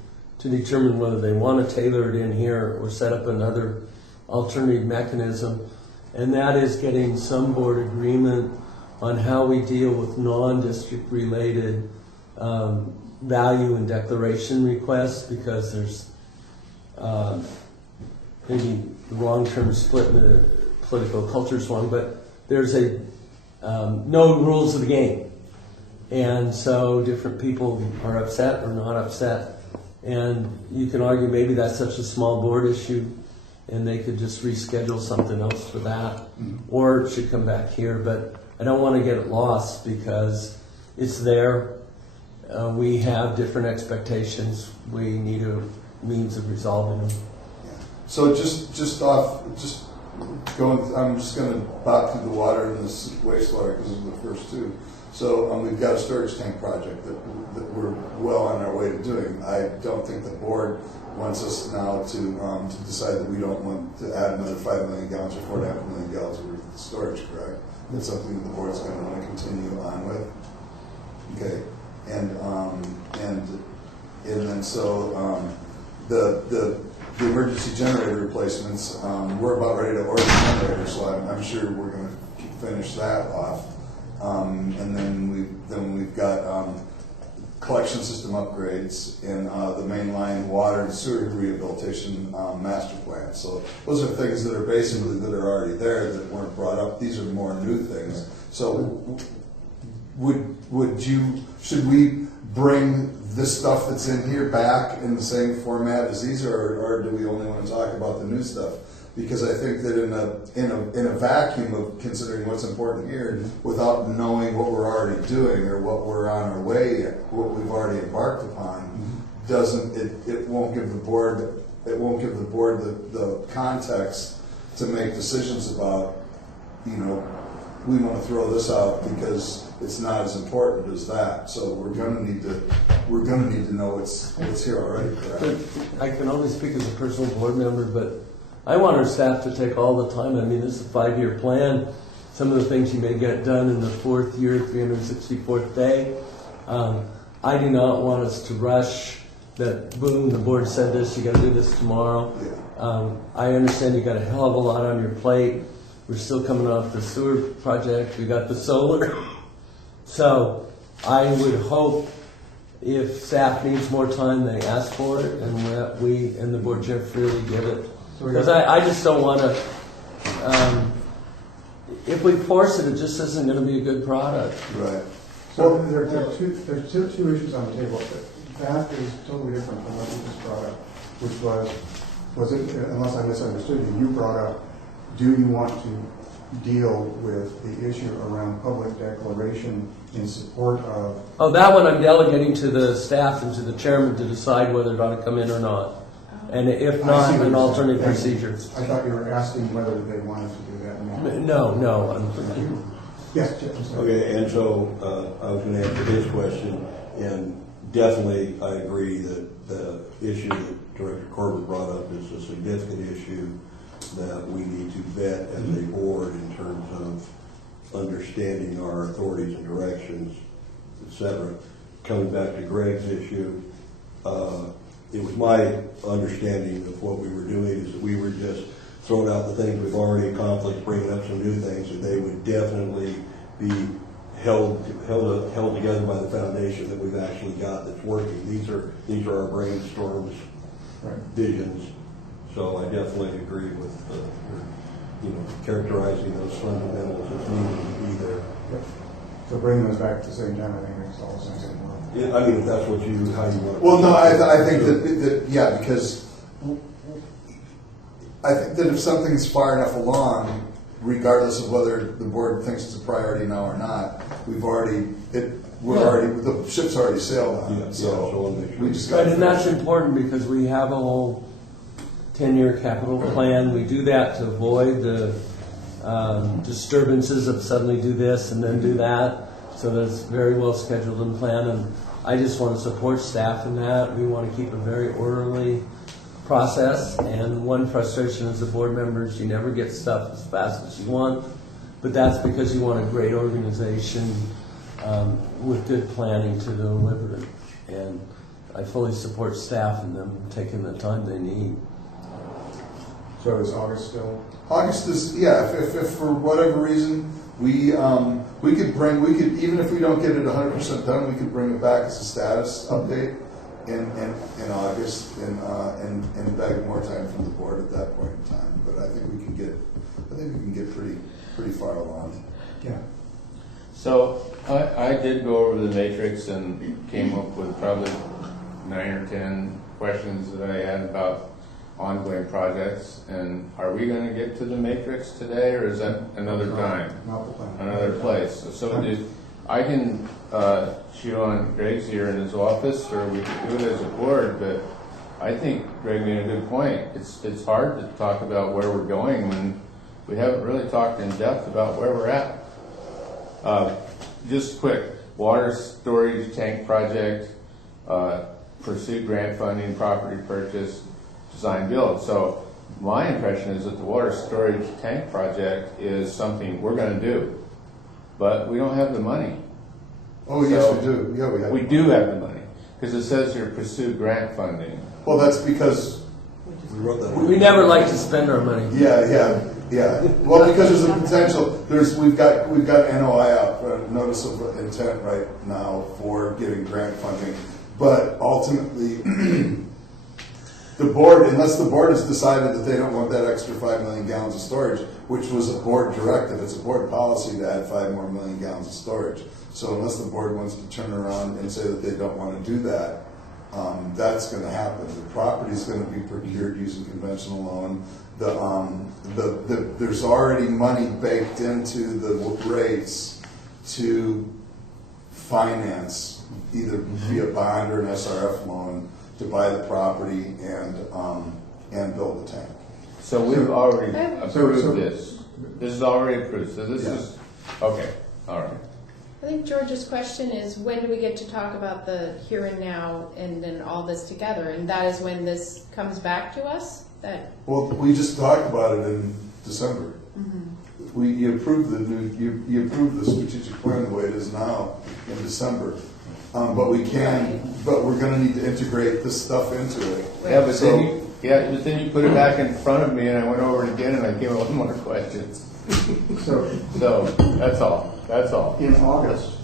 to determine whether they want to tailor it in here or set up another alternative mechanism. And that is getting some board agreement on how we deal with non-district related value and declaration requests, because there's maybe the wrong term split in the political culture swung, but there's no rules of the game. And so different people are upset or not upset. And you can argue maybe that's such a small board issue and they could just reschedule something else for that, or it should come back here. But I don't want to get it lost because it's there. We have different expectations. We need a means of resolving them. So I'm just going to pop through the water and this wastewater because those are the first two. So we've got a storage tank project that we're well on our way to doing. I don't think the board wants us now to decide that we don't want to add another 5 million gallons or 4.5 million gallons worth of storage, correct? That's something that the board's going to want to continue on with. Okay, and then so the emergency generator replacements, we're about ready to order the generator, so I'm sure we're going to finish that off. And then we've got collection system upgrades and the mainline water and sewer rehabilitation master plan. So those are things that are basically that are already there that weren't brought up. These are more new things. So should we bring this stuff that's in here back in the same format as these, or do we only want to talk about the new stuff? Because I think that in a vacuum of considering what's important here, without knowing what we're already doing or what we're on our way, what we've already embarked upon, it won't give the board the context to make decisions about, we want to throw this out because it's not as important as that. So we're going to need to know what's here already. Correct? I can only speak as a personal board member, but I want our staff to take all the time. I mean, this is a 5-year plan. Some of the things you may get done in the 4th year, 364th day. I do not want us to rush that, boom, the board said this, you got to do this tomorrow. I understand you got a hell of a lot on your plate. We're still coming off the sewer project. We got the solar. So I would hope if staff needs more time, they ask for it, and that we and the board chair freely give it. Because I just don't want to, if we force it, it just isn't going to be a good product. Right. So there's two issues on the table. That is totally different from what you just brought up, which was it, unless I misunderstood you brought up, do you want to deal with the issue around public declaration in support of... Oh, that one I'm delegating to the staff and to the chairman to decide whether it ought to come in or not. And if I see not, what an you're alternate saying. procedure. I thought you were asking whether they wanted to do that. No, Yes, Jeff, I'm sorry. Okay, and so I was going to answer his question, and definitely I agree that the issue that Director Corbett brought up is a significant issue that we need to vet as a board in terms of understanding our authorities and directions, et cetera. Coming back to Greg's issue, it was my understanding of what we were doing is that we were just throwing out the things we've already accomplished, bringing up some new things, and they would definitely be held together by the foundation that we've actually got that's working. These are our brainstorms, visions. So I definitely agree with characterizing those fundamentals as needing to be there. Yep. So bringing those back at the same time, I think makes all sense in the world. Yeah, I mean, if that's how you want to. Well, no, I think that yeah, because I think that if something's far enough along, regardless of whether the board thinks it's a priority now or not, the ship's already sailed on it. So we just got. and that's important because we have a whole 10-year capital plan. We do that to avoid the disturbances of suddenly do this and then do that. So that's very well scheduled and planned. And I just want to support staff in that. We want to keep a very orderly process. And one frustration as a board member is you never get stuff as fast as you want. But that's because you want a great organization with good planning to deliver it. And I fully support staff in them taking the time they need. So is August still? August is, yeah, if for whatever reason we could even if we don't get it 100% done, we could bring it back as a status update in August and beg more time from the board at that point in time. But I think we can get pretty far along. Yeah. So I did go over the matrix and came up with probably 9 or 10 questions that I had about ongoing projects. And are we going to get to the matrix today, or is that another time, another place? So I can chew on Greg's here in his office, or we can do it as a board. But I think Greg made a good point. It's hard to talk about where we're going when we haven't really talked in depth about where we're at. Just quick, water storage tank project, pursue grant funding, property purchase, design build. So my impression is that the water storage tank project is something we're going to do, but we don't have the money. Oh, yes, we do. Yeah, we have. We do have the money because it says here pursue grant funding. Well, that's because We wrote that. We never like to spend our money. yeah. Well, because there's a potential. We've got NOI out, notice of intent right now for getting grant funding, but ultimately, the board, unless the board has decided that they don't want that extra 5 million gallons of storage, which was a board directive, it's a board policy to add 5 more million gallons of storage. So unless the board wants to turn around and say that they don't want to do that, that's going to happen. The property is going to be procured using conventional loan. There's already money baked into the rates to finance either via bond or an SRF loan to buy the property and build the tank. So we've already approved this. This is already approved. So this is okay. All right. I think George's question is, when do we get to talk about the here and now and then all this together? And that is when this comes back to us? Well, we just talked about it in December. Mm-hmm. You approved you approved the strategic plan the way it is now in December. But we're going to need to integrate this stuff into it. Yeah, but then you put it back in front of me, and I went over it again, and I came up with more questions. So that's all. That's all. In August,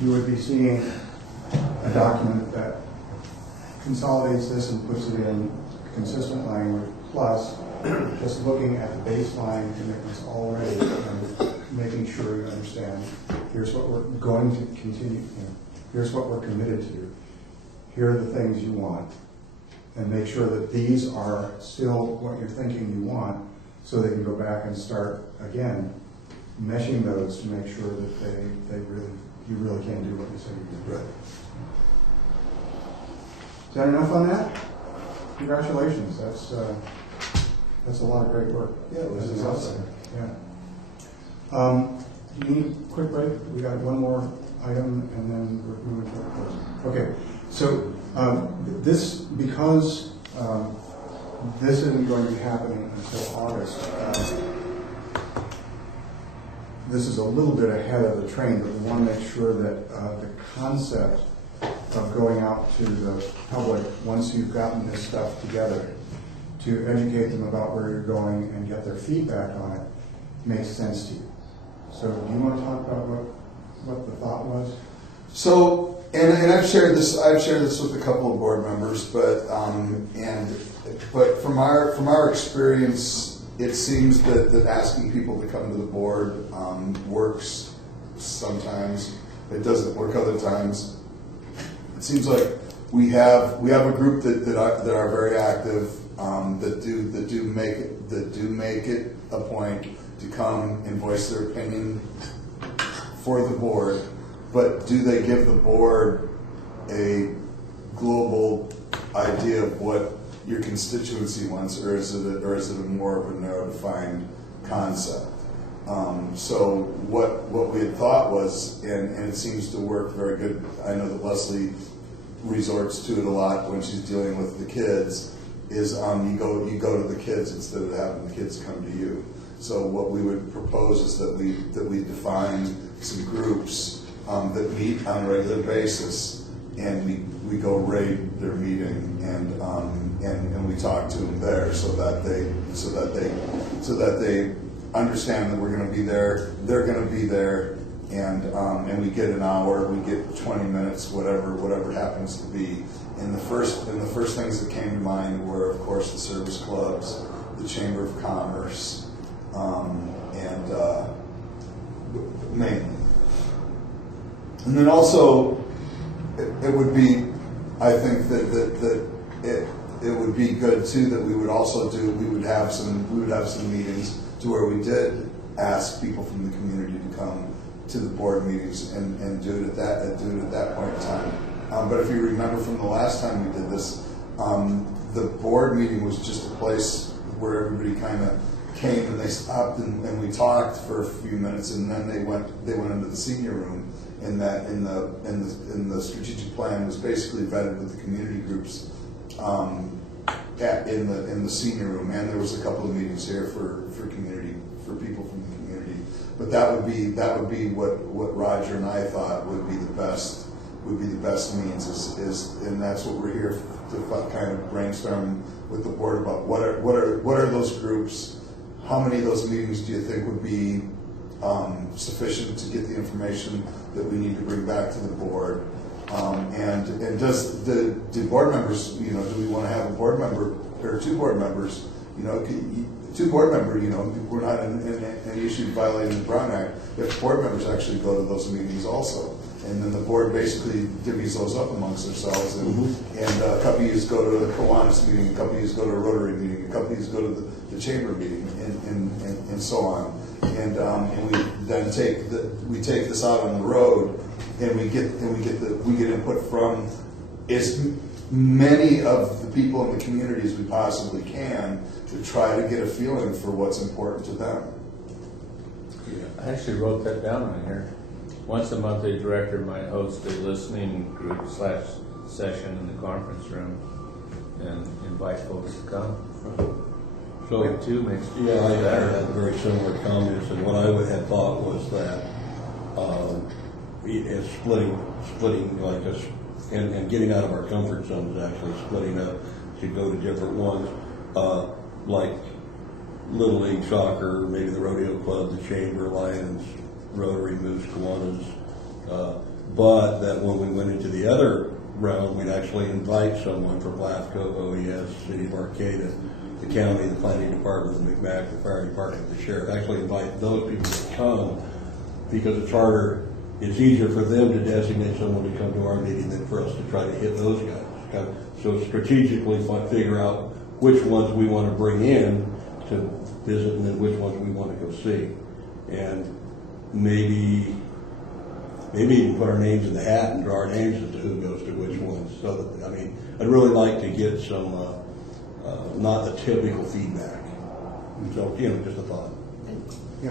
you would be seeing a document that consolidates this and puts it in consistent language, plus just looking at the baseline commitments already and making sure you understand, here's what we're going to continue, here's what we're committed to, here are the things you want, and make sure that these are still what you're thinking you want, so they can go back and start again meshing those to make sure that you really can do what you say you do. Right. Is that enough on that? congratulations. That's a lot of great work. Yeah, it was This is awesome. Yeah. Do you need a quick break? We got one more item, and then we're moving to a close. Okay. So because this isn't going to be happening until August. This is a little bit ahead of the train, but we want to make sure that the concept of going out to the public, once you've gotten this stuff together, to educate them about where you're going and get their feedback on it, makes sense to you. So do you want to talk about what the thought was? So, and I've shared this with a couple of board members, but from our experience, it seems that asking people to come to the board works sometimes. It doesn't work other times. It seems like we have a group that are very active, that do make it a point to come and voice their opinion for the board. But do they give the board a global idea of what your constituency wants, or is it a more of a narrow defined concept? So what we had thought was, and it seems to work very good. I know that Leslie resorts to it a lot when she's dealing with the kids. Is you go to the kids instead of having the kids come to you. So what we would propose is that we define some groups that meet on a regular basis, and we go raid their meeting, and we talk to them there so that they understand that we're going to be there, they're going to be there, and we get an hour, we get 20 minutes, whatever it happens to be. And the first things that came to mind were, of course, the service clubs, the Chamber of Commerce, and mainly. And then also, it would be, I think that it would be good too that we would have some meetings to where we did ask people from the community to come to the board meetings and do it at that point in time. But if you remember from the last time we did this, the board meeting was just a place where everybody kind of came and they stopped and we talked for a few minutes, and then they went into the senior room. In the strategic plan was basically vetted with the community groups in the senior room, and there was a couple of meetings here for people from the community. But that would be what Roger and I thought would be the best means is and that's what we're here to kind of brainstorm with the board about what are those groups, how many of those meetings do you think would be sufficient to get the information that we need to bring back to the board, and do board members, do we want to have a board member or two board members, two board members, we're not in any issue violating the Brown Act if board members actually go to those meetings also. And then the board basically divvies those up amongst themselves, and a couple of you go to the Kiwanis meeting, a couple of you go to a Rotary meeting, a couple of you go to the Chamber meeting, and so on. And we then take this out on the road, and we get input from as many of the people in the community as we possibly can to try to get a feeling for what's important to them. I actually wrote that down on here. Once a month, a director might host a listening group / session in the conference room and invite folks to come. So, Point two makes I had very similar comments, and what I would have thought was that it's splitting like this, and getting out of our comfort zones, actually splitting up to go to different ones, like Little League Soccer, maybe the Rodeo Club, the Chamber, Lions, Rotary, Moose, Kiwanis, but that when we went into the other round, we'd actually invite someone from LAFCO, OES, City of Arcata, the county, the planning department, the McMack, the fire department, the sheriff, actually invite those people to come, because it's harder, it's easier for them to designate someone to come to our meeting than for us to try to hit those guys. So strategically figure out which ones we want to bring in to visit, and then which ones we want to go see. And maybe even put our names in the hat and draw our names as to who goes to which ones. So that, I'd really like to get some not the typical feedback. So, just a thought.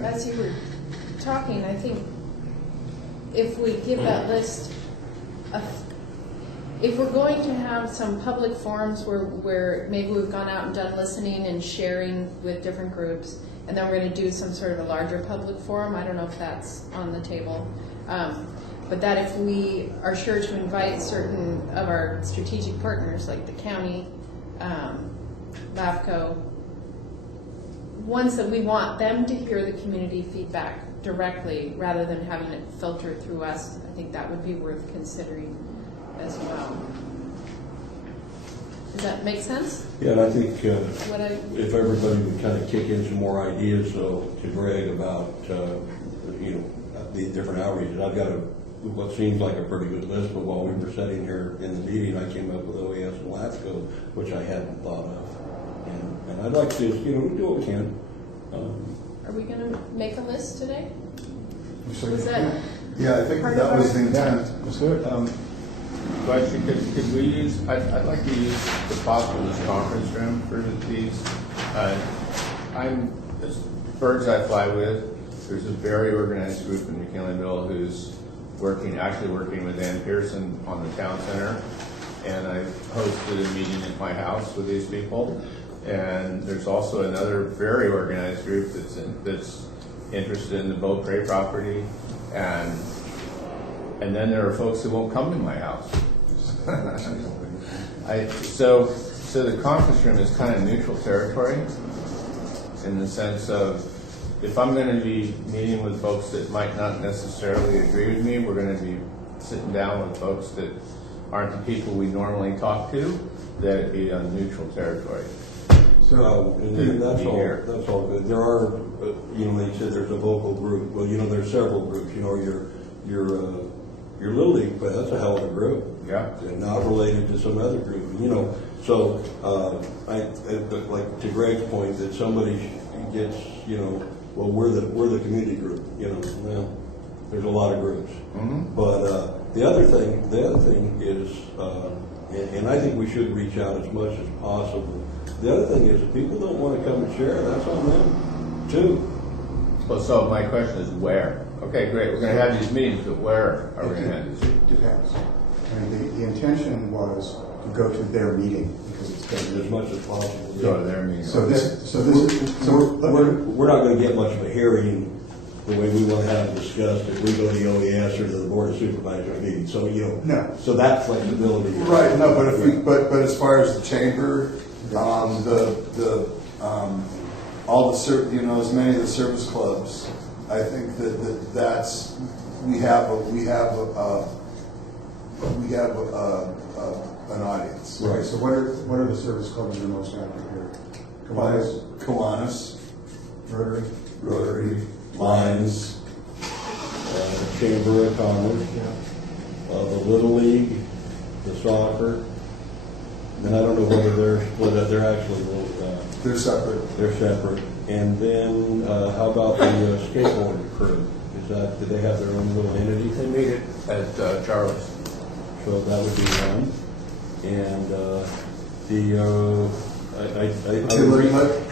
As you were talking, I think if we give that list, if we're going to have some public forums where maybe we've gone out and done listening and sharing with different groups, and then we're going to do some sort of a larger public forum, I don't know if that's on the table, but that if we are sure to invite certain of our strategic partners, like the county, LAFCO, ones that we want them to hear the community feedback directly rather than having it filtered through us, I think that would be worth considering as well. Does that make sense? Yeah, and I think What if everybody would kind of kick in some more ideas, to Greg about the different outreaches. I've got what seems like a pretty good list, but while we were sitting here in the meeting, I came up with OES and LAFCO, which I hadn't thought of. And I'd like to, do what we can. Are we going to make a list today? So, Was that Yeah, I think part that of was our- the intent. let's do it. Question, could we use, I'd like to use the possible conference room for these. As birds I fly with, there's a very organized group in McKinleyville who's actually working with Ann Pearson on the town center. And I hosted a meeting at my house with these people. And there's also another very organized group that's interested in the Beaupre property. And then there are folks who won't come to my house. So the conference room is kind of neutral territory in the sense of if I'm going to be meeting with folks that might not necessarily agree with me, we're going to be sitting down with folks that aren't the people we normally talk to, that it'd be on neutral territory. So that's all good. There are, they said there's a local group. Well, there's several groups. Your Little League, but that's a hell of a group. Yeah. And not related to some other group. So but like to Greg's point, that somebody gets, well, we're the community group. Well, there's a lot of groups. Mm-hmm. But the other thing is, and I think we should reach out as much as possible. The other thing is, if people don't want to come and share, that's on them too. Well, so my question is where? Okay, great. We're going to have these meetings, but where are we going to have these? It depends. And the intention was to go to their meeting because it's As much as possible. Go to their meeting. We're not going to get much of a hearing the way we want to have it discussed if we go to the OES or to the Board of Supervisors meeting. So No. So that flexibility. Right, no, but as far as the chamber, as many of the service clubs, I think that's we have an audience. Right. So what are the service clubs that are most active here? Kiwanis, Rotary, Lions, Chamber of Commerce, the Little League, the soccer. And I don't know whether they're split up. They're actually they're separate. They're separate. And then how about the skateboard crew? Do they have their own little entity? They meet at Charlie's. So that would be one. And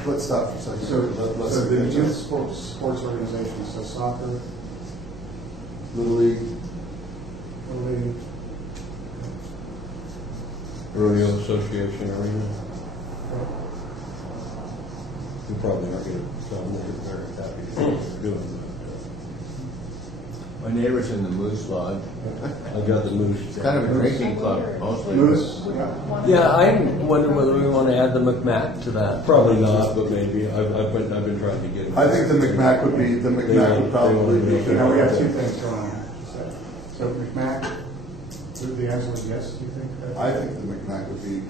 let's stop for a second. So the youth sports organizations, so soccer, Little League, Rodeo Association Arena. You probably aren't going to tell them they're very happy to what they're doing. My neighbor's in the Moose Lodge. I got the Moose. It's kind of a drinking club, mostly. Moose. Yeah, I wonder whether we want to add the McMac to that. Probably not, but maybe. I've been trying to get it. I think the McMac would probably be. Now we have two things going on. So McMac, would the answer was yes, do you think? I think the McMac would be.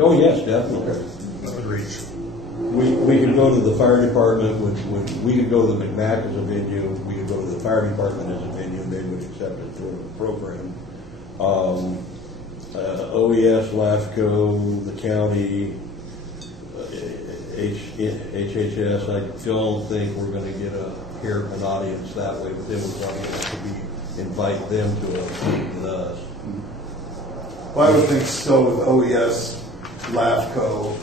Oh, yes, definitely. We could go to the fire department, we could go to the McMac as a venue, we could go to the fire department as a venue, and they would accept it for the program. OES, LAFCO, the county, HHS, I don't think we're going to get an audience that way, but then we're going to have to invite them to a meeting with us. Well, I would think still with OES, LAFCO,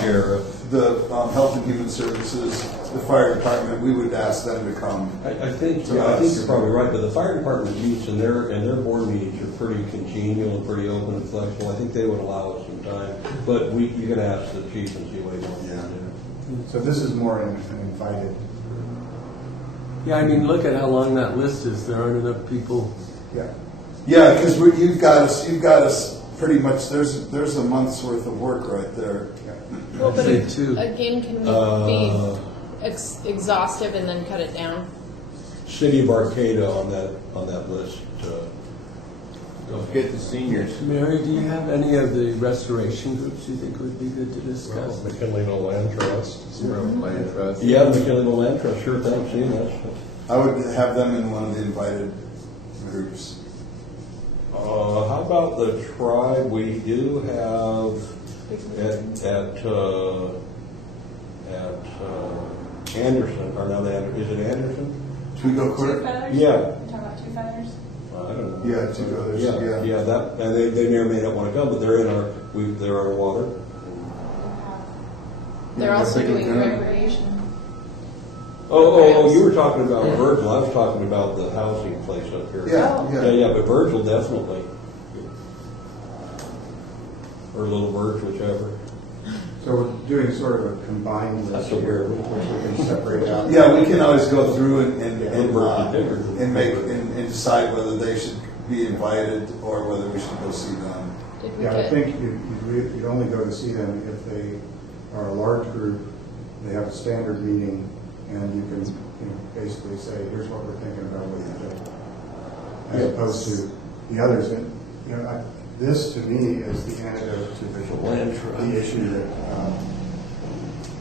Sheriff. the Health and Human Services, the fire department, we would ask them to come. I think To yeah, I think us. you're probably right, but the fire department meets and their board meetings are pretty congenial and pretty open and flexible. I think they would allow us some time, but you can ask the chief and see what he wants to do. So this is more an invited. Yeah, I mean, look at how long that list is. There aren't enough people. Yeah. Yeah, because you've got us pretty much, there's a month's worth of work right there. Well, but Say two. again, can we be exhaustive and then cut it down? City of Arcata on that list. Don't forget the seniors. Mary, do you have any of the restoration groups you think would be good to discuss? McKinleyville Land Trust. Land Trust. Yeah, the McKinleyville Land Trust, sure thing, see, that's. I would have them in one of the invited groups. How about the tribe? We do have at Anderson, or not Anderson, is it Anderson? Should we go Two quick? feathers? Yeah. You talking about two feathers? I don't know. Yeah, 2 others, Yeah, yeah. that, and they may or may not want to come, but they're in they're our water. They're Yeah, also I think doing they're- recreation. Oh, you were talking about Virgil, I was talking about the housing place up here. Yeah, Yeah, but Virgil definitely. Or Little Birch, whichever. So we're doing sort of a combined list That's a here, weird which we can separate out. Yeah, we can always go through and decide whether they should be invited or whether we should go see them. Did we Yeah, I get? think you'd only go to see them if they are a large group, they have a standard meeting, and you can basically say, here's what we're thinking about what you think. As opposed to the others. And, this to me is the antidote to the issue that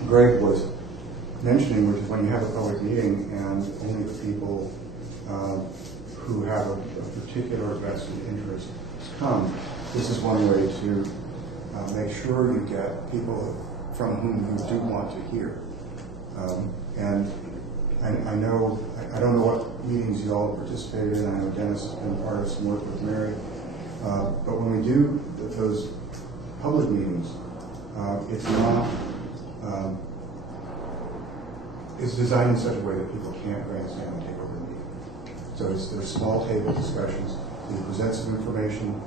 Greg was mentioning, which is when you have a public meeting and only the people who have a particular vested interest come. This is one way to make sure you get people from whom you do want to hear. And I know, I don't know what meetings you all participated in. I know Dennis has been part of some work with Mary. But when we do those public meetings, it's not, it's designed in such a way that people can't grandstand and take over the meeting. So there's small table discussions. You present some information,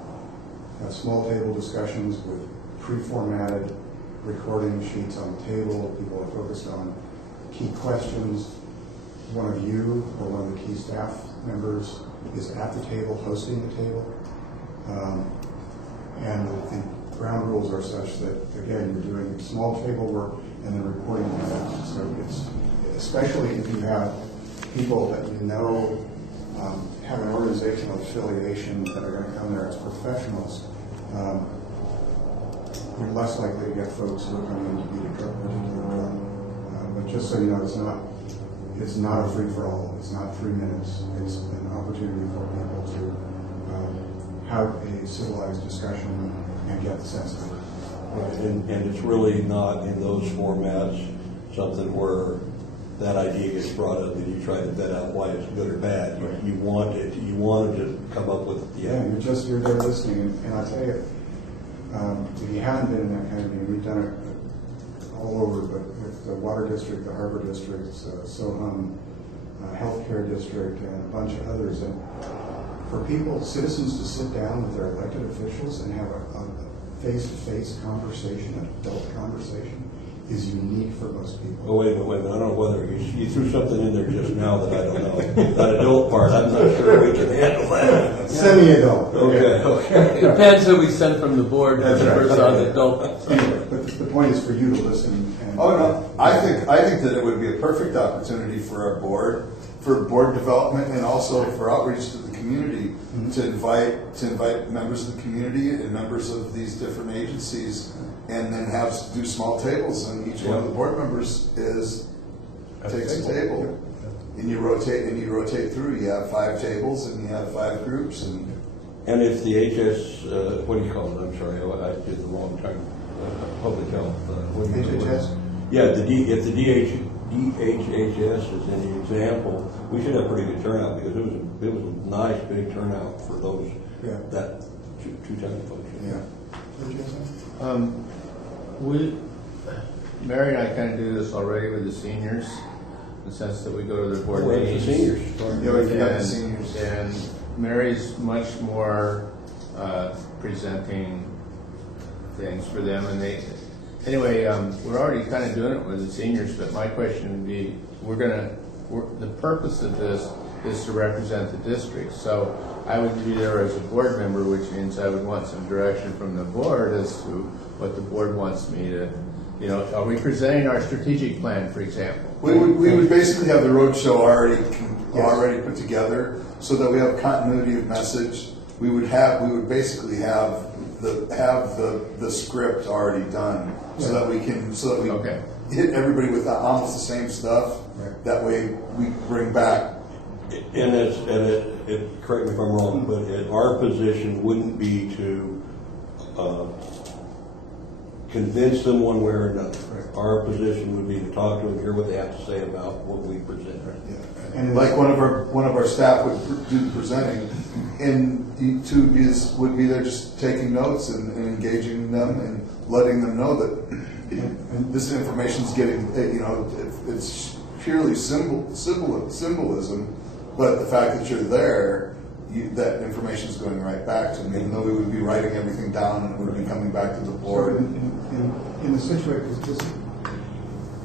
have small table discussions with pre-formatted recording sheets on the table. People are focused on key questions. One of you or one of the key staff members is at the table, hosting the table. And the ground rules are such that, again, you're doing small table work and then reporting it back. So it's, especially if you have people that you know have an organizational affiliation that are going to come there as professionals, you're less likely to get folks who are coming in to beat a particular drum. But just so you know, it's not a free-for-all. It's not 3 minutes. It's an opportunity for people to have a civilized discussion and get the sense of it. Right, and it's really not in those formats something where that idea gets brought up and you try to vet out why it's good or bad. You want to come up with You're there listening, and I tell you, if you haven't been in that kind of meeting, we've done it all over, but with the Water District, the Harbor District, Soham, Healthcare District, and a bunch of others. And for people, citizens to sit down with their elected officials and have a face-to-face conversation, an adult conversation, is unique for most people. Oh, wait a minute. I don't know whether you threw something in there just now that I don't know. That adult part, I'm not sure we can handle that. Semi-adult. Okay. Depends who we send from the board. That's right. Members on the adult. But the point is for you to listen. And, Oh, no, I think that it would be a perfect opportunity for our board, for board development, and also for outreach to the community, to invite members of the community and members of these different agencies, and then do small tables, and each one of the board members takes a table, and you rotate through. You have 5 tables, and you have 5 groups, And if the HS, what do you call it? I'm sorry, I did the wrong term. Public health. What do you call it? HHS? Yeah, if the DHHS is any example, we should have pretty good turnout because it was a nice big turnout for those Yeah. that two-time folks. Yeah. Mary and I kind of do this already with the seniors, in the sense that we go to the board Well, meetings. the seniors. Yeah, we got the seniors. And Mary's much more presenting things for them, and they, anyway, we're already kind of doing it with the seniors, but my question would be, the purpose of this is to represent the district, so I would be there as a board member, which means I would want some direction from the board as to what the board wants me to, are we presenting our strategic plan, for example? We would basically have the roadshow already put together, so that we have continuity of message. We would basically have the script already done, so that we hit everybody with almost the same stuff. Right. That way we bring back. Correct me if I'm wrong, but our position wouldn't be to convince them one way or another. Right. Our position would be to talk to them, hear what they have to say about what we present. Right? Yeah. And like one of our staff would do the presenting, and the two would be there just taking notes and engaging them and letting them know that this information is getting, it's purely symbolism, but the fact that you're there, that information is going right back to them, even though we would be writing everything down and it would be coming back to the board. So in the situation,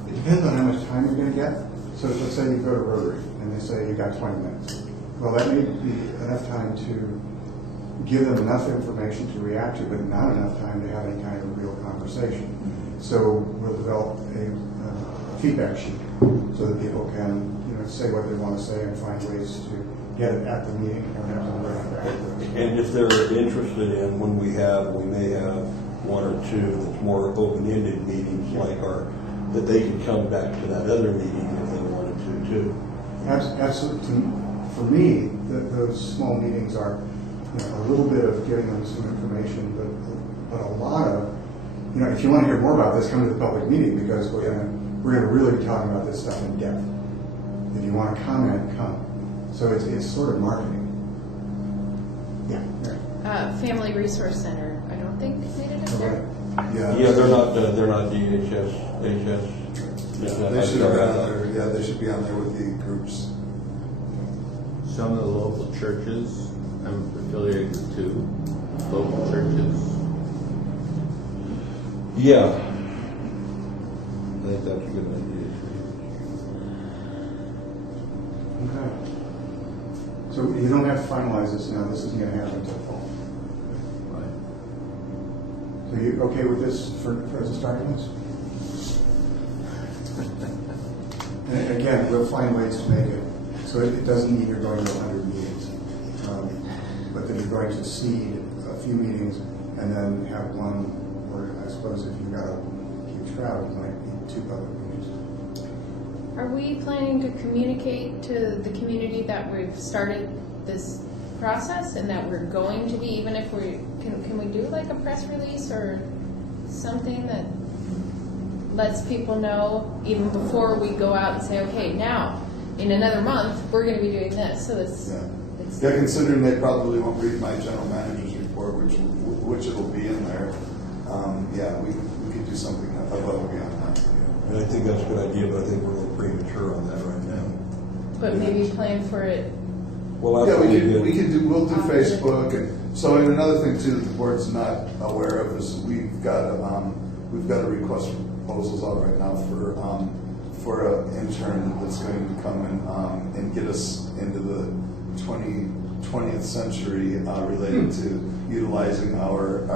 it depends on how much time you're going to get. So let's say you go to Rotary and they say you got 20 minutes. Well, that may be enough time to give them enough information to react to, but not enough time to have any kind of real conversation. So we'll develop a feedback sheet so that people can say what they want to say and find ways to get it at the meeting and have them write back. And if they're interested in, when we may have one or two that's more open-ended meetings, like that they could come back to that other meeting if they wanted to too. Absolutely. For me, those small meetings are a little bit of giving them some information, but a lot of, if you want to hear more about this, come to the public meeting, because we're going to really be talking about this stuff in depth. If you want to comment, come. So it's sort of marketing. Yeah. Family Resource Center, I don't think made it up there. Yeah, they're not DHS. They should be on there. Yeah, they should be on there with the groups. Some of the local churches, I'm affiliated with two local churches. Yeah. I think that's a good idea. Okay. So you don't have to finalize this now. This isn't going to happen until fall. Right. So you okay with this as a starting list? And again, we'll find ways to make it so it doesn't mean you're going to 100 meetings, but that you're going to seed a few meetings and then have one, or I suppose if you've got a huge crowd, it might be 2 public meetings. Are we planning to communicate to the community that we've started this process and that we're going to be, even if can we do like a press release or something that lets people know even before we go out and say, okay, now in another month we're going to be doing this. So it's considering they probably won't read my general manager's report, which it'll be in there. We could do something above and beyond that. And I think that's a good idea, but I think we're a little premature on that right now. But maybe plan for it. Well, we'll do Facebook, and so another thing too that the board's not aware of is we've got a request for proposals out right now for an intern that's going to come and get us into the 20th century related to utilizing our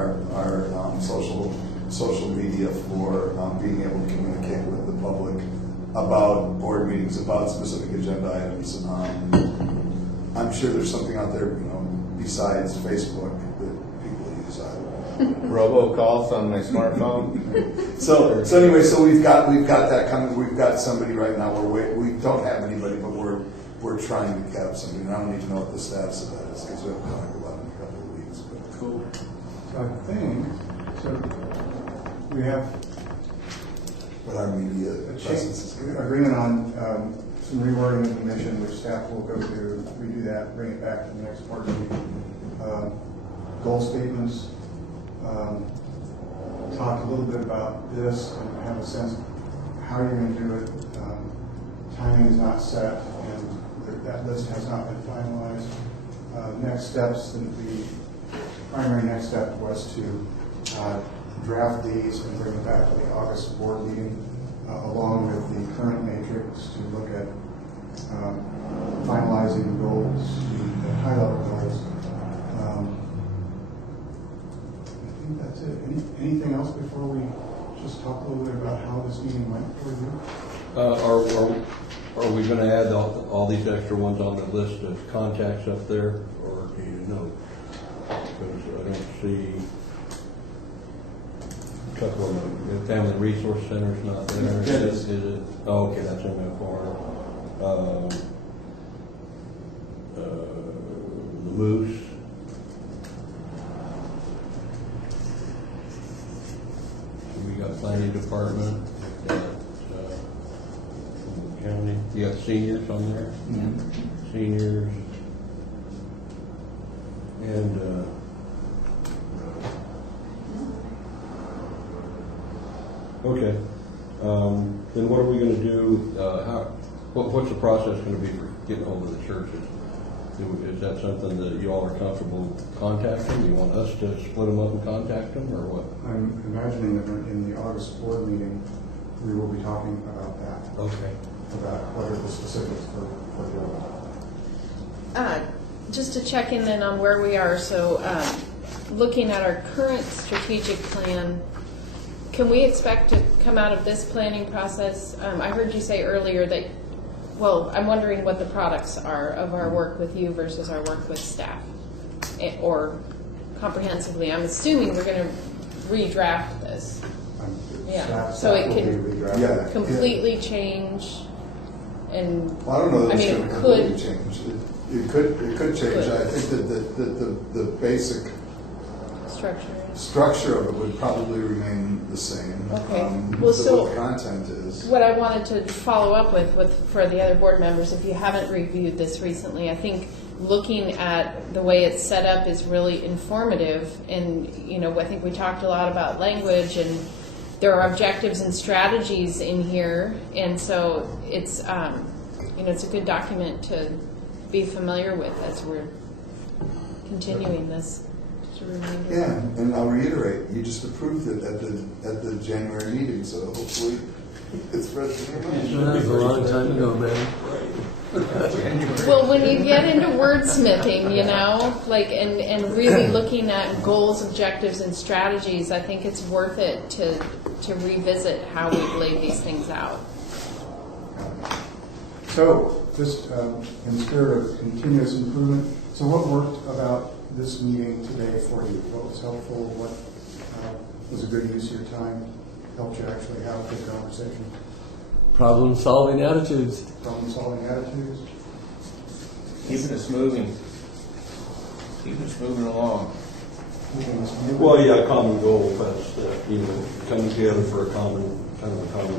social media for being able to communicate with the public about board meetings, about specific agenda items. I'm sure there's something out there, besides Facebook that people use. Robocalls on my smartphone. So anyway, we've got that coming. We've got somebody right now. We don't have anybody, but we're trying to have somebody. And I don't even know what the status of that is because we haven't talked about it in a couple of weeks. But Cool. So I think we have with our media presence agreement on some rewording of the mission, which staff will go through, redo that, bring it back to the next board meeting. Goal statements, talk a little bit about this and have a sense of how you're going to do it. Timing is not set, and that list has not been finalized. Next steps, the primary next step was to draft these and bring them back to the August board meeting, along with the current matrix to look at finalizing the goals, the high-level goals. I think that's it. Anything else before we just talk a little bit about how this meeting went for you? Are we going to add all these extra ones on the list of contacts up there, or do you know? Because I don't see a couple of the Family Resource Center's not there. Is it? Oh, okay, that's in that corner. The Moose. We got Planning Department. County. You got seniors on there? Mm-hmm. Seniors. And okay. Then what are we going to do? What's the process going to be for getting hold of the churches? Is that something that you all are comfortable contacting? You want us to split them up and contact them, or what? I'm imagining that in the August board meeting, we will be talking about that. Okay. About what are the specifics for the other. Just to check in then on where we are. So looking at our current strategic plan, can we expect to come out of this planning process? I heard you say earlier that, well, I'm wondering what the products are of our work with you versus our work with staff, or comprehensively. I'm assuming we're going to redraft this. Yeah, so it can completely change. And Well, I don't know that I it's mean, going to it completely could change. It could change. Could. I think that the basic structure of it would probably remain the same. Okay. Well, so what the content is. What I wanted to follow up with for the other board members, if you haven't reviewed this recently, I think looking at the way it's set up is really informative. And I think we talked a lot about language, and there are objectives and strategies in here, and so it's it's a good document to be familiar with as we're continuing this. Yeah, and I'll reiterate, you just approved it at the January meeting, so hopefully it's fresh in your mind. That was a long time ago, man. Well, when you get into wordsmithing, and really looking at goals, objectives, and strategies, I think it's worth it to revisit how we've laid these things out. So, just in the spirit of continuous improvement, so what worked about this meeting today for you? What was helpful? What was a good use of your time? Helped you actually have a good conversation? Problem-solving attitudes. Problem-solving attitudes. Keeping us moving. Keeping us moving along. Well, yeah, common goal. That's coming together for a common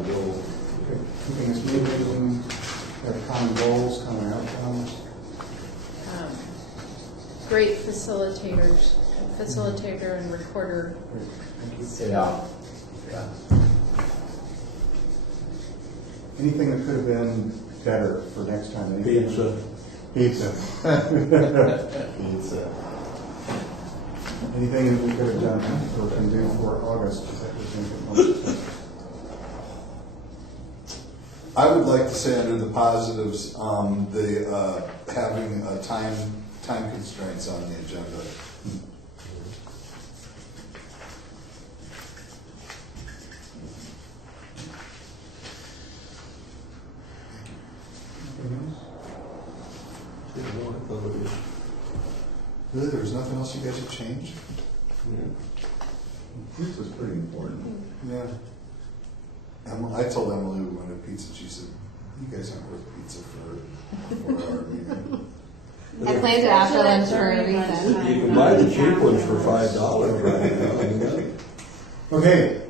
goal. Okay. Keeping us moving. Have common goals, common outcomes. Great facilitator and recorder. Thank you. Yeah. Anything that could have been better for next time? Pizza. Pizza. Anything that we could have done or can do for August that we think it most. I would like to say under the positives, the having time constraints on the agenda. Really, there was nothing else you guys had changed? This was pretty important. Yeah. I told Emily we wanted pizza. She said, "You guys aren't worth pizza for 4 hour meeting." I planned it after lunch for a reason. You can buy the cheap ones for $5 right now. Okay.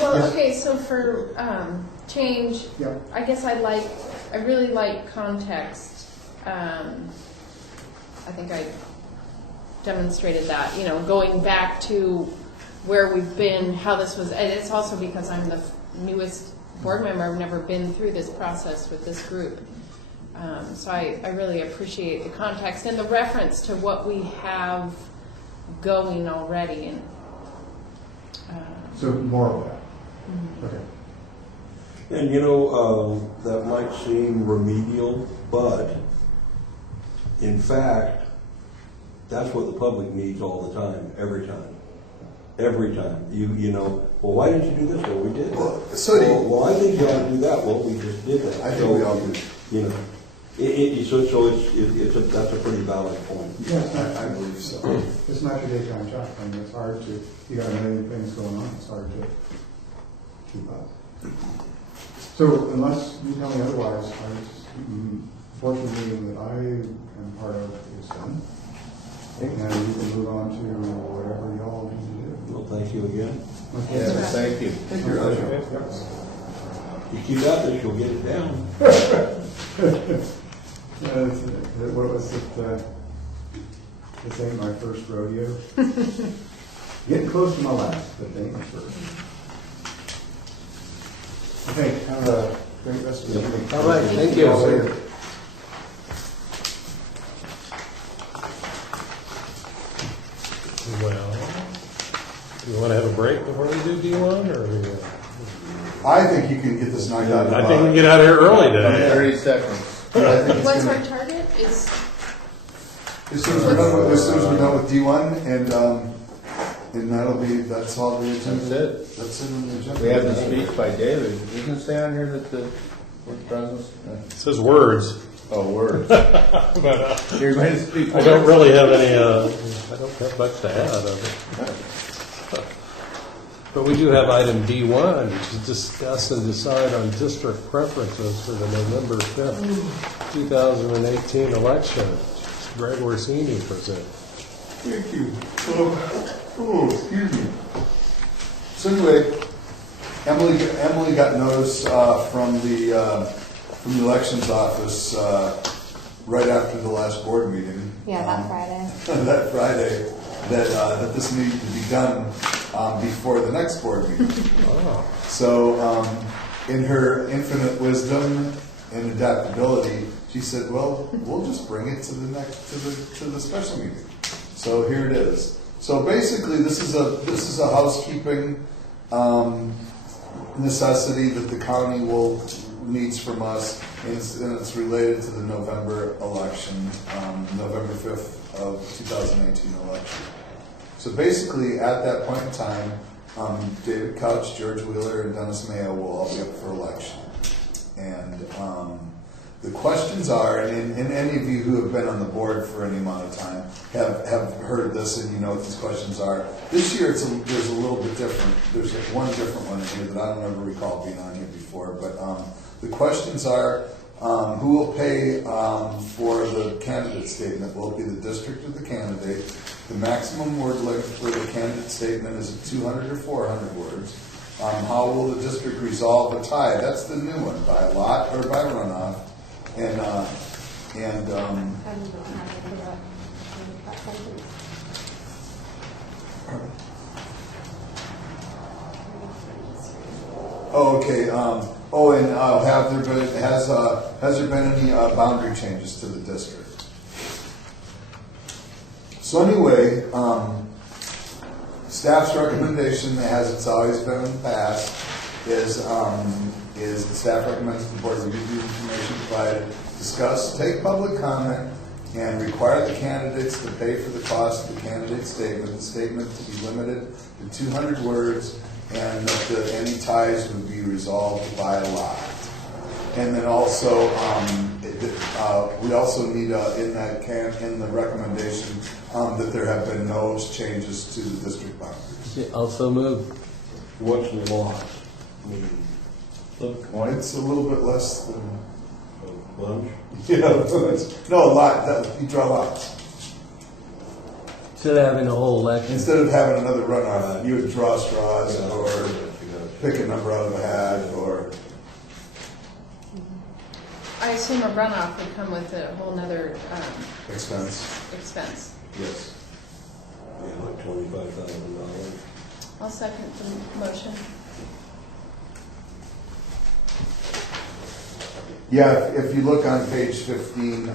Well, okay. So for change, Yeah. I guess I really like context. I think I demonstrated that. Going back to where we've been, how this was, and it's also because I'm the newest board member. I've never been through this process with this group. So I really appreciate the context and the reference to what we have going already. And So more of that. Okay. And that might seem remedial, but in fact, that's what the public needs all the time, every time. Every time. Well, why didn't you do this? Well, we did. Well, so do you. Well, I think you ought to do that. Well, we just did that. I think we all do. That's a pretty valid point. Yeah, it's not, I believe so. it's not your daytime job. I mean, it's hard to, you got a million things going on. It's hard to keep up. So unless you tell me otherwise, fortunately, meeting that I am part of is done. And we can move on to whatever y'all need to do. Well, thank you again. Yeah, thank you. Thank you. If you keep at this, you'll get it down. What was it? This ain't my first rodeo. Getting close to my last, but ain't my first. Okay, have a great rest of the evening. All right, thank you. Later. Well, you want to have a break before we do D1, or? I think you can get this knocked out. I think we can get out of here early today. 30 seconds. I think it's what's gonna- our target? Is As soon as we're done with D1, and that's all the agenda. That's it. That's it on the agenda. We have the speech by David. Doesn't it say on here that the word presence? It says words. Oh, words. But You're going to speak I don't words? really have any, I don't have much to add of it. But we do have item D1, which is discuss and decide on district preferences for the November 5th, 2018 election. Greg Orsini present. Thank you. Excuse me. So anyway, Emily got notice from the elections office right after the last board meeting. Yeah, that Friday. That Friday, that this needed to be done before the next board meeting. Oh. So, in her infinite wisdom and adaptability, she said, "Well, we'll just bring it to the special meeting." So here it is. So basically, this is a housekeeping necessity that the county needs from us, and it's related to the November election, November 5th of 2018 election. So basically, at that point in time, David Couch, George Wheeler, and Dennis Mayo will all be up for election. And the questions are, and any of you who have been on the board for any amount of time have heard this, and you know what these questions are. This year, there's a little bit different. There's one different one in here that I don't ever recall being on here before. But the questions are, who will pay for the candidate statement? Will it be the district or the candidate? The maximum word length for the candidate statement is 200 or 400 words. How will the district resolve a tie? That's the new one, by a lot or by runoff. And oh, okay. Has there been any boundary changes to the district? So anyway, staff's recommendation, as it's always been in the past, is the staff recommends the board review the information provided, discuss, take public comment, and require the candidates to pay for the cost of the candidate statement. The statement to be limited to 200 words, and that any ties would be resolved by a lot. And then also, we also need in the recommendation that there have been no changes to the district boundaries. Also move. What's lost mean? It's a little bit less than. A bunch? Yeah, no, a lot. You draw lots. Instead of having a whole election. Instead of having another runoff, you would draw straws or pick a number out of a hat or. I assume a runoff would come with a whole nother Expense. expense. Yes. Yeah, like $25,000. I'll second the motion. Yeah, if you look on page 15,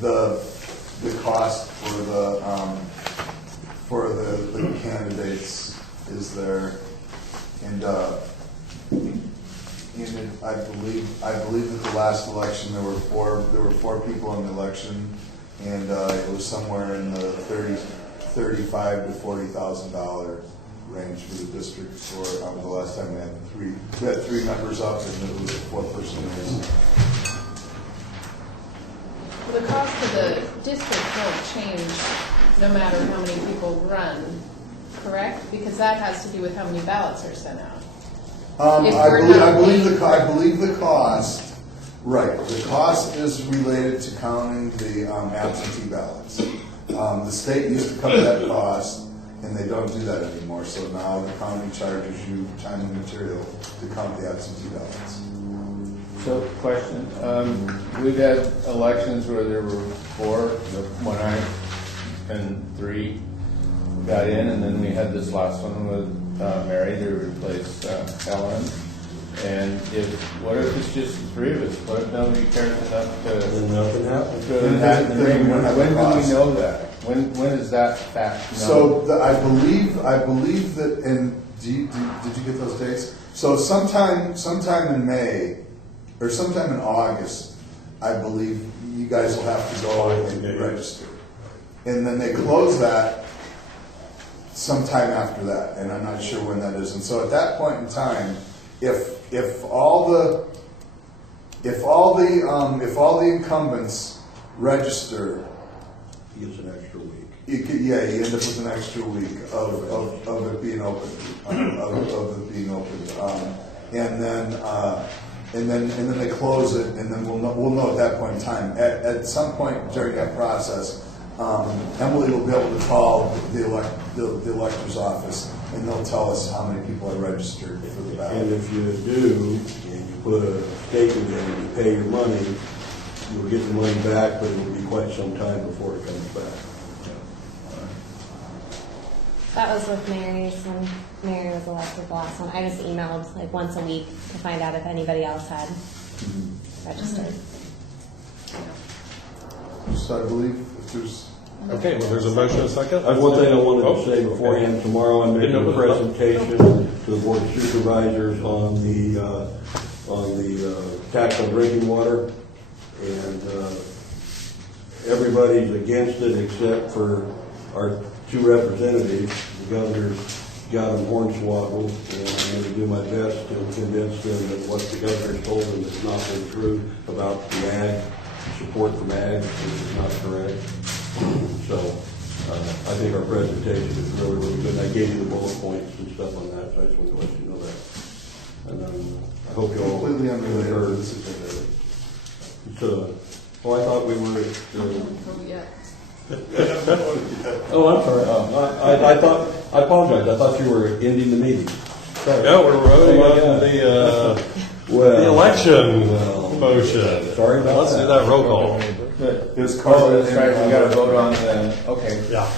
the cost for the candidates is there, and I believe at the last election there were four people in the election, and it was somewhere in the $35,000 to $40,000 range for the district. For the last time we had three members up, and it was a 4-person race. Well, the cost of the district won't change no matter how many people run, correct? Because that has to do with how many ballots are sent out. I believe the cost. Right, the cost is related to counting the absentee ballots. The state used to cover that cost, and they don't do that anymore. So now the county charges you time and material to count the absentee ballots. So, question, we've had elections where there were 4, when I and 3 got in, and then we had this last one with Mary to replace Ellen. And what if it's just the 3 of us? What if nobody cares enough to Nothing happens. throw that in the ring? When do we know that? When is that fact known? So I believe that, and did you get those dates? So sometime in May, or sometime in August, I believe you guys will have to go and register. And then they close that sometime after that, and I'm not sure when that is. And so at that point in time, if all the incumbents register, He gets an extra week. you end up with an extra week of it being open, and then they close it, and then we'll know at that point in time. At some point during that process, Emily will be able to call the elector's office, and they'll tell us how many people are registered for the ballot. And if you do, and you put a statement in and you pay your money, you'll get the money back, but it'll be quite some time before it comes back. That was with Mary's when Mary was elected the last one. I just emailed like once a week to find out if anybody else had registered. So I believe if there's Okay, well, there's a motion, a second. That's one thing I wanted Oh, to say beforehand. okay. Tomorrow I'm making Didn't a open it up. presentation to the Board of Supervisors on the tax on drinking water. And everybody's against it except for our 2 representatives. The governor's got them hornswoggled, and I'm going to do my best to convince them that what the governor's told them has not been true about the ag, support for ag, which is not correct. So I think our presentation is really, really good. And I gave you the bullet points and stuff on that, so I just wanted to let you know that. And I hope you all completely unrelated to heard. this agenda. Oh, I thought we were. Yeah. Oh, I'm sorry. I apologize. I thought you were ending the meeting. Sorry. No, we're voting Oh, my on God. the election Well, motion. sorry about Let's that. do that roll call. Good. There's Oh, that's right, we gotta vote on the, okay. Yeah.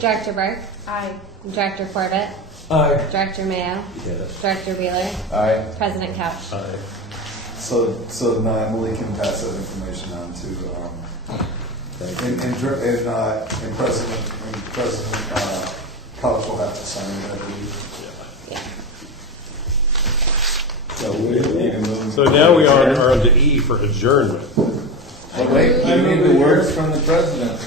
Director Burke, Aye. Director Corbett, Aye. Director Mayo, Yes. Director Wheeler, Aye. President Couch. Aye. So now Emily can pass that information on to and President Couch will have to sign it, I believe. Yeah. So we need to move. So now we are on to E for adjournment. But wait, I need the words from the president.